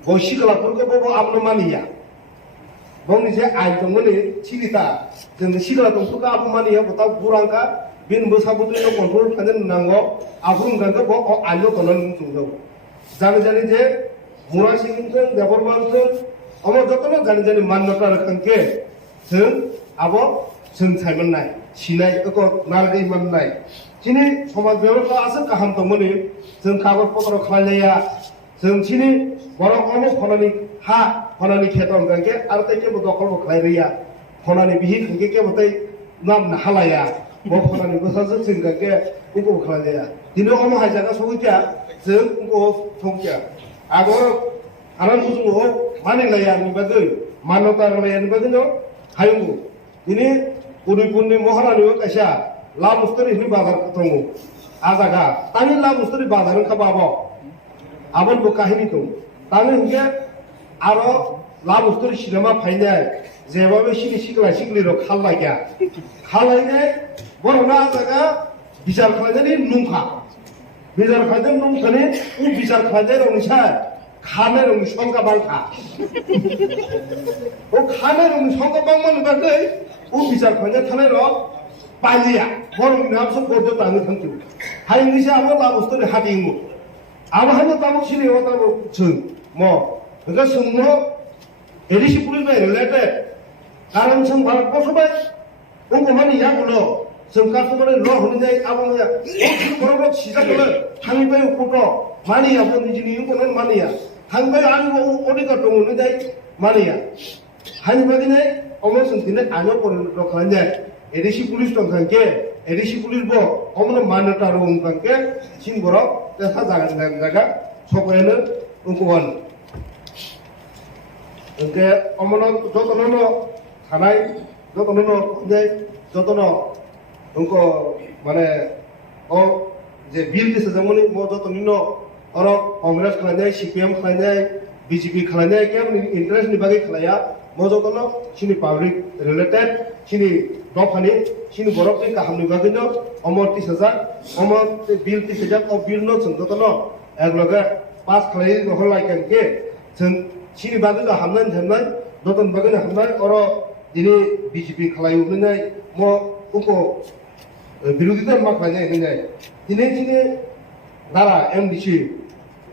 गयसिगलाफोरखौ आमनो मानिया बंनि जे आइ दंमोन सिलिता जों सिगला दंफोरखौ आबो मानिया बता बुरांका बिन बोसाबुद्रिनो कन्ट्रोल फानन नांगौ आब्रुं गांगो ब आइलो कनन जुंगौ जानि जानि जे मुरा सिंगिंजों देबरबांजों अमर जतनो जानि जानि मान्यता रखंके जों आबो जों साइमननाय सिनाय एको नारगै माननाय दिनै समाज बेबस्था आसो गाहाम दंमोन जों कागज पत्र खालायनाया जों दिनै बर' अमुक खनानि हा खनानि खेतन गांके आरो ताइके दखल खालायरिया खनानि बिहि खांके के बतै नाम नाहालाया ब खनानि गोसाजों जों गांके उनको खालायनाया दिनै अम हाजागा सौइया जों उनको संख्या आगर आराम बुजुङो मानिलाया नि बागै मान्यता होनायनि बादिनो हायंगु दिनै उदयपुरनि महारानियाव कायसा ला मुस्तरिनि बाजार दङ आजागा तानि ला मुस्तरि बाजार खाबाबो आबन बो काहिनी दं तानि हिंगे आरो ला मुस्तरि सिनेमा फाइनाय जेबाबो सिनि सिगला सिगलिरो खालाया खालायनाय बरना आजागा बिचार खालायनायनि नुंखा बिचार खालायनाय नुंखानि उ बिचार खालायनाय रंसा खानाय रं संगा बांखा ও খানায় রং সংখ্যা বাংমান বাকে ও বিচার খানে থানায় র পালিয়া বড় নাম সব করতে তানে থাকতে হাই নিছে আমো লাবস্তরে হাটিমু আমা হানো তামো ছিলি ও তামো ছুন ম গা সুন্ন এডিসি পুলিশ বাই রিলেটেড কারণ সং ভারতবর্ষ বাই ও কোমানি ইয়াগুলো जों कास्टमार ल होनो जाय आबो या बरबो सिजा गले थांबाय फट मानिया बन्दिजिनि कोन मानिया थांबाय आं अडिका दङ नो जाय मानिया हानि बादिने अमो संतिने आनो परिणत खालामनाय एडिसि पुलिस दं खांके एडिसि पुलिस बो अमनो मान्यता रं खांके सिन बरक तेसा जागोन जागा सबायनो उनकोवन ओके अमनो जतनो थानाय जतनो जाय जतनो उनको माने ओ जे बिल के सजमनि मो जतनिनो अरो कांग्रेस खालायनाय सीपीएम खालायनाय बीजेपी खालायनाय के इंटरेस्ट नि बागै खालाया मो जतनो सिनि पब्लिक रिलेटेड सिनि दफानि सिनि बरकनि काहामनि बागैनो अमर 30000 अमर बिल 30000 ओ बिल नो जों जतनो एकलगे पास खालाय रहलाय के जों सिनि बागै हामनाय थानाय जतन बागै हामनाय अरो दिनै बीजेपी खालायनाय मो उनको বিরোধিতা मा खालायनाय होनाय दिनै दिनै दारा एमडीसी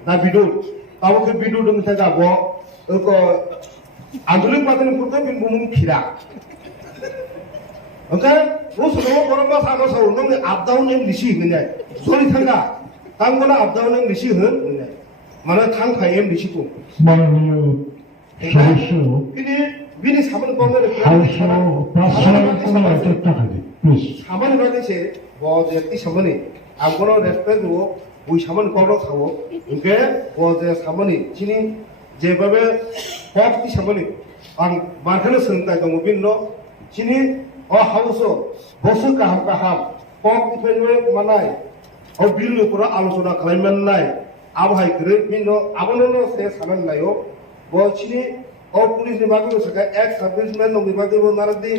ना बिदुर तावके बिदुर दं थागा बो उनको आंदोलन पातन पुरते बिन बुमुं फिरा ओके वो सुनो बरबा सानो साव नों आप डाउन एमडीसी होनाय सरि थागा तांगोना आप डाउन एमडीसी होनाय माने थां फाय एमडीसी को माननीय सदस्य बिनि सामने बंदर हाउसआव पार्सोनाल কোনো একটা থাকে প্লিজ सामने बागैसे बो जे ति सामने आंगोनो रेसपेक्ट हो बुइ सामने करो खावो ओके बो जे सामने चिनि जेबाबे पप ति सामने आं मारखनो सोंताय दङ बिनो चिनि अ हाउसो बसु काहाम काहाम पप इफेनो मानाय अ बिल पुरो आलोचना खालामनाय आबहाय करे बिनो आबनो से सामने नायो बो चिनि अ पुलिस नि बागै सका एक सर्विसमेन नि बागै बो नारदि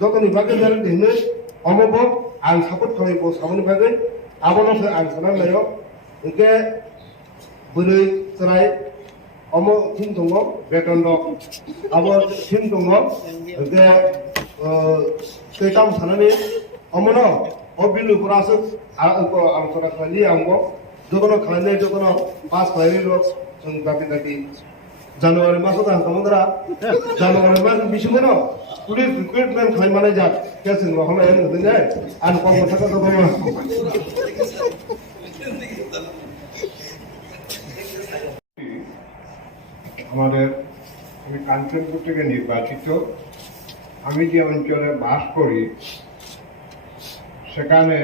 जतनि बागै नारदि ने अमबो आं सापर्ट खालामो सामने बागै आबनो से आं सानना लायो ओके बोरै सराय अम थिन दङ बेतन दं आबो थिन दङ ओके सैताम साननानै अमनो अ बिलु पुरासो आलोचना खालि आंबो जतनो खालामनाय जतनो पास खालामनाय जों दाबि दाबि जानुवारि मासाव थांखांदरा जानुवारि मास बिसिमनो पुलिस रिक्रुटमेन्ट खालामनाय जा केसजों माखानाय होदों आं कम थाखा दङ আমাদের আমি কাঞ্চনপুর থেকে নির্বাচিত আমি যে অঞ্চলে বাস করি সেখানে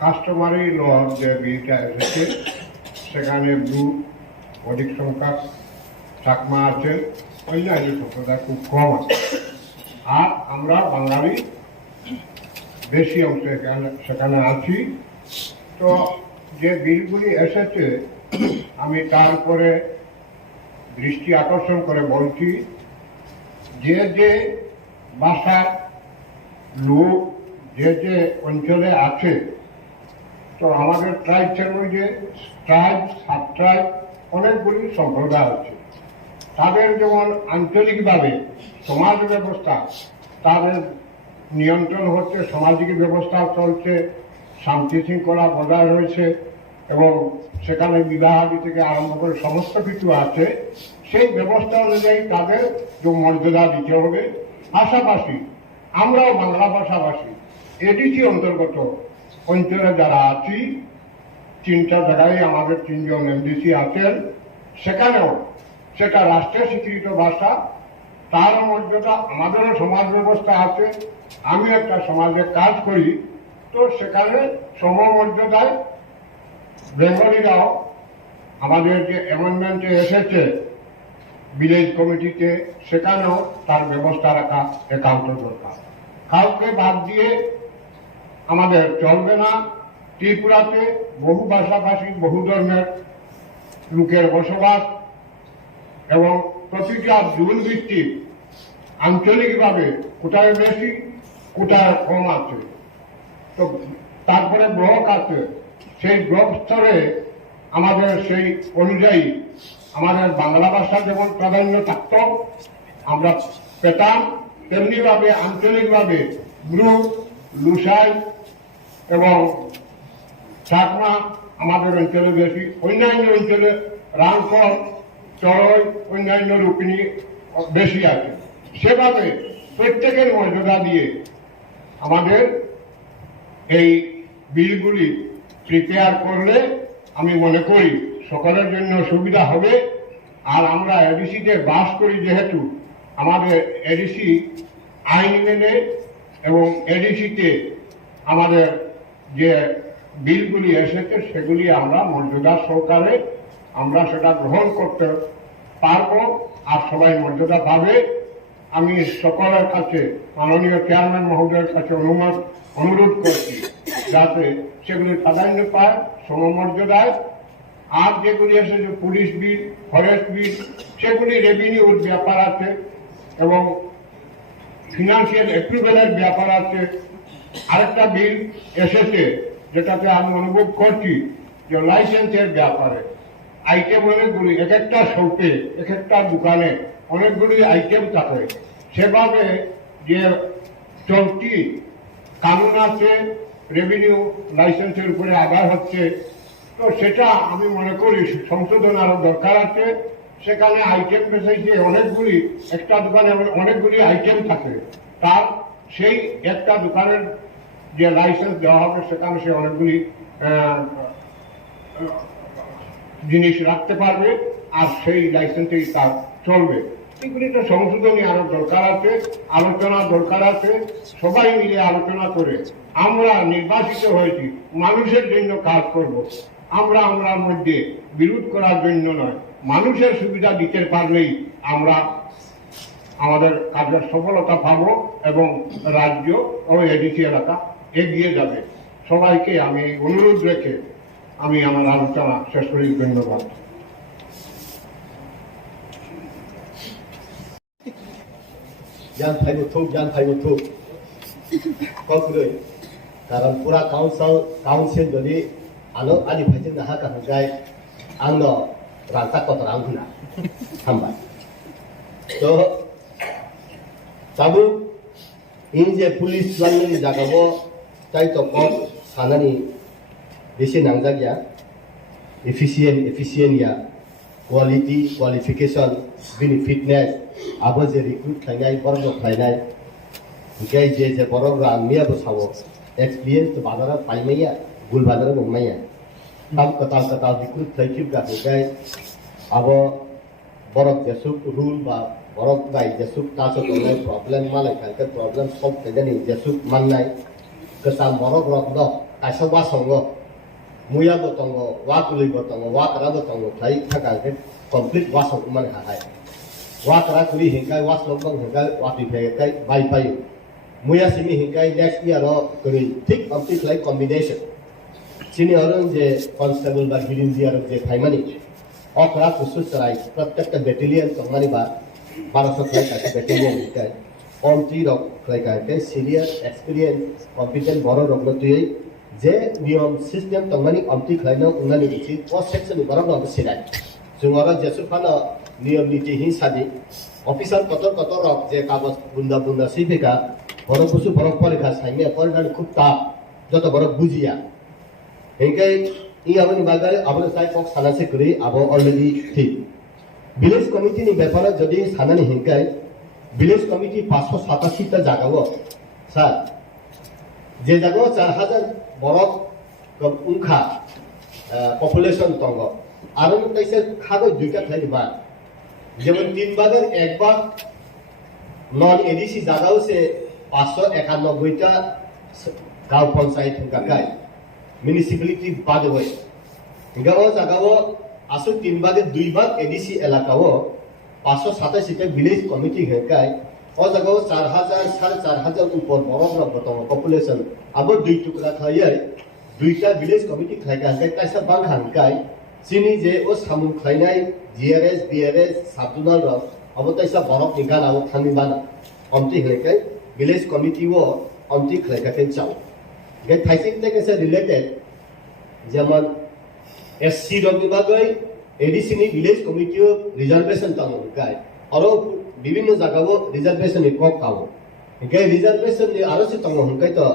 কাস্টমারি লর যে বিলটা এসেছে সেখানে ব্লু অধিক সংখ্যক চাকমা আছে অন্যান্য সম্প্রদায় খুব কম আছে আর আমরা বাঙালি বেশি অংশে সেখানে আছি তো যে বিলগুলি এসেছে আমি তার উপরে দৃষ্টি আকর্ষণ করে বলছি যে যে ভাষার লোক যে যে অঞ্চলে আছে তো আমাদের ট্রাইবসের মধ্যে ট্রাইব সাব ট্রাইব অনেকগুলি সম্প্রদায় আছে তাদের যেমন আঞ্চলিকভাবে সমাজ ব্যবস্থা তাদের নিয়ন্ত্রণ হচ্ছে সামাজিক ব্যবস্থা চলছে শান্তি শৃঙ্খলা বজায় রয়েছে এবং সেখানে বিবাহাদি থেকে আরম্ভ করে সমস্ত কিছু আছে সেই ব্যবস্থা অনুযায়ী তাদের যে মর্যাদা দিতে হবে পাশাপাশি আমরাও বাংলা ভাষাভাষী এডিসি অন্তর্গত অঞ্চলে যারা আছি 3টা জায়গায় আমাদের 3জন এমডিসি আছেন সেখানেও সেটা রাষ্ট্রের স্বীকৃত ভাষা তার মর্যাদা আমাদেরও সমাজ ব্যবস্থা আছে আমি একটা সমাজে কাজ করি তো সেখানে সমমর্যাদায় বেঙ্গলিরাও আমাদের যে অ্যামেন্ডমেন্টে এসেছে ভিলেজ কমিটিতে, সেখানেও তার ব্যবস্থা রাখা একান্ত দরকার। কাউকে বাদ দিয়ে আমাদের চলবে না। ত্রিপুরাতে বহু ভাষাভাষী, বহু ধর্মের লোকের বসবাস এবং প্রতিটা জুন ভিত্তিক আঞ্চলিকভাবে কোথায় বেশি কোথায় কম আছে। তো তারপরে ব্লক আছে, সেই ব্লক স্তরে আমাদের সেই অনুযায়ী আমাদের বাংলা ভাষা যেমন প্রাধান্য থাকত আমরা পেতাম, তেমনিভাবে আঞ্চলিকভাবে গ্রুপ, লুসাই এবং চাকমা আমাদের অঞ্চলে বেশি, অন্যান্য অঞ্চলে রাংকল, চড়ই, অন্যান্য রূপিণী বেশি আছে। সেভাবে প্রত্যেকের মর্যাদা দিয়ে আমাদের এই বিলগুলি প্রিপেয়ার করলে আমি মনে করি সকলের জন্য সুবিধা হবে। আর আমরা এডিসিতে বাস করি যেহেতু, আমাদের এডিসি আইন মেনে এবং এডিসিতে আমাদের যে বিলগুলি এসেছে সেগুলি আমরা মর্যাদা সহকারে আমরা সেটা গ্রহণ করতে পারবো, আর সবাই মর্যাদা পাবে। আমি সকলের কাছে, মাননীয় চেয়ারম্যান মহোদয়ের কাছে অনুরোধ করছি যাতে সেগুলি প্রাধান্য পায় সমমর্যাদায়। আর যেগুলি এসেছে পুলিশ বিল, ফরেস্ট বিল, সেগুলি রেভিনিউর ব্যাপার আছে এবং ফিনান্সিয়াল অ্যাপ্রুভেলের ব্যাপার আছে। আরেকটা বিল এসেছে যেটাতে আমি অনুভব করছি যে লাইসেন্সের ব্যাপারে আইটেম অনেকগুলি, এক একটা শপে, এক একটা দোকানে অনেকগুলি আইটেম থাকে। সেভাবে যে চলতি কানুন আছে, রেভিনিউ লাইসেন্সের উপরে আদায় হচ্ছে, তো সেটা আমি মনে করি সংশোধন আরো দরকার আছে। সেখানে আইটেম বেসাইছে অনেকগুলি, একটা দোকানে অনেকগুলি আইটেম থাকে, তার সেই একটা দোকানের যে লাইসেন্স দেওয়া হবে সেখানে সে অনেকগুলি জিনিস রাখতে পারবে, আর সেই লাইসেন্সেই তার চলবে। এগুলি তো সংশোধনী আরো দরকার আছে, আলোচনা দরকার আছে। সবাই মিলে আলোচনা করে আমরা নির্বাচিত হয়েছি মানুষের জন্য কাজ করব। আমরা আমরার মধ্যে বিরোধ করার জন্য নয়, মানুষের সুবিধা দিতে পারলেই আমরা আমাদের কাজের সফলতা পাবো এবং রাজ্য ও এডিসি এলাকা এগিয়ে যাবে। সবাইকে আমি অনুরোধ রেখে আমি আমার আলোচনা শেষ করি। ধন্যবাদ। jan thaibuthuk kokbroi karon pura council doli ano ali phajin na haka hugai angno rangta kotor anghuna hamba to sabu inje police lanni jagabo tai to kok sanani beshi nangjagya efficient ya quality qualification fitness abo je recruit khainai borok khainai gai je borok ra miya bo sawo experience to badara paimaya gul badara bomaya tam kata recruit thaikip ga gai abo borok jesuk rule ba borok gai jesuk ta so problem malai ka problem solve kadani jesuk mannai kesam borok rok do kaisa wasongo muya bo tongo wa tuli bo tongo wa kara bo tongo thai thaka complete wasong man ha hai wa kara kuli hingkai was lombang hingkai wa ti kai bai pai muya simi hingkai next year ro kuri ঠিক complete like combination chini horon je constable ba gilindiar je phaimani okra kusu sarai প্রত্যেকটা battalion tongmani ba 1200 kai ka battalion hingkai on ti rok kai ka serious experience competent boro rok no tui je নিয়ম system তংমানি অমতি খাইনো Unani দিছি post section বরং of সিরাই জুমারা জেসুফানো নিয়ম নীতি হিসাবে officer কত rock যে কাগজ বুন্দা সিফিকা বড় কিছু বড় পরীক্ষা সাইনে পরিণাম খুব তাপ যত বড় বুঝিয়া হেঙ্কাই ই আবনি বাগারে আবনে সাই কক সানাসে করি আবো অলরেডি ঠিক ভিলেজ কমিটি নি ব্যাপারে যদি সানানি হেঙ্কাই ভিলেজ কমিটি 587 টা জায়গাও স্যার যে জায়গাও 4000 borok ungkha population tongo aro taise khago duita thaini ba jemon 3 bagar 1 bag non edc jagao se 591 ta gaw panchayat hunkakai municipality bade hoy gao jagao asu 3 bagar 2 bag edc elakao 527 village committee হেকাই ও জায়গায় 4000 4500 উপর বড় বড় population আবো দুই টুকরা খাইয়াই দুইটা ভিলেজ কমিটি খাইকা কাইসা বাং হানকাই চিনি যে ও সামু খাইনাই জিআরএস বিআরএস সাবজুনাল রক অবতাইসা বরক নিগান আবো থামিবানা অমতি হেকাই ভিলেজ কমিটি ও অমতি খাইকাকে চাও গে থাইসিং থেকে রিলেটেড যেমন এসসি রকম বাগৈ এডিসিনি ভিলেজ কমিটিও রিজার্ভেশন তামো গাই আরো বিভিন্ন জায়গাও রিজার্ভেশন এ কক কাও গে রিজার্ভেশন এ আরো সে তামো হংকাই তো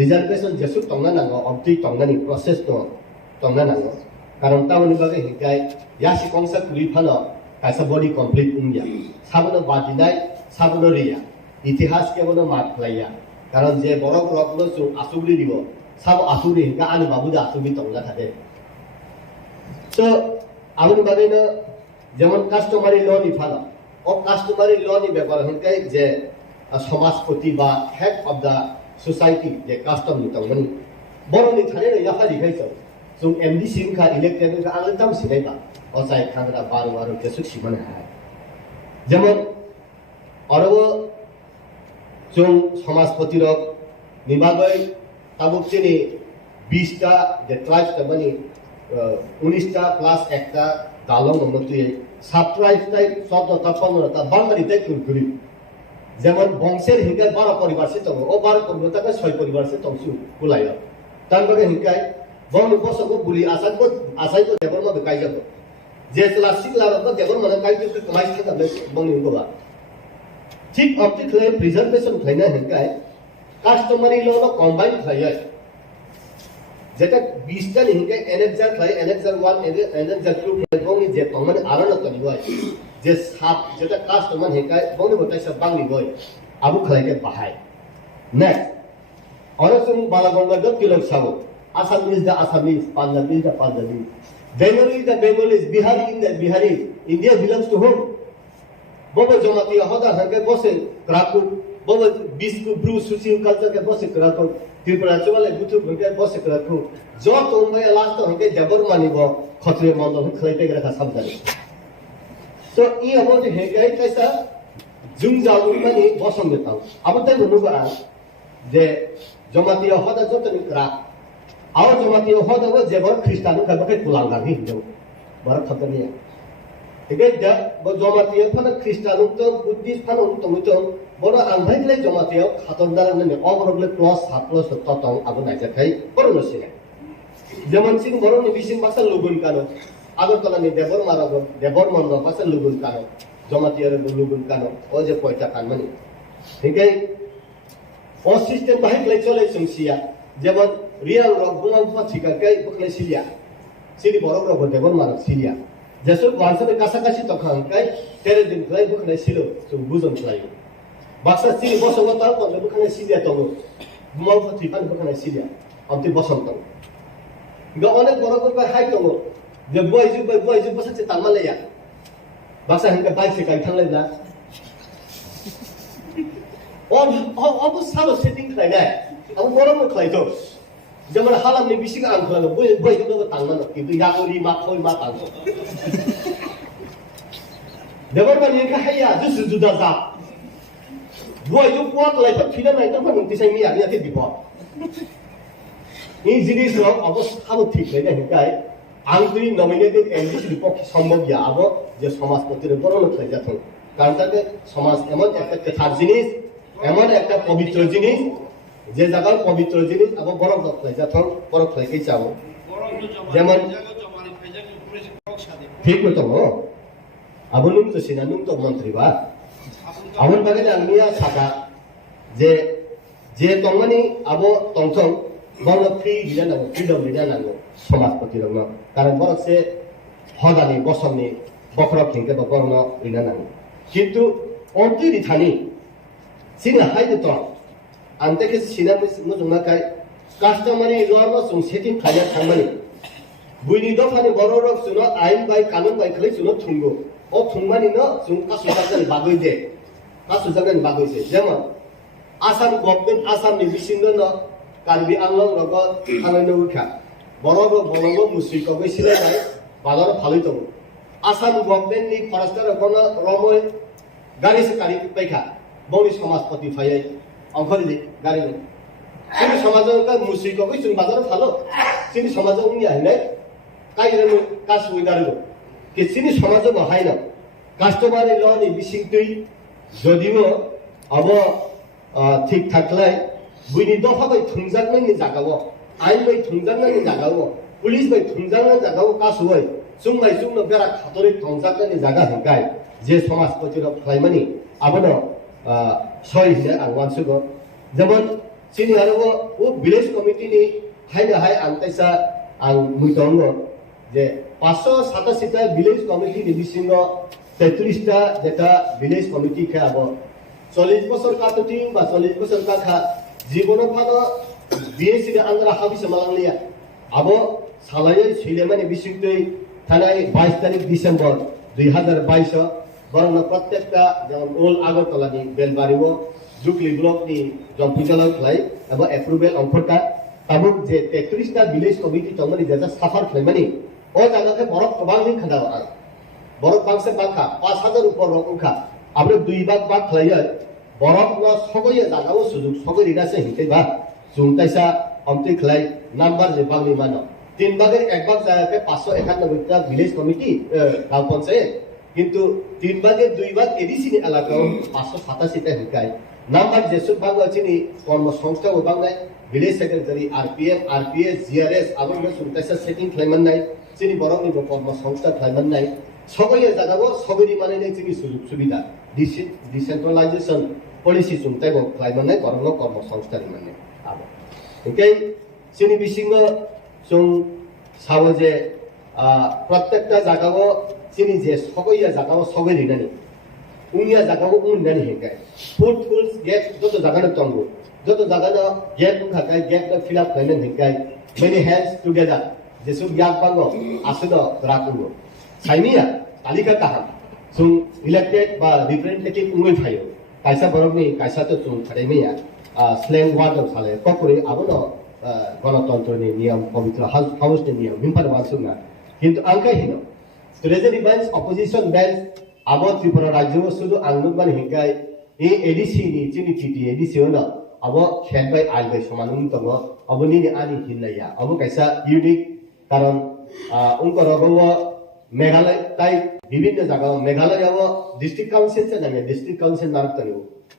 রিজার্ভেশন যেসু তংনা নাঙ্গো অবতি তংনানি প্রসেস তো তংনা নাঙ্গো কারণ তামনি বাগে হিকাই ইয়াসি কংসা কুলি ফানো কাইসা বডি কমপ্লিট উমিয়া সাবনো বাদিনাই সাবনো রিয়া ইতিহাস কেবল মাত লাইয়া কারণ যে বড় রকম আসুবলি দিব সাব আসুবলি হিকা আনি বাবুদা আসুবলি তংনা থাকে তো আমি বাদে না যেমন কাস্টমারি ল নি ফালো ও কাস্টমারি ল নি ব্যাপার হইকাই যে সমাজপতি বা হেড অফ দা সোসাইটি যে কাস্টম নি তংমানি বড় নি থানে না ইয়াফা দিখাইছো जों एमडीसी का इलेक्टेड का आलताम सिनायबा असाय खांद्रा बारवार केसु सिमन हाय जेमन अरबो जों समाजपति रक निबागै ताबुकचिनि 20 टा जे ट्राइब्स तबनि 19 टा प्लस एकटा दालं नमतुय सब ट्राइब्स टाइ 14 टा 15 टा बांगाली टाइ कुरकुरि जेमन बंशेर हिंगा 12 परिवार से तंग ओ 12 परिवार तक 6 परिवार से तंगसु कुलायो तान बगे हिंगाय बंग बसको बुली आसाय को देबर मा बेकाय जाबो जे सला सिकला रब देबर मा काय तो कमाई था तबले बंग निगोबा ठीक ऑप्टिकल प्रिजर्वेशन थाइना हेकाय कास्टमरी ल न कम्बाइन थाय जेटा 20 टा हिंगे एनेक्सर थाय एनेक्सर 1 एनेक्सर 2 बंग जे तंगमन आरण तनिगय जे सात जेटा कास्टमर हेकाय बंग बताय सब बंग निगय आबु खलाय के बाहाय नेक्स्ट और सुन बालागंगा द किलो साबो Assamese the Assamese, Punjabi the Punjabi, Bengali the Bengalis, Bihari the Bihari. India belongs to whom? Bobo Jomati Ahoda Hanke Bose, Kraku, Bobo Bisku, Bruce, Susi culture ke Bose Kraku, Tripura Chuvale Gutu Hanke Bose Kraku, Jot Umay last Hanke Jabur Manibo, Kotre Mondo, Klete Graka Samdari. So, E about the Hanke Kaisa, Zoom Zawu Mani, Bosom the town. About the Nuba, the Jomati Ahoda Jotan Krak. और जमाती हो तो वो जेबर Christian का बके पुलांगा ही जो बार खत्म नहीं है ठीक है जब वो जमाती हो फन क्रिश्चियन तो बुद्धिस्ट फन तो मुझे बड़ा अंधाई ले जमाती हो खातरदार ने ओवरऑल प्लस 7 तो अब नहीं जाता पर नसी है जमन सिंह बरो ने बिसिंग पासा लुगुन कानो आगर तला ने देवर मारा देवर मन रो पासा लुगुन कानो जमाती रे लुगुन कानो ओ जे पयता कान मनी ठीक है ओ सिस्टम बाहे ले चले संसिया जेमन रियल रक बुलां फाथिका कै बखले सिलिया सिरि बरक रक देबर मारक सिलिया जेसो वानसने कासाकासि तखां कै तेरे दिन कै बखले सिलो जों बुजन लायो बाक्सा सिरि बसो गता पन बखले सिलिया तंगो बुलां फाथिका बखले सिलिया अमति बसम तंग ग अनेक बरक कै हाय तंगो जे बयजु बससे तांमालया बाक्सा हिंगा बाइक से कै थांलायला अब सालो सेटिंग खायनाय अब बरक खायतो जमन हालाम ने बिसिग आं खालामो बय जों तांना किन्तु यागोरि मा खय मा तांगो देबर मानि का हाया जुसु जुदा जा बय जो पक लाइफ फिना नाय त मन तिसाय मिया नि आते दिबो इ जिनिस र अवस्था ठीक हैन हिकाय आं दुई नमिनेटेड एमडीसी रिपोर्ट सम्भव या अब जे समाजपतिर बरन खाय जाथों कारण ताके समाज एमन একটা কথা জিনিস এমন একটা পবিত্র জিনিস যে জায়গার পবিত্র জিনিস আবো বড় খাই যাথং বড় খাই কে চাও যেমন ঠিক মতো আবো নুম তো সিনা নুম তো মন্ত্রী বা আমন বাগে আমিয়া ছাকা যে তংমানি আবো তংথং বড় ফ্রি দিনা না ফ্রিডম দিনা না সমাজপতি রং কারণ বড় সে হদানি বসনি বকর কিনকে বকর না দিনা না কিন্তু অন্তিরি থানি সিনা হাইদে তো आंते के सिना मुजुंगा काय कास्टमारी लॉ जों सेटिंग खाया थांमानि बुइनि दफानि बररक सुनो आइन बाय कानुन बाय खलै सुनो थुंगो ओ थुंमानि न जों कासु जागन बागै दे कासु जागन बागै से जेमन आसाम गभर्नमेन्ट आसामनि बिसिंग न कार्बि आंलं रग थांनो उखा बररक बलंग मुसिकबै सिलायनाय बालार फालै दं आसाम गभर्नमेन्टनि फरेस्टार रखना रमय गारि से गारि पैखा बौनि समाजपति फायै अंखरि गारि जोंनि समाजाव का मुसिखौ जों बाजाराव थालो जोंनि समाजाव उनि आइनाय काइरनो कासुइ दारगो कि जोंनि समाजाव बाहायना कास्टमारि लनि बिसिंतै जदिबो अब ठीक थाकलाय बुइनि दफा बै थुंजागनायनि जागाव आइन बै थुंजागनायनि जागाव पुलिस बै थुंजागनायनि जागाव कासुइ सुंनाय सुंनो बेरा खातरि थुंजागनायनि जागा हंगाय जे समाजपतिनो खालायमानि आबनो सय हिने आं वानसुगो जेमन सिनि आरो वो विलेज कमिटिनि हायना हाय आं तैसा आं मुइतंगो जे 587 टा विलेज कमिटिनि बिसिङो 33 टा जेटा विलेज कमिटि खा अब 40 বছর কাটতি বা 40 বছর কাখা জীবনের ফানো বিএসসি রে আন্দ্রা হাবিস মালাংলিয়া আবো সালাयै ছিলেমানি বিসিংতৈ থানায় 22 তারিখ ডিসেম্বর 2022 বরং প্রত্যেকটা যেমন ওল আগরতলানি বেলবাড়িও জুকলি ব্লকনি জম্পিজালাও খাই এবং এপ্রুভেল অংশটা তাবুক যে 33 টা ভিলেজ কমিটি তমনি যেটা সাফার খাইমানি ও জায়গাতে বরফ প্রবাহনি খাদাও আর বরফ বাংসে বাখা 5000 উপর রকমখা আমরা দুই ভাগ ভাগ খাইয়া বরফ ন সগয়ে জাগাও সুযোগ সগয়ে রিনাসে হিতেবা জুমতাইসা অমতি খাই নাম্বার যে বাংনি মানো তিন ভাগের এক ভাগ জায়গাতে 591 টা ভিলেজ কমিটি গাঁও পঞ্চায়েত কিন্তু তিন ভাগের দুই ভাগ এডিসি এলাকাও 587 টা হিকাই নাম্বার যেসব ভাগ আছেনি কর্মসংস্থা ও বাংলায় village secretary RPF RPS GRS আবার সুমতাইসা সেটিং খাইমান নাই চিনি বরংনি কর্মসংস্থা খাইমান নাই সগয়ে জাগাও সগরি মানে নাই চিনি সুযোগ সুবিধা ডিসেন্ট্রালাইজেশন পলিসি সুমতাইব খাইমান নাই বরং কর্মসংস্থা মানে আবার ওকে চিনি বিসিং जों सावो जे प्रत्येकटा जागाव चिनि जे सगैया जागाव सगै रिनानि उनिया जागाव उननानि हेकाय फुट फुल्स गेट जतो जागानो तंगो जतो जागानो गेट उखाकाय गेट न फिल अप खायनो हेकाय मेनी हैंड्स टुगेदर जेसु याक बांगो आसुदो राकुंगो साइनिया तालिका काहा जों इलेक्टेड बा रिप्रेजेंटेटिभ उमै फायो कायसा बरगनि कायसा तो जों थारैमिया स्लेंग वार्ड साले ककरे आबनो गणतन्त्रनि नियम पवित्र हाउसनि नियम हिमफार मानसुना किन्तु आंखाय हिनो ट्रेजरी बेंच अपोजिशन बेंच आबो त्रिपुरा राज्य सुदु आंगनुबान हिंगाय ए एडीसी नि चिनि चिटि एडीसी होनो आबो खेनबाय आइबाय समानुम तंग अबनि नि आनि हिनलाया आबो कायसा यूनिक कारण उनकरबो मेघालय ताई विभिन्न जगह मेघालयाव डिस्ट्रिक्ट काउंसिल से नामे डिस्ट्रिक्ट काउंसिल नारतनियो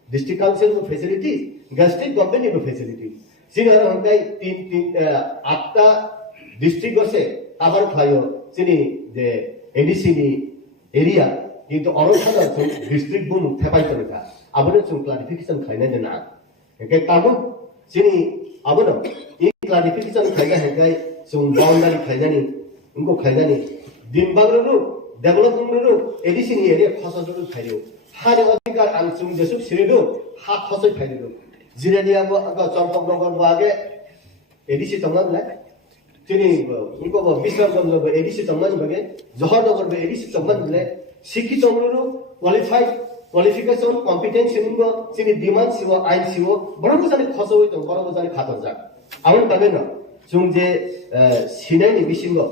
डिस्ट्रिक्ट काउंसिल को फैसिलिटीज गस्टेट गवर्नमेंट को फैसिलिटीज सिनियर हंगाय 8टा डिस्ट्रिक्ट আছে আবার খায়ো চিনি যে এডিসি নি এরিয়া কিন্তু অরখানা ডিস্ট্রিক্ট বুম থেপাইতো না আবনে जों ক্লারিফিকেশন খাইনা দেনা একে তাবু চিনি আবনো ই ক্লারিফিকেশন খাইনা হেকাই जों বাউন্ডারি খাইনানি উনকো খাইনানি দিনবাগরু ডেভেলপমেন্টরু এডিসি নি এরিয়া খসজরু খাইও হারে অধিকার আন जों যেসব সিরিদু হা খসই খাইদু जिरानियाबो चम्पकनगर बागे एडीसी तंगन ला तिनी उनको विश्वगंजबो एडीसी तंगन बगे जहरनगरबो एडीसी तंगन ले शिक्षित तंगरु क्वालिफिकेशन कॉम्पिटेंसी उनको तिनी डिमांड सिवा आइन सिवा बरको जाने खसoi त बरको जाने खातर जा आउन बागे न जों जे सिनायनि बिसिंगो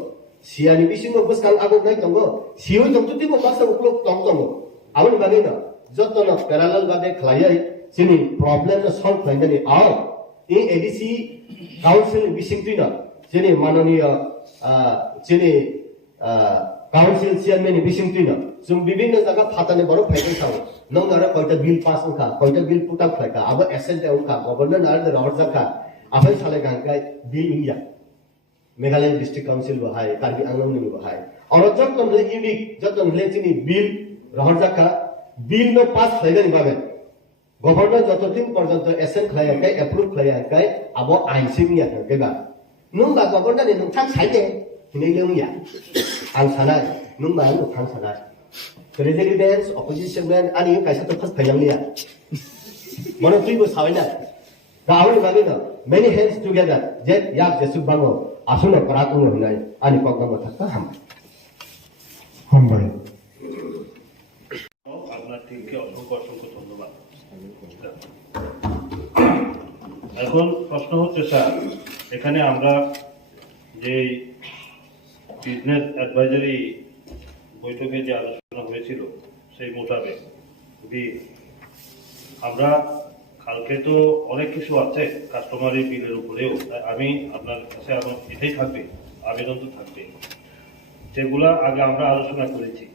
सियानि बिसिंगो बसकाल आगो नाय तंगो सियो तंगतुतिबो मासा उपलब्ध तंगतंगो आउन बागे न जतन पैरेलल बागे खलायै चिनी प्रॉब्लम न सॉल्व खाइनानि आर ए एडीसी काउंसिल बिसिंतिना चिनी माननीय चिनी काउंसिल चेयरमैन बिसिंतिना जों विभिन्न जगह फाताने बरो फाइदन साव नंग आरो कयटा बिल पास उखा कयटा बिल पुटा खायका अब एसेंट उखा गवर्नर आरो रहर जाखा आफाय साले गांकाय bill India Meghalaya district council बहाय कार्बी आंलंनि बहाय और जतन यूनिक जतन चिनी बिल रहर जाखा बिल न पास खायगानि बागे गवर्नर जतदिन पर्यंत एसेंट खायकाय एप्रुव खायकाय आबो आइनसिमिया केबा नुंगा गवर्नर नि नुंथां साइदे हिनैलोंया आं साना नुंगा नुंथां साना ट्रेजरी बेंच अपोजिशन बेंच आनि कायसा तो फस फायलांलिया मनो तुइबो सावैना दा आवनि बागे न मेनी हैंड्स टुगेदर जे याक जेसु बांगो आसुनो पराकुनो होनाय आनि पगमो थाका हामबाय আপনার টিমকে অসংখ্য অসংখ্য ধন্যবাদ। এখন প্রশ্ন হচ্ছে স্যার এখানে আমরা যে বিজনেস অ্যাডভাইজারি বৈঠকে যে আলোচনা হয়েছিল সেই মোতাবেক আমরা কালকে তো অনেক কিছু আছে কাস্টমারি বিলের উপরেও, আমি আপনার কাছে আমার এটাই থাকবে, আবেদন তো থাকবে, যেগুলা আগে আমরা আলোচনা করেছি,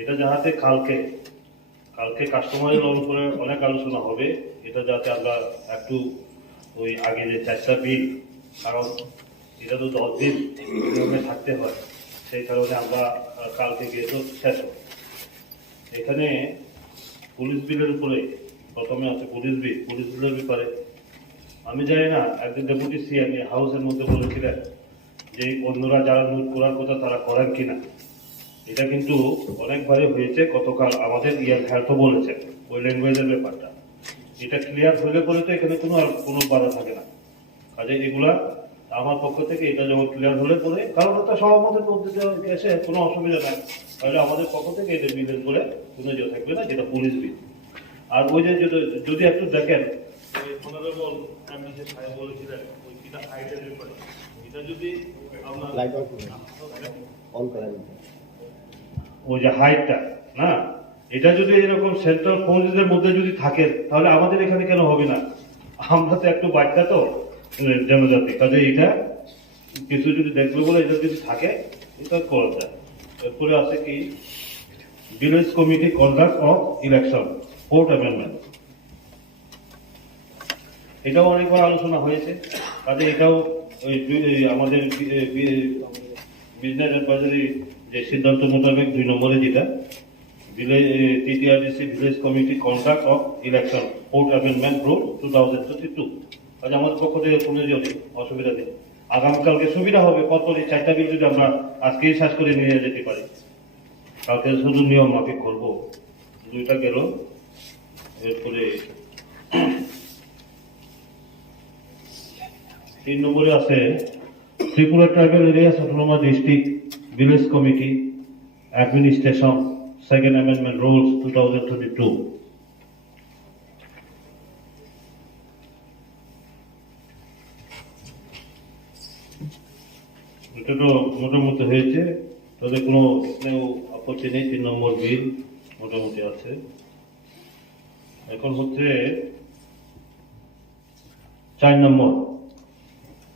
এটা যাতে কালকে কাস্টমারের উপরে অনেক আলোচনা হবে, এটা যাতে আমরা একটু ওই আগে যে 4টা বিল, কারণ এটা তো 10 দিন থাকতে হয়, সেই কারণে আমরা কালকে গিয়ে তো শেষ হবে। এখানে পুলিশ বিলের উপরে প্রথমে আছে পুলিশ বিলের ব্যাপারে আমি জানি না, একজন ডেপুটি সিএম হাউসের মধ্যে বলেছিলেন যে অন্যরা যারা নোট করার কথা তারা করেন কিনা। এটা কিন্তু অনেকবারই হয়েছে, গতকাল আমাদের হেলথও বলেছেন ওই ল্যাঙ্গুয়েজের ব্যাপারটা, এটা ক্লিয়ার হলে পরে তো এখানে কোনো বাধা থাকে না। কাজে এগুলা আমার পক্ষ থেকে এটা যখন ক্লিয়ার হলে পরে, কারণ একটা সহমতের মধ্যে এসে কোনো অসুবিধা নাই, তাহলে আমাদের পক্ষ থেকে এটা বিলের করে কোনো ইয়ে থাকবে না, যেটা পুলিশ বিল। আর ওই যে যদি একটু দেখেন অনারেবল এমএলএ সাহেব বলেছিলেন ওই কিটা হাইটের ব্যাপারে, এটা যদি আমরা ওই যে হাইটটা না, এটা যদি এরকম সেন্ট্রাল ফোর্সের মধ্যে যদি থাকে তাহলে আমাদের এখানে কেন হবে না? আমরা তো একটু বাচ্চা তো জনজাতি, কাজে এটা কিছু যদি দেখবে বলে এটা যদি থাকে এটা করা যায়। এরপরে আছে কি village committee conduct of election 4th amendment, এটাও অনেকবার আলোচনা হয়েছে, কাজে এটাও আমাদের বিজনেস অ্যাডভাইজারি যে সিদ্ধান্ত মোতাবেক 2 নম্বরে যেটা TTRDC village committee conduct of election 4th amendment rule 2022, কাজে আমাদের পক্ষ থেকে কোনো অসুবিধা নেই। আগামীকালকে সুবিধা হবে, পরপর এই 4টা বিল যদি আমরা আজকেই শেষ করে নিয়ে যেতে পারি, কালকে শুধু নিয়ম মাফিক করবো। 2টা গেল, এরপরে 3 নম্বরে আছে Tripura tribal areas autonomous district village committee administration 2nd amendment rules 2022। এটা তো মোটামুটি হয়েছে, তাদের কোনো আপত্তি নেই। 3 নম্বর বিল মোটামুটি আছে। এখন হচ্ছে 4 নম্বর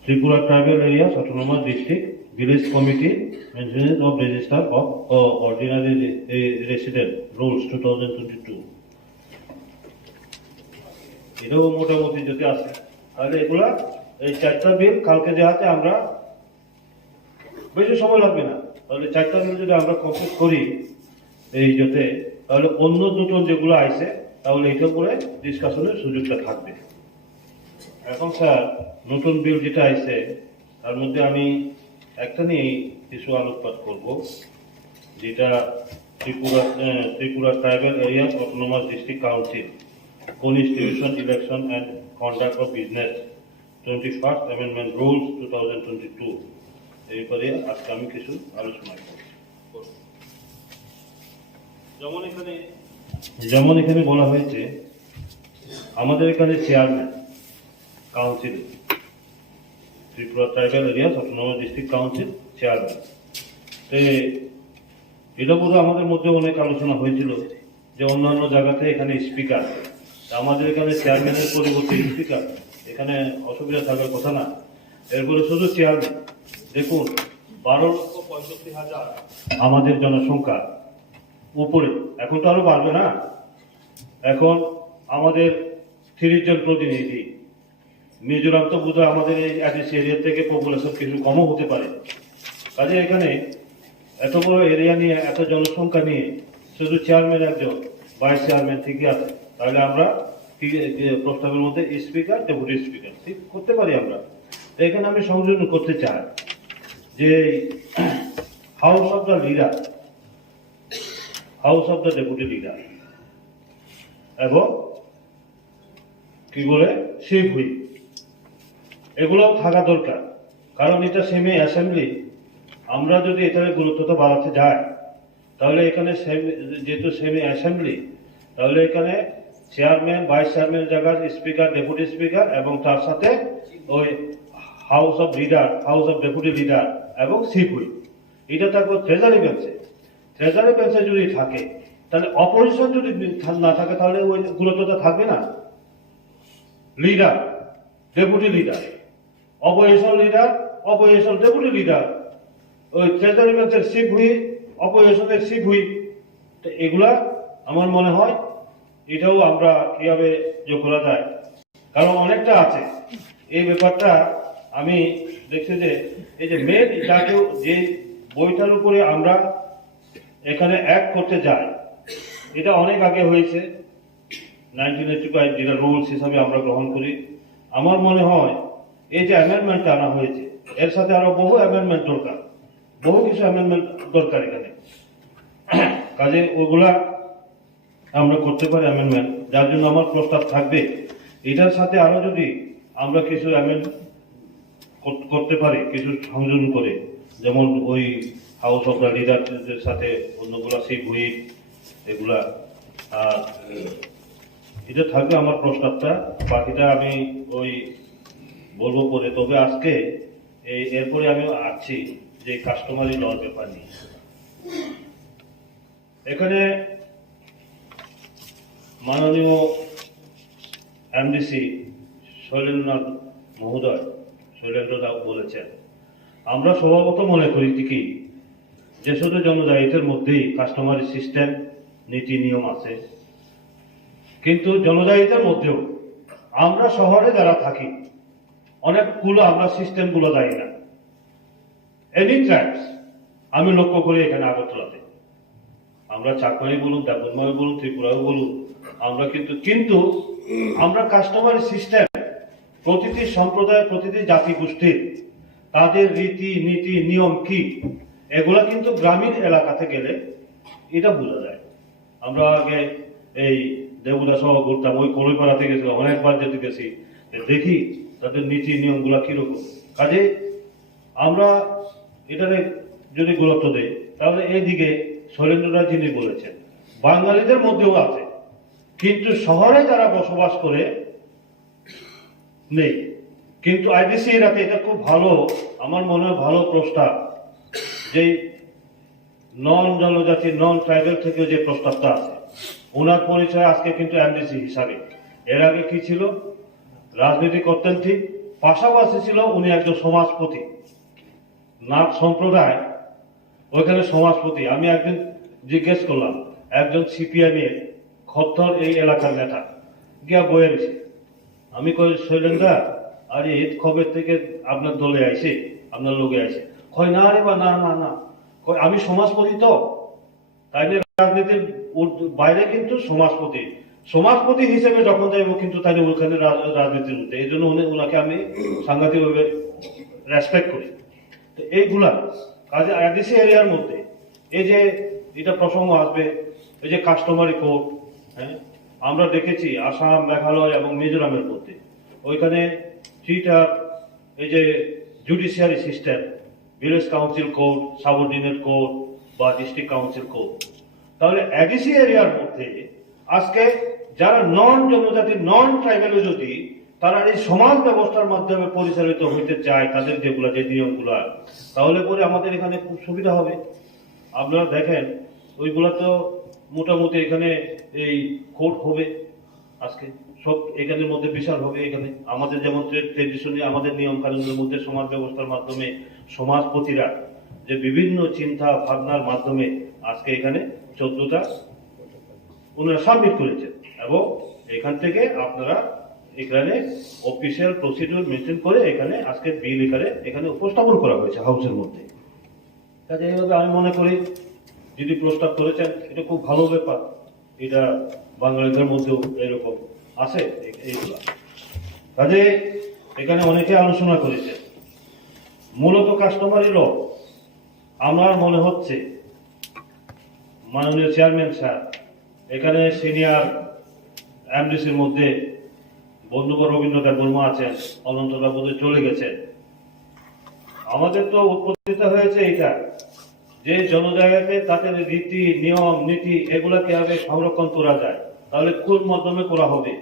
Tripura tribal areas autonomous district village committee maintenance of register of ordinary resident rules 2022। এটাও মোটামুটি যদি আসে তাহলে এগুলা এই 4টা বিল কালকে যাতে আমরা, বেশি সময় লাগবে না, তাহলে 4টা বিল যদি আমরা কমপ্লিট করি এই যাতে, তাহলে অন্য নতুন যেগুলো আইছে তাহলে এটা করে ডিসকাশনের সুযোগটা থাকবে। এখন স্যার নতুন বিল যেটা আইছে তার মধ্যে আমি একটা নিয়ে কিছু আলোকপাত করব, যেটা Tripura tribal areas autonomous district council constitution election and conduct of business 21st amendment rules 2022। এরপরে আজকে আমি কিছু আলোচনা করব। যেমন এখানে বলা হয়েছে আমাদের এখানে chairman council Tripura tribal areas autonomous district council chairman, এটা বোধ আমাদের মধ্যে অনেক আলোচনা হয়েছিল যে অন্যান্য জায়গাতে এখানে স্পিকার, আমাদের এখানে চেয়ারম্যানের পরিবর্তে স্পিকার, এখানে অসুবিধা থাকার কথা না। এরপরে শুধু চেয়ারম্যান, দেখুন 12,65,000 আমাদের জনসংখ্যা উপরে, এখন তো আরো বাড়বে না। এখন আমাদের 30 জন প্রতিনিধি, মিজোরাম তো বোধহয় আমাদের এই এরিয়া থেকে পপুলেশন কিছু কমও হতে পারে। কাজে এখানে এত বড় এরিয়া নিয়ে এত জনসংখ্যা নিয়ে শুধু চেয়ারম্যান একজন, ভাইস চেয়ারম্যান ঠিকই আছে, তাহলে আমরা প্রস্তাবের মধ্যে স্পিকার ডেপুটি স্পিকার ঠিক করতে পারি আমরা। এখানে আমি সংযোজন করতে চাই যে house of the leader, house of the deputy leader এবং কি বলে শিপ হুইপ, এগুলোও থাকা দরকার। কারণ এটা সেমি অ্যাসেম্বলি, আমরা যদি এটার গুরুত্বটা বাড়াতে যাই তাহলে এখানে যেহেতু সেমি অ্যাসেম্বলি, তাহলে এখানে চেয়ারম্যান ভাইস চেয়ারম্যান জায়গার স্পিকার ডেপুটি স্পিকার এবং তার সাথে ওই house of leader, house of deputy leader এবং শিপ হুইপ, এটা থাকবে ট্রেজারি বেঞ্চে। ট্রেজারি বেঞ্চে যদি থাকে তাহলে অপোজিশন যদি না থাকে তাহলে ওই গুরুত্বটা থাকবে না। Leader, deputy leader, opposition leader, opposition deputy leader, ওই ট্রেজারি বেঞ্চের চিফ হুইপ, অপোজিশনের চিফ হুইপ, তো এগুলা আমার মনে হয় এটাও আমরা কিভাবে যোগ করা যায়, কারণ অনেকটা আছে এই ব্যাপারটা। আমি দেখছি যে এই যে মেন যাকে যে বইটার উপরে আমরা এখানে অ্যাড করতে যাই, এটা অনেক আগে হয়েছে, 1985 যেটা রুলস হিসাবে আমরা গ্রহণ করি। আমার মনে হয় এই যে অ্যামেন্ডমেন্টটা আনা হয়েছে এর সাথে আরো বহু অ্যামেন্ডমেন্ট দরকার, বহু কিছু অ্যামেন্ডমেন্ট দরকার এখানে। কাজে ওগুলা আমরা করতে পারি অ্যামেন্ডমেন্ট, যার জন্য আমার প্রস্তাব থাকবে এটার সাথে আরো যদি আমরা কিছু অ্যামেন্ড করতে পারি, কিছু সংযোজন করে, যেমন ওই হাউস অফ দ্য লিডারদের সাথে অন্যগুলা সেই বই এগুলা, আর এটা থাকবে আমার প্রস্তাবটা। বাকিটা আমি ওই বলবো পরে। তবে আজকে এরপরে আমি আসছি যে কাস্টমারি লর ব্যাপার নিয়ে। এখানে মাননীয় এমডিসি শৈলেন্দ্রনাথ মহোদয়, শৈলেন্দ্রনাথ বলেছেন, আমরা স্বভাবত মনে করি কি যে শুধু জনজাতিদের মধ্যেই কাস্টমারি সিস্টেম নীতি নিয়ম আছে, কিন্তু জনজাতিদের মধ্যেও আমরা শহরে যারা থাকি অনেকগুলো আমরা সিস্টেমগুলো জানি না। এনি ট্রাইবস আমি লক্ষ্য করি এখানে আগরতলাতে, আমরা চাকমারি বলুন, দেবনময় বলুন, ত্রিপুরাও বলুন, আমরা কিন্তু আমরা কাস্টমারি সিস্টেম প্রতিটি সম্প্রদায়, প্রতিটি জাতি গোষ্ঠীর তাদের রীতি নীতি নিয়ম কি, এগুলা কিন্তু গ্রামীণ এলাকাতে গেলে এটা বোঝা যায়। আমরা আগে এই দেবুদা সহ ঘুরতাম, ওই কলইপাড়াতে গেছিলাম, অনেকবার যেতে গেছি, দেখি তাদের নীতি নিয়মগুলা কিরকম। কাজে আমরা এটারে যদি গুরুত্ব দেই তাহলে এইদিকে শৈলেন্দ্রনাথ যিনি বলেছেন বাঙালিদের মধ্যেও আছে, কিন্তু শহরে যারা বসবাস করে নেই। কিন্তু আইডিসি এরাতে এটা খুব ভালো, আমার মনে হয় ভালো প্রস্তাব, যে নন জনজাতি নন ট্রাইবেল থেকে যে প্রস্তাবটা আছে, ওনার পরিচয় আজকে কিন্তু এমডিসি হিসাবে। এর আগে কি ছিল, রাজনীতি করতেন ঠিক, পাশাপাশি ছিল উনি একজন সমাজপতি, নাথ সম্প্রদায় ওইখানে সমাজপতি। আমি একদিন জিজ্ঞেস করলাম, একজন সিপিএম এর খত্তর এই এলাকার নেতা গিয়া বয়ে গেছে, আমি কই শৈলেন্দ্রা আরে ঈদ খবর থেকে আপনার দলে আইসে, আপনার লোকে আইসে, কয় না রে বা না না না, আমি সমাজপতি, তো তাইলে রাজনীতির বাইরে কিন্তু সমাজপতি হিসেবে যখন যাইব কিন্তু তাইলে ওখানে রাজনীতির মধ্যে, এই জন্য ওনাকে আমি সাংঘাতিকভাবে রেসপেক্ট করি। তো এইগুলা কাজে আইডিসি এরিয়ার মধ্যে এই যে এটা প্রসঙ্গ আসবে, এই যে কাস্টমারি কোর্ট, হ্যাঁ আমরা দেখেছি আসাম, মেঘালয় এবং মিজোরামের মধ্যে ওইখানে থ্রিটার এই যে judiciary system, village council court, subordinate court বা ডিস্ট্রিক্ট কাউন্সিল কোর্ট। তাহলে এডিসি এরিয়ার মধ্যে আজকে যারা নন জনজাতি নন ট্রাইবেল যদি তারা এই সমাজ ব্যবস্থার মাধ্যমে পরিচালিত হইতে চায়, তাদের যেগুলা যে নিয়মগুলা, তাহলে পরে আমাদের এখানে খুব সুবিধা হবে। আপনারা দেখেন ওইগুলা তো মোটামুটি এখানে এই কোর্ট হবে, আজকে সব এখানের মধ্যে বিশাল হবে। এখানে আমাদের যেমন ট্রেডিশনে আমাদের নিয়ম কানুনের মধ্যে সমাজ ব্যবস্থার মাধ্যমে সমাজপতিরা যে বিভিন্ন চিন্তা ভাবনার মাধ্যমে আজকে এখানে 14টা ওনারা সাবমিট করেছেন, এবং এখান থেকে আপনারা এখানে অফিসিয়াল প্রসিডিউর মেনটেন করে এখানে আজকে বিল এখানে উপস্থাপন করা হয়েছে হাউসের মধ্যে। কাজে এইভাবে আমি মনে করি যদি প্রস্তাব করেছেন এটা খুব ভালো ব্যাপার, এটা বাঙালিদের মধ্যেও এরকম আছে এইগুলা। কাজে এখানে অনেকে আলোচনা করেছে মূলত কাস্টমারি ল। আমার মনে হচ্ছে মাননীয় চেয়ারম্যান স্যার এখানে সিনিয়র এমডিসির মধ্যে বন্ধুবর রবীন্দ্র দেববর্মা আছেন, অনন্তদা বোধহয় চলে গেছেন। আমাদের তো উৎপত্তিটা হয়েছে এটা যে জনজায়গাতে তাদের রীতি নিয়ম নীতি এগুলা কিভাবে সংরক্ষণ করা যায়, তাহলে কোন মাধ্যমে করা হবে।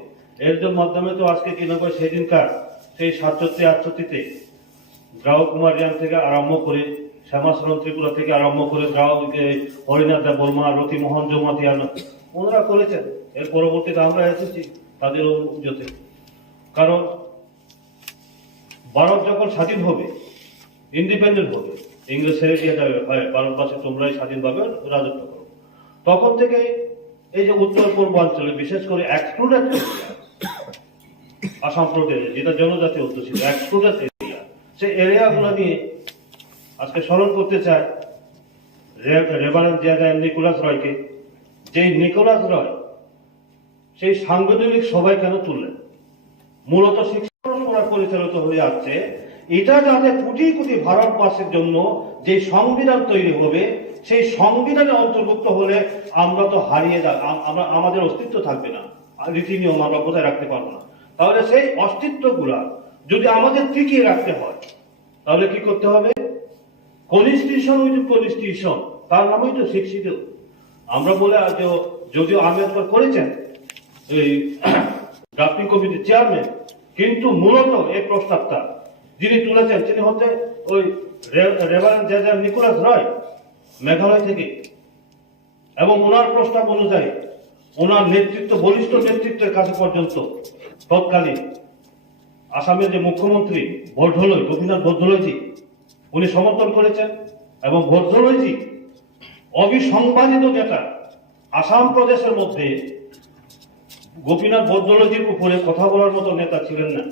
এর মাধ্যমে তো আজকে কি নয় সেদিনকার সেই 67-68-তে গ্রাহক কুমার রিয়াং থেকে আরম্ভ করে শ্যামাচরণ ত্রিপুরা থেকে আরম্ভ করে হরিনাথ দেব বর্মা, রতিমোহন জমাতিয়া ওনারা করেছেন। এর পরবর্তীতে আমরা এসেছি তাদের অনুযাতে। কারণ ভারত যখন স্বাধীন হবে, ইন্ডিপেন্ডেন্ট হবে, ইংরেজ ছেড়ে দিয়ে যাবে, হয় ভারতবাসী তোমরাই স্বাধীনভাবে রাজত্ব করো, তখন থেকে এই যে উত্তর পূর্বাঞ্চলে বিশেষ করে এক্সক্লুডেড এরিয়া, আসাম প্রদেশ যেটা জনজাতি অধ্যুষিত এক্সক্লুডেড এরিয়া, সেই এরিয়াগুলো নিয়ে আজকে স্মরণ করতে চায় রেভারেন্ড জেজার নিকোলাস রয়কে। যেই নিকোলাস রয় সেই সাংবিধানিক সভায় কেন তুললেন? মূলত শিক্ষা পরিচালিত হয়ে আসছে এটা যাতে কোটি কোটি ভারতবাসীর জন্য যে সংবিধান তৈরি হবে, সেই সংবিধানে অন্তর্ভুক্ত হলে আমরা তো হারিয়ে আমরা আমাদের অস্তিত্ব থাকবে না, রীতি নিয়ম আমরা বজায় রাখতে পারবো না। তাহলে সেই অস্তিত্বগুলা যদি আমাদের টিকিয়ে রাখতে হয়, তাহলে কি করতে হবে? কনস্টিটিউশন উইথ কনস্টিটিউশন, তার নামই তো শিক্ষিত। আমরা বলে যদিও আম্বেদকর করেছেন এই ড্রাফটিং কমিটির চেয়ারম্যান, কিন্তু মূলত এই প্রস্তাবটা যিনি তুলেছেন তিনি হচ্ছে ওই রেভারেন্ড জেজার নিকোলাস রয়, মেঘালয় থেকে। এবং ওনার প্রস্তাব অনুযায়ী ওনার নেতৃত্ব, বলিষ্ঠ নেতৃত্বের কাছে পর্যন্ত তৎকালীন আসামের যে মুখ্যমন্ত্রী বরদলৈ, গোপীনাথ বরদলৈজি, উনি সমর্থন করেছেন। এবং বরদলৈজি অবিসংবাদিত যেটা আসাম প্রদেশের মধ্যে গোপীনাথ বরদলৈজির উপরে কথা বলার মতো নেতা ছিলেন না।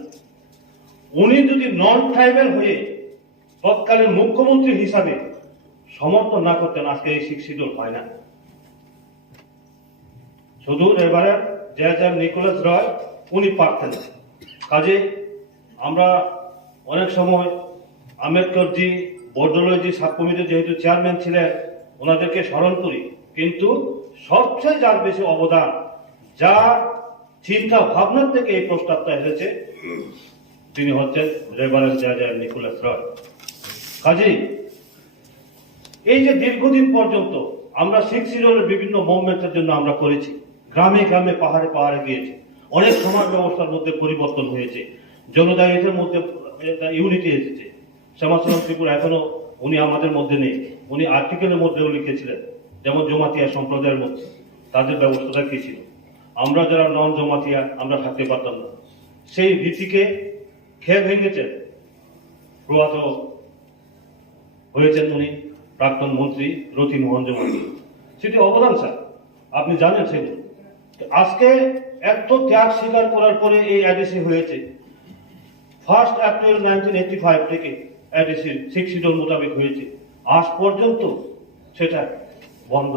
উনি যদি নন ট্রাইবাল হয়ে তৎকালীন মুখ্যমন্ত্রী হিসাবে সমর্থন না করতেন, আজকে এই শিক্ষিত হয় না। শুধু এবারে জেজার নিকোলাস রয় উনি পারতেন। কাজে আমরা অনেক সময় আম্বেদকরজি, বরদলৈজি সাব কমিটির যেহেতু চেয়ারম্যান ছিলেন, ওনাদেরকে স্মরণ করি, কিন্তু সবচেয়ে যার বেশি অবদান, যার চিন্তা ভাবনার থেকে এই প্রস্তাবটা এসেছে, তিনি হচ্ছেন রেভারেন্ড জেজার নিকোলাস রয়। কাজেই এই যে দীর্ঘদিন পর্যন্ত আমরা শিখ শিডিউলের বিভিন্ন মুভমেন্টের জন্য আমরা করেছি, গ্রামে গ্রামে পাহাড়ে পাহাড়ে গিয়েছি, অনেক সমাজ ব্যবস্থার মধ্যে পরিবর্তন হয়েছে, জনজাতিদের মধ্যে ইউনিটি এসেছে। শ্যামাচরণ ত্রিপুরা এখনো উনি আমাদের মধ্যে নেই, উনি আর্টিকেলের মধ্যেও লিখেছিলেন, যেমন জমাতিয়া সম্প্রদায়ের মধ্যে তাদের ব্যবস্থাটা কি ছিল, আমরা যারা নন জমাতিয়া আমরা থাকতে পারতাম না। সেই রীতিকে খেয়ে ভেঙেছেন। প্রয়াত হয়েছেন উনি প্রাক্তন মন্ত্রী রতিমোহন জমাতিয়া, সেটি অবদান স্যার, আপনি জানেন সেগুলো। আজকে এত ত্যাগ স্বীকার করার পরে এই এডিসি হয়েছে। 1 এপ্রিল 1985 থেকে এডিসি শিখ শিডিউল মোতাবেক হয়েছে, আজ পর্যন্ত সেটা বন্ধ।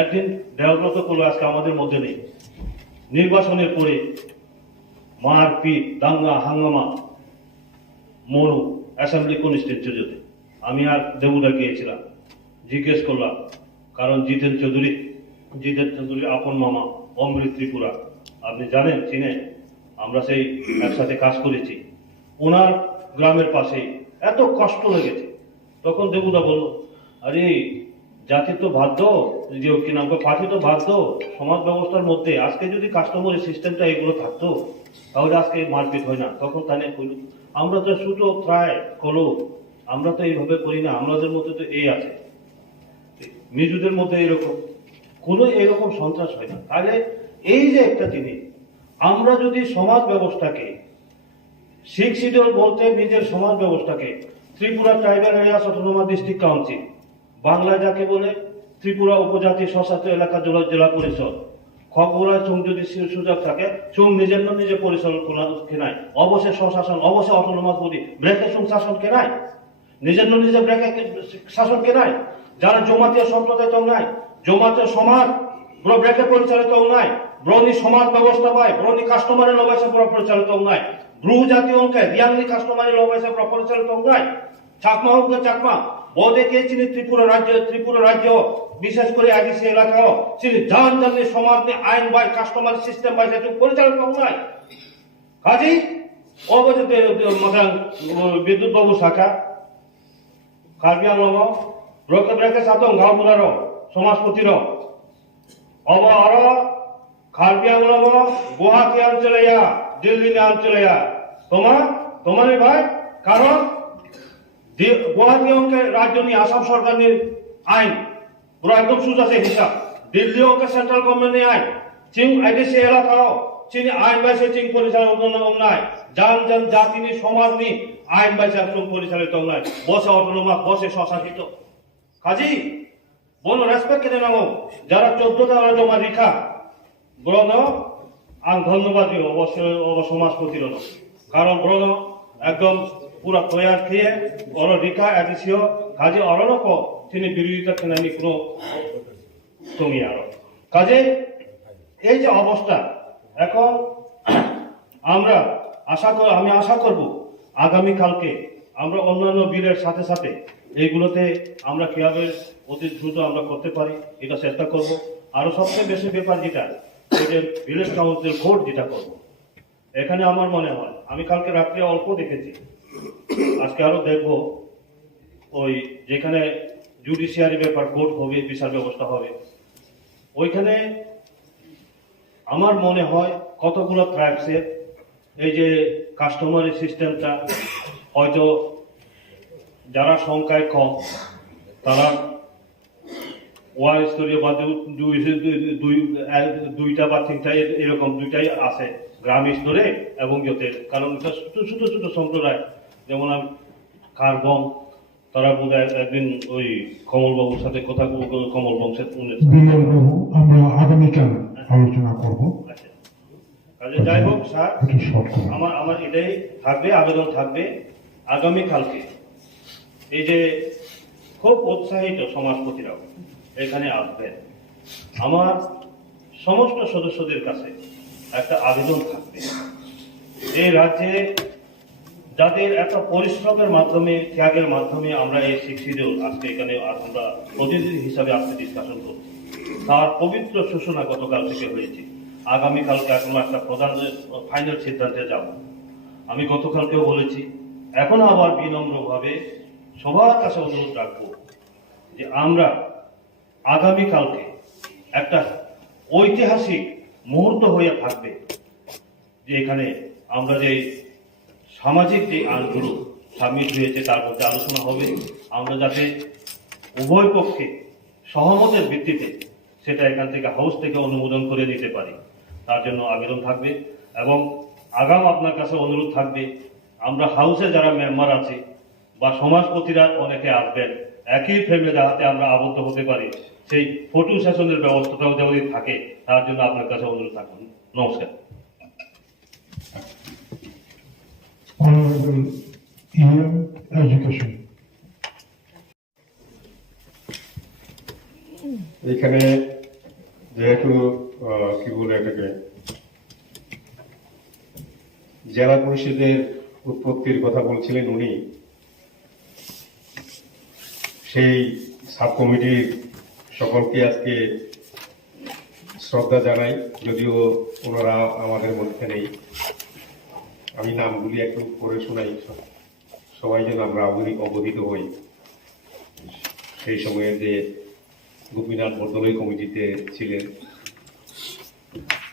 একদিন দেওব্রত করলো, আজকে আমাদের মধ্যে নেই। নির্বাচনের পরে মারপিট, দাঙ্গা হাঙ্গামা, মরু অ্যাসেম্বলি কনস্টিটিউয়েন্সিতে আমি আর দেবুদা গিয়েছিলাম, জিজ্ঞেস করলাম, কারণ জিতেন চৌধুরী আপন মামা অমৃত ত্রিপুরা, আপনি জানেন, চিনেন, আমরা সেই একসাথে কাজ করেছি, ওনার গ্রামের পাশেই, এত কষ্ট লেগেছে। তখন দেবুদা বলল, আরে জাতি তো বাধ্য, কি নাম পার্টি তো বাধ্য, সমাজ ব্যবস্থার মধ্যে আজকে যদি কাস্টমারি সিস্টেমটা এগুলো থাকতো তাহলে আজকে মারপিট হয় না। তখন তাহলে কইল, আমরা তো শুধু ট্রাই করো, আমরা তো এইভাবে করি না, আমাদের মধ্যে তো এই আছে, নিজুদের মধ্যে এরকম কোনো এরকম সন্ত্রাস হয় না। তাহলে এই যে একটা জিনিস, আমরা যদি সমাজ ব্যবস্থাকে, শিখ শিডিউল বলতে নিজের সমাজ ব্যবস্থাকে, Tripura tribal areas autonomous district council, বাংলায় যাকে বলে ত্রিপুরা উপজাতি স্বশাসিত এলাকা জেলা পরিষদ, খবরায় চুং যদি সুযোগ থাকে চুং নিজের নিজে পরিচালনা কেনায়, অবশ্যই স্বশাসন, অবশ্যই অটোনোমাস বডি, ব্রেকে চুং শাসন কেনায়, নিজের নিজে ব্রেকে শাসন কেনায়। যারা জমাতীয় সম্প্রদায় তো নাই, জমাতীয় সমাজ ব্রেকে পরিচালিত নাই, ব্রনি সমাজ ব্যবস্থা পায়, ব্রনি কাস্টমারের লবাইসে পরিচালিত নাই, ব্রু জাতীয় অঙ্কে রিয়াংনি কাস্টমারের লবাইসে পরিচালিত নাই, চাকমা অঙ্কে চাকমা বোধে কে চিনি ত্রিপুরা রাজ্য বিশেষ করে আদিবাসী এলাকাও চিনি জান জানলে সমাজ নিয়ে আইন বাই কাস্টমার সিস্টেম বাই সেটু পরিচালিত নাই। কাজেই অবস্থিত বিদ্যুৎ বাবু শাখা কার্বি আংলং ব্রকে ব্রেকে সাতং গাঁওবুলার সমাজপতির অব আর কার্বি আংলং গুয়াহাটি অঞ্চলে দিল্লি অঞ্চলে তোমার ভাই, কারণ গুৱাহাটী অংকে রাজ্যনি আসাম সরকারের আইন পুরো একদম সুজাছে হিসাব দিল্লি অংকে সেন্ট্রাল গভর্নমেন্টের আইন চিং আইডিসি এলাকাও চিনি আইন বাইসে চিং পরিচালনা নাই জান জান জাতিনি সমাজনি আইন বাইসে চিং পরিচালিত নাই বসে অটোনোমাস বসে স্বশাসিত কাজী বনো রেসপেক্ট কেন নাও যারা 14টা জমা রেখা ব্রণ আং ধন্যবাদ সমাজপতির কারণ ব্রণ একদম পুরা তৈয়ার খেয়ে অর রেখা এদিসিও কাজে অরণক তিনি বিরোধিতা কেনানি কোনো তুমি আরো কাজে এই যে অবস্থা এখন আমি আশা করব আগামী কালকে আমরা অন্যান্য বিলের সাথে সাথে এইগুলোতে আমরা কিভাবে অতি দ্রুত আমরা করতে পারি এটা চেষ্টা করব আরো সবচেয়ে বেশি ব্যাপার যেটা এই যে ভিলেজ কাউন্সিল ভোট যেটা করব এখানে আমার মনে হয় আমি কালকে রাত্রে অল্প দেখেছি আজকে আরো দেখবো ওই যেখানে জুডিশিয়ারি ব্যাপার কোর্ট হবে বিচার ব্যবস্থা হবে ওইখানে আমার মনে হয় কতগুলো ট্রাইবসের এই যে কাস্টমারি সিস্টেমটা হয়তো যারা সংখ্যায় কম তারা ওয়ান স্তরীয় বা দুইটা বা তিনটা এরকম দুইটাই আছে গ্রাম স্তরে এবং ইয়েতে কারণ ছোট ছোট সম্প্রদায় যেমন আমি কারবং তারা বোধ একদিন ওই কমলবাবুর সাথে কথা কমল বংশের আমরা আগামীকাল আলোচনা করব কাজে যাই হোক স্যার আমার এটাই থাকবে আবেদন থাকবে আগামী কালকে এই যে খুব উৎসাহিত সমাজপতিরাও এখানে আসবেন আমার সমস্ত সদস্যদের কাছে একটা আবেদন থাকবে এই রাজ্যে যাদের একটা পরিশ্রমের মাধ্যমে ত্যাগের মাধ্যমে আমরা এই শিক্ষিত আজকে এখানে আমরা প্রতিনিধি হিসাবে আজকে ডিসকাশন করছি তার পবিত্র সূচনা গতকাল থেকে হয়েছে আগামীকালকে এখনো একটা প্রধান ফাইনাল সিদ্ধান্তে যাব আমি গতকালকেও বলেছি এখন আবার বিনম্রভাবে সবার কাছে অনুরোধ রাখবো যে আমরা আগামীকালকে একটা ঐতিহাসিক মুহূর্ত হয়ে থাকবে যে এখানে আমরা যে সামাজিক যে আইনগুলো সাবমিট হয়েছে তার মধ্যে আলোচনা হবে আমরা যাতে উভয় পক্ষে সহমতের ভিত্তিতে সেটা এখান থেকে হাউস থেকে অনুমোদন করে নিতে পারি তার জন্য আবেদন থাকবে এবং আগাম আপনার কাছে অনুরোধ থাকবে আমরা হাউসে যারা মেম্বার আছে বা সমাজপতিরা অনেকে আসবেন একই ফ্রেমে যাতে আমরা আবদ্ধ হতে পারি সেই ফটো সেশনের ব্যবস্থাটাও যদি থাকে তার জন্য আপনার কাছে অনুরোধ থাকুন নমস্কার Honorable EM Education. এখানে যেহেতু কি বলে এটাকে জেলা পরিষদের উৎপত্তির কথা বলছিলেন উনি সেই সাব কমিটির সকলকে আজকে শ্রদ্ধা জানাই যদিও ওনারা আমাদের মধ্যে নেই আমি নামগুলি একটু পড়ে শোনাই সবাই যেন আমরা অবহিত হই সেই সময়ে যে গোপীনাথ বরদলৈ কমিটিতে ছিলেন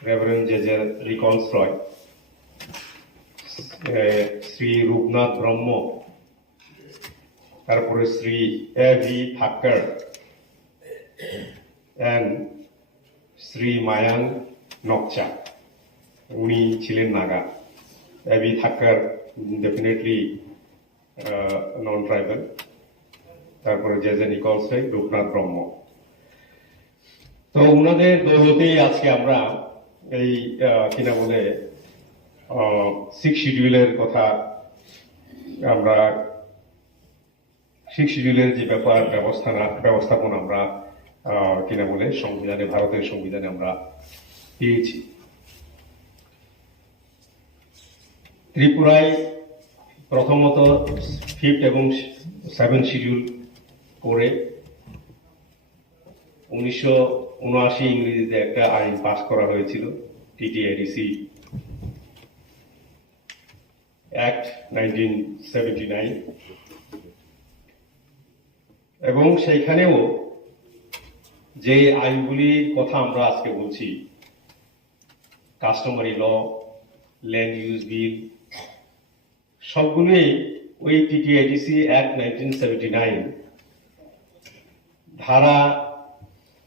রেভারেন্ড জেজার রিকনস্ট্রয় শ্রী রূপনাথ ব্রহ্ম তারপরে Shri A V Thakkar and Shri Mayang নকচা উনি ছিলেন নাগা এবি থাক্কর ডেফিনেটলি নন ট্রাইবাল তারপরে জেজে নিকলসে রূপনাথ ব্রহ্ম তো ওনাদের দৌলতেই আজকে আমরা এই কিনা বলে 6 শিডিউলের কথা আমরা 6 শিডিউলের যে ব্যবস্থাপনা আমরা কিনা বলে সংবিধানে ভারতের সংবিধানে আমরা পেয়েছি ত্রিপুরায় প্রথমত 5th এবং 7th শিডিউল করে 1979 ইংরেজিতে একটা আইন পাস করা হয়েছিল টিটিআইডিসি অ্যাক্ট 1979 এবং সেইখানেও যে আইনগুলির কথা আমরা আজকে বলছি কাস্টমারি ল ল্যান্ড ইউজ বিল সবগুলোই ওই টিটিআইটিসি অ্যাক্ট 1979 ধারা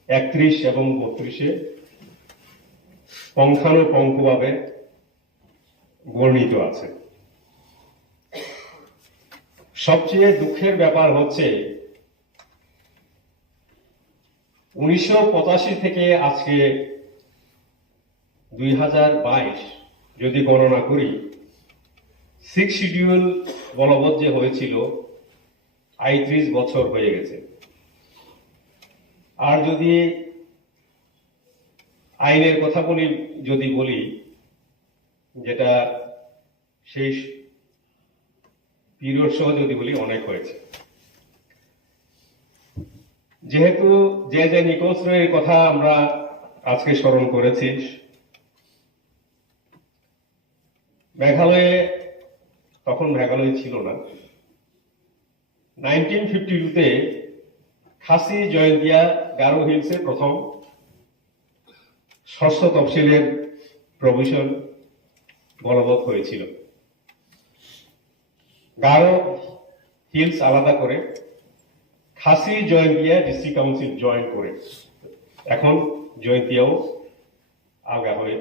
31 এবং 32-এ পুঙ্খানুপুঙ্খভাবে বর্ণিত আছে। সবচেয়ে দুঃখের ব্যাপার হচ্ছে 1985 থেকে আজকে 2022 যদি গণনা করি, 6 শিডিউল বলবৎ যে হয়েছিল 38 বছর হয়ে গেছে। আর যদি আইনের কথা বলি যেটা সেই পিরিয়ড সহ যদি বলি, অনেক হয়েছে। যেহেতু যে নিকোসের কথা আমরা আজকে স্মরণ করেছি, মেঘালয়ে, তখন মেঘালয় ছিল না, 1952-তে খাসি জয়ন্তিয়া গারো হিলসে প্রথম ষষ্ঠ তফসিলের প্রভিশন বলবৎ হয়েছিল। গারো হিলস আলাদা করে খাসি জয়ন্তিয়া ডিস্ট্রিক্ট কাউন্সিল জয়েন করে এখন জয়ন্তিয়াও আলগা হয়ে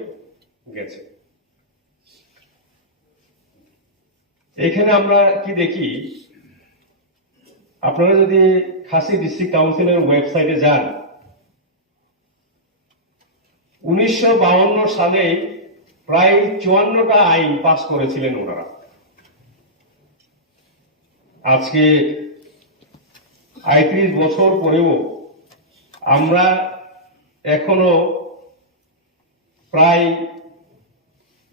গেছে। এখানে আমরা কি দেখি, আপনারা যদি খাসি ডিস্ট্রিক্ট কাউন্সিলের ওয়েবসাইটে যান, 1952 সালে প্রায় 54টা আইন পাস করেছিলেন ওনারা। আজকে 38 বছর পরেও আমরা এখনো প্রায়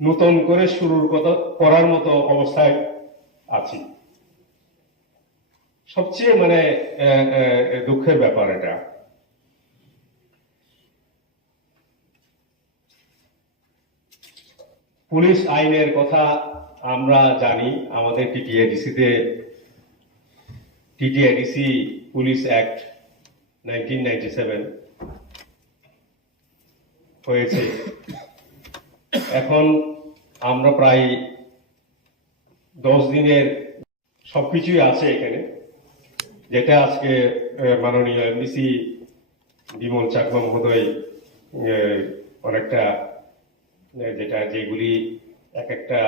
নতুন করে করার মতো অবস্থায় আছি। সবচেয়ে দুঃখের ব্যাপার এটা। পুলিশ আইনের কথা আমরা জানি, আমাদের টিটিআইডিসি পুলিশ অ্যাক্ট 1997 হয়েছে। এখন আমরা প্রায় 10 দিনের সবকিছুই আছে এখানে, যেটা আজকে মাননীয় এমডিসি বিমল চাকমা মহোদয় অনেকটা যেগুলি এক একটা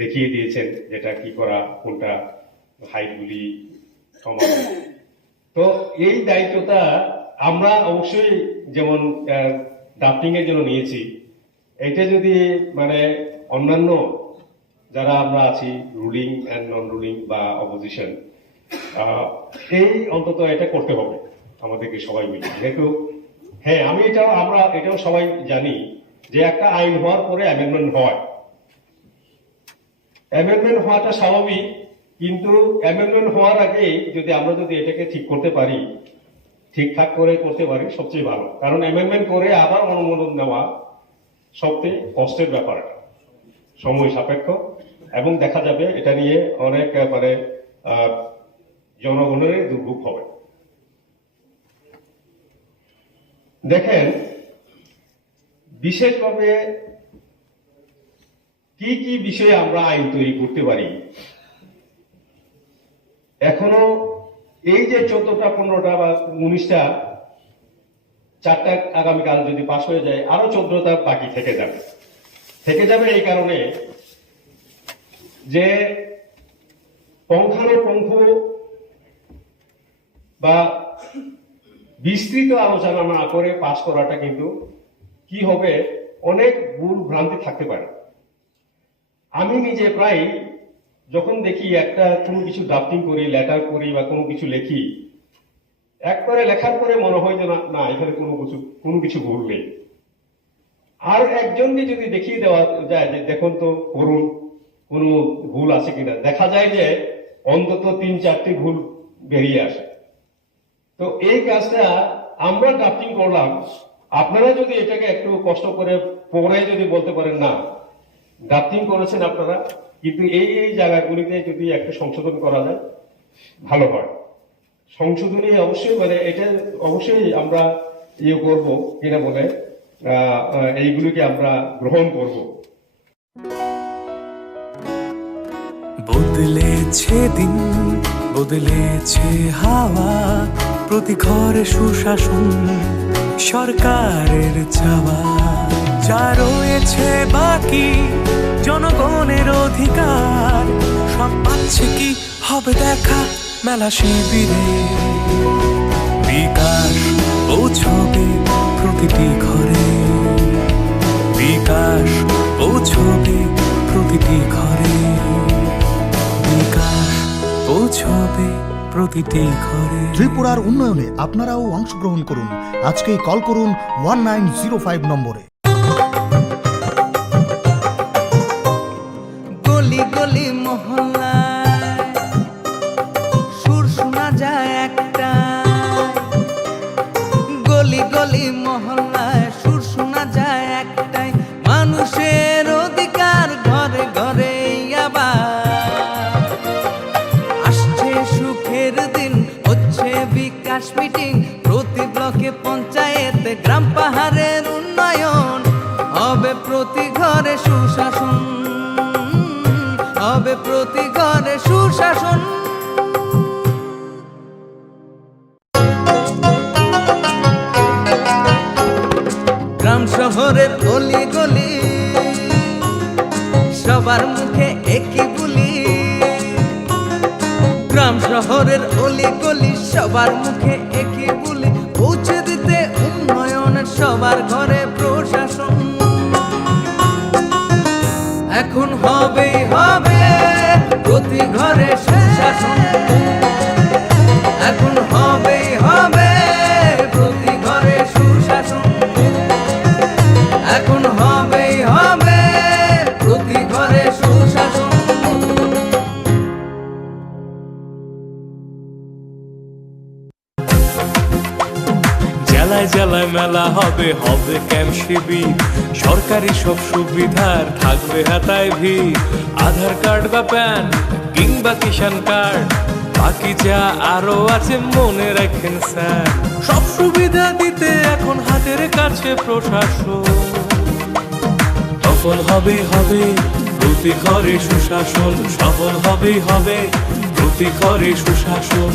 দেখিয়ে দিয়েছেন, যেটা কি করা, কোনটা হাইটগুলি কমানো। তো এই দায়িত্বটা আমরা অবশ্যই যেমন ড্রাফটিং এর জন্য নিয়েছি, এটা যদি অন্যান্য যারা আমরা আছি, রুলিং অ্যান্ড নন রুলিং বা অপোজিশন, এই অন্তত এটা করতে হবে আমাদেরকে সবাই মিলে। যেহেতু আমরা এটাও সবাই জানি যে একটা আইন হওয়ার পরে অ্যামেন্ডমেন্ট হয়, অ্যামেন্ডমেন্ট হওয়াটা স্বাভাবিক, কিন্তু অ্যামেন্ডমেন্ট হওয়ার আগে আমরা যদি এটাকে ঠিকঠাক করে করতে পারি সবচেয়ে ভালো। কারণ অ্যামেন্ডমেন্ট করে আবার অনুমোদন নেওয়া সবচেয়ে কষ্টের ব্যাপার, সময় সাপেক্ষ, এবং দেখা যাবে এটা নিয়ে অনেক জনগণের দুর্ভোগ হবে। দেখেন, বিশেষভাবে কি কি বিষয়ে আমরা আইন তৈরি করতে পারি। এখনো এই যে 14টা 15টা বা 19টা, 4টা আগামীকাল যদি পাশ হয়ে যায়, আরো 14টা বাকি থেকে যাবে এই কারণে যে পুঙ্খানুপুঙ্খ বা বিস্তৃত আলোচনা না করে পাশ করাটা কিন্তু কি হবে, অনেক ভুল ভ্রান্তি থাকতে পারে। আমি নিজে প্রায় যখন দেখি কোনো কিছু ড্রাফটিং করি, লেটার করি বা কোনো কিছু লিখি, একবারে লেখার পরে মনে হয় যে না এখানে কোনো কিছু ভুল নেই। আর একজনকে যদি দেখিয়ে দেওয়া যায় যে দেখুন তো করুন কোনো ভুল আছে কিনা, দেখা যায় যে অন্তত 3-4টি ভুল বেরিয়ে আসে। তো এই কাজটা আমরা ড্রাফটিং করলাম, আপনারা যদি এটাকে একটু কষ্ট করে পরে যদি বলতে পারেন না ড্রাফটিং করেছেন আপনারা, কিন্তু এই জায়গাগুলিতে যদি একটু সংশোধন করা যায় ভালো হয়। সংশোধনী অবশ্যই এটা অবশ্যই আমরা করব কিনা বলে এইগুলিকে আমরা গ্রহণ করব। বদলেছে দিন, বদলেছে হাওয়া, প্রতি ঘরে সুশাসন সরকারের চাওয়া। যা রয়েছে বাকি জনগণের অধিকার, সব পাচ্ছে কি হবে দেখা মেলা শিবিরে। বিকাশ পৌঁছবে প্রতিটি ঘরে, বিকাশ পৌঁছবে প্রতিটি ঘরে, বিকাশ পৌঁছবে প্রতিটি ঘরে। ত্রিপুরার উন্নয়নে আপনারাও অংশগ্রহণ করুন। আজকেই কল করুন 1905 নম্বরে। গলি গলি মহল্লায় সুর শোনা যায় একটা, গলি গলি মহল্লায় সুর শোনা যায় একটাই, মানুষের অধিকার ঘরে ঘরে আবার আসছে সুখের দিন, হচ্ছে বিকাশ মিটিং, প্রতি ব্লকে পঞ্চায়েতে গ্রাম পাহাড়ের উন্নয়ন হবে, প্রতি ঘরে সুশাসন হবে, প্রতি ঘরে সুশাসন। গ্রাম শহরের অলি গলি সবার মুখে একই বুলি, গ্রাম শহরের অলি গলি সবার মুখে একই বুলি, পৌঁছে দিতে উন্নয়নের সবার ঘরে প্রশাসন। এখন হবেই হবে প্রতি ঘরে সুশাসন, এখন হবেই হবে প্রতি ঘরে সুশাসন, এখন হবেই হবে প্রতি ঘরে সুশাসন। জেলায় জেলায় মেলা হবে, হবে ক্যাম্প শিবির, সরকারি সব সুবিধার থাকবে হাতায় ভিড়। আধার কার্ড বা প্যান কিংবা কিষাণ কার্ড, বাকি যা আরো আছে মনে রাখেন স্যার, সব সুবিধা দিতে এখন হাতের কাছে প্রশাসন। সফল হবে হবে প্রতি ঘরে সুশাসন, সফল হবে হবে প্রতি ঘরে সুশাসন।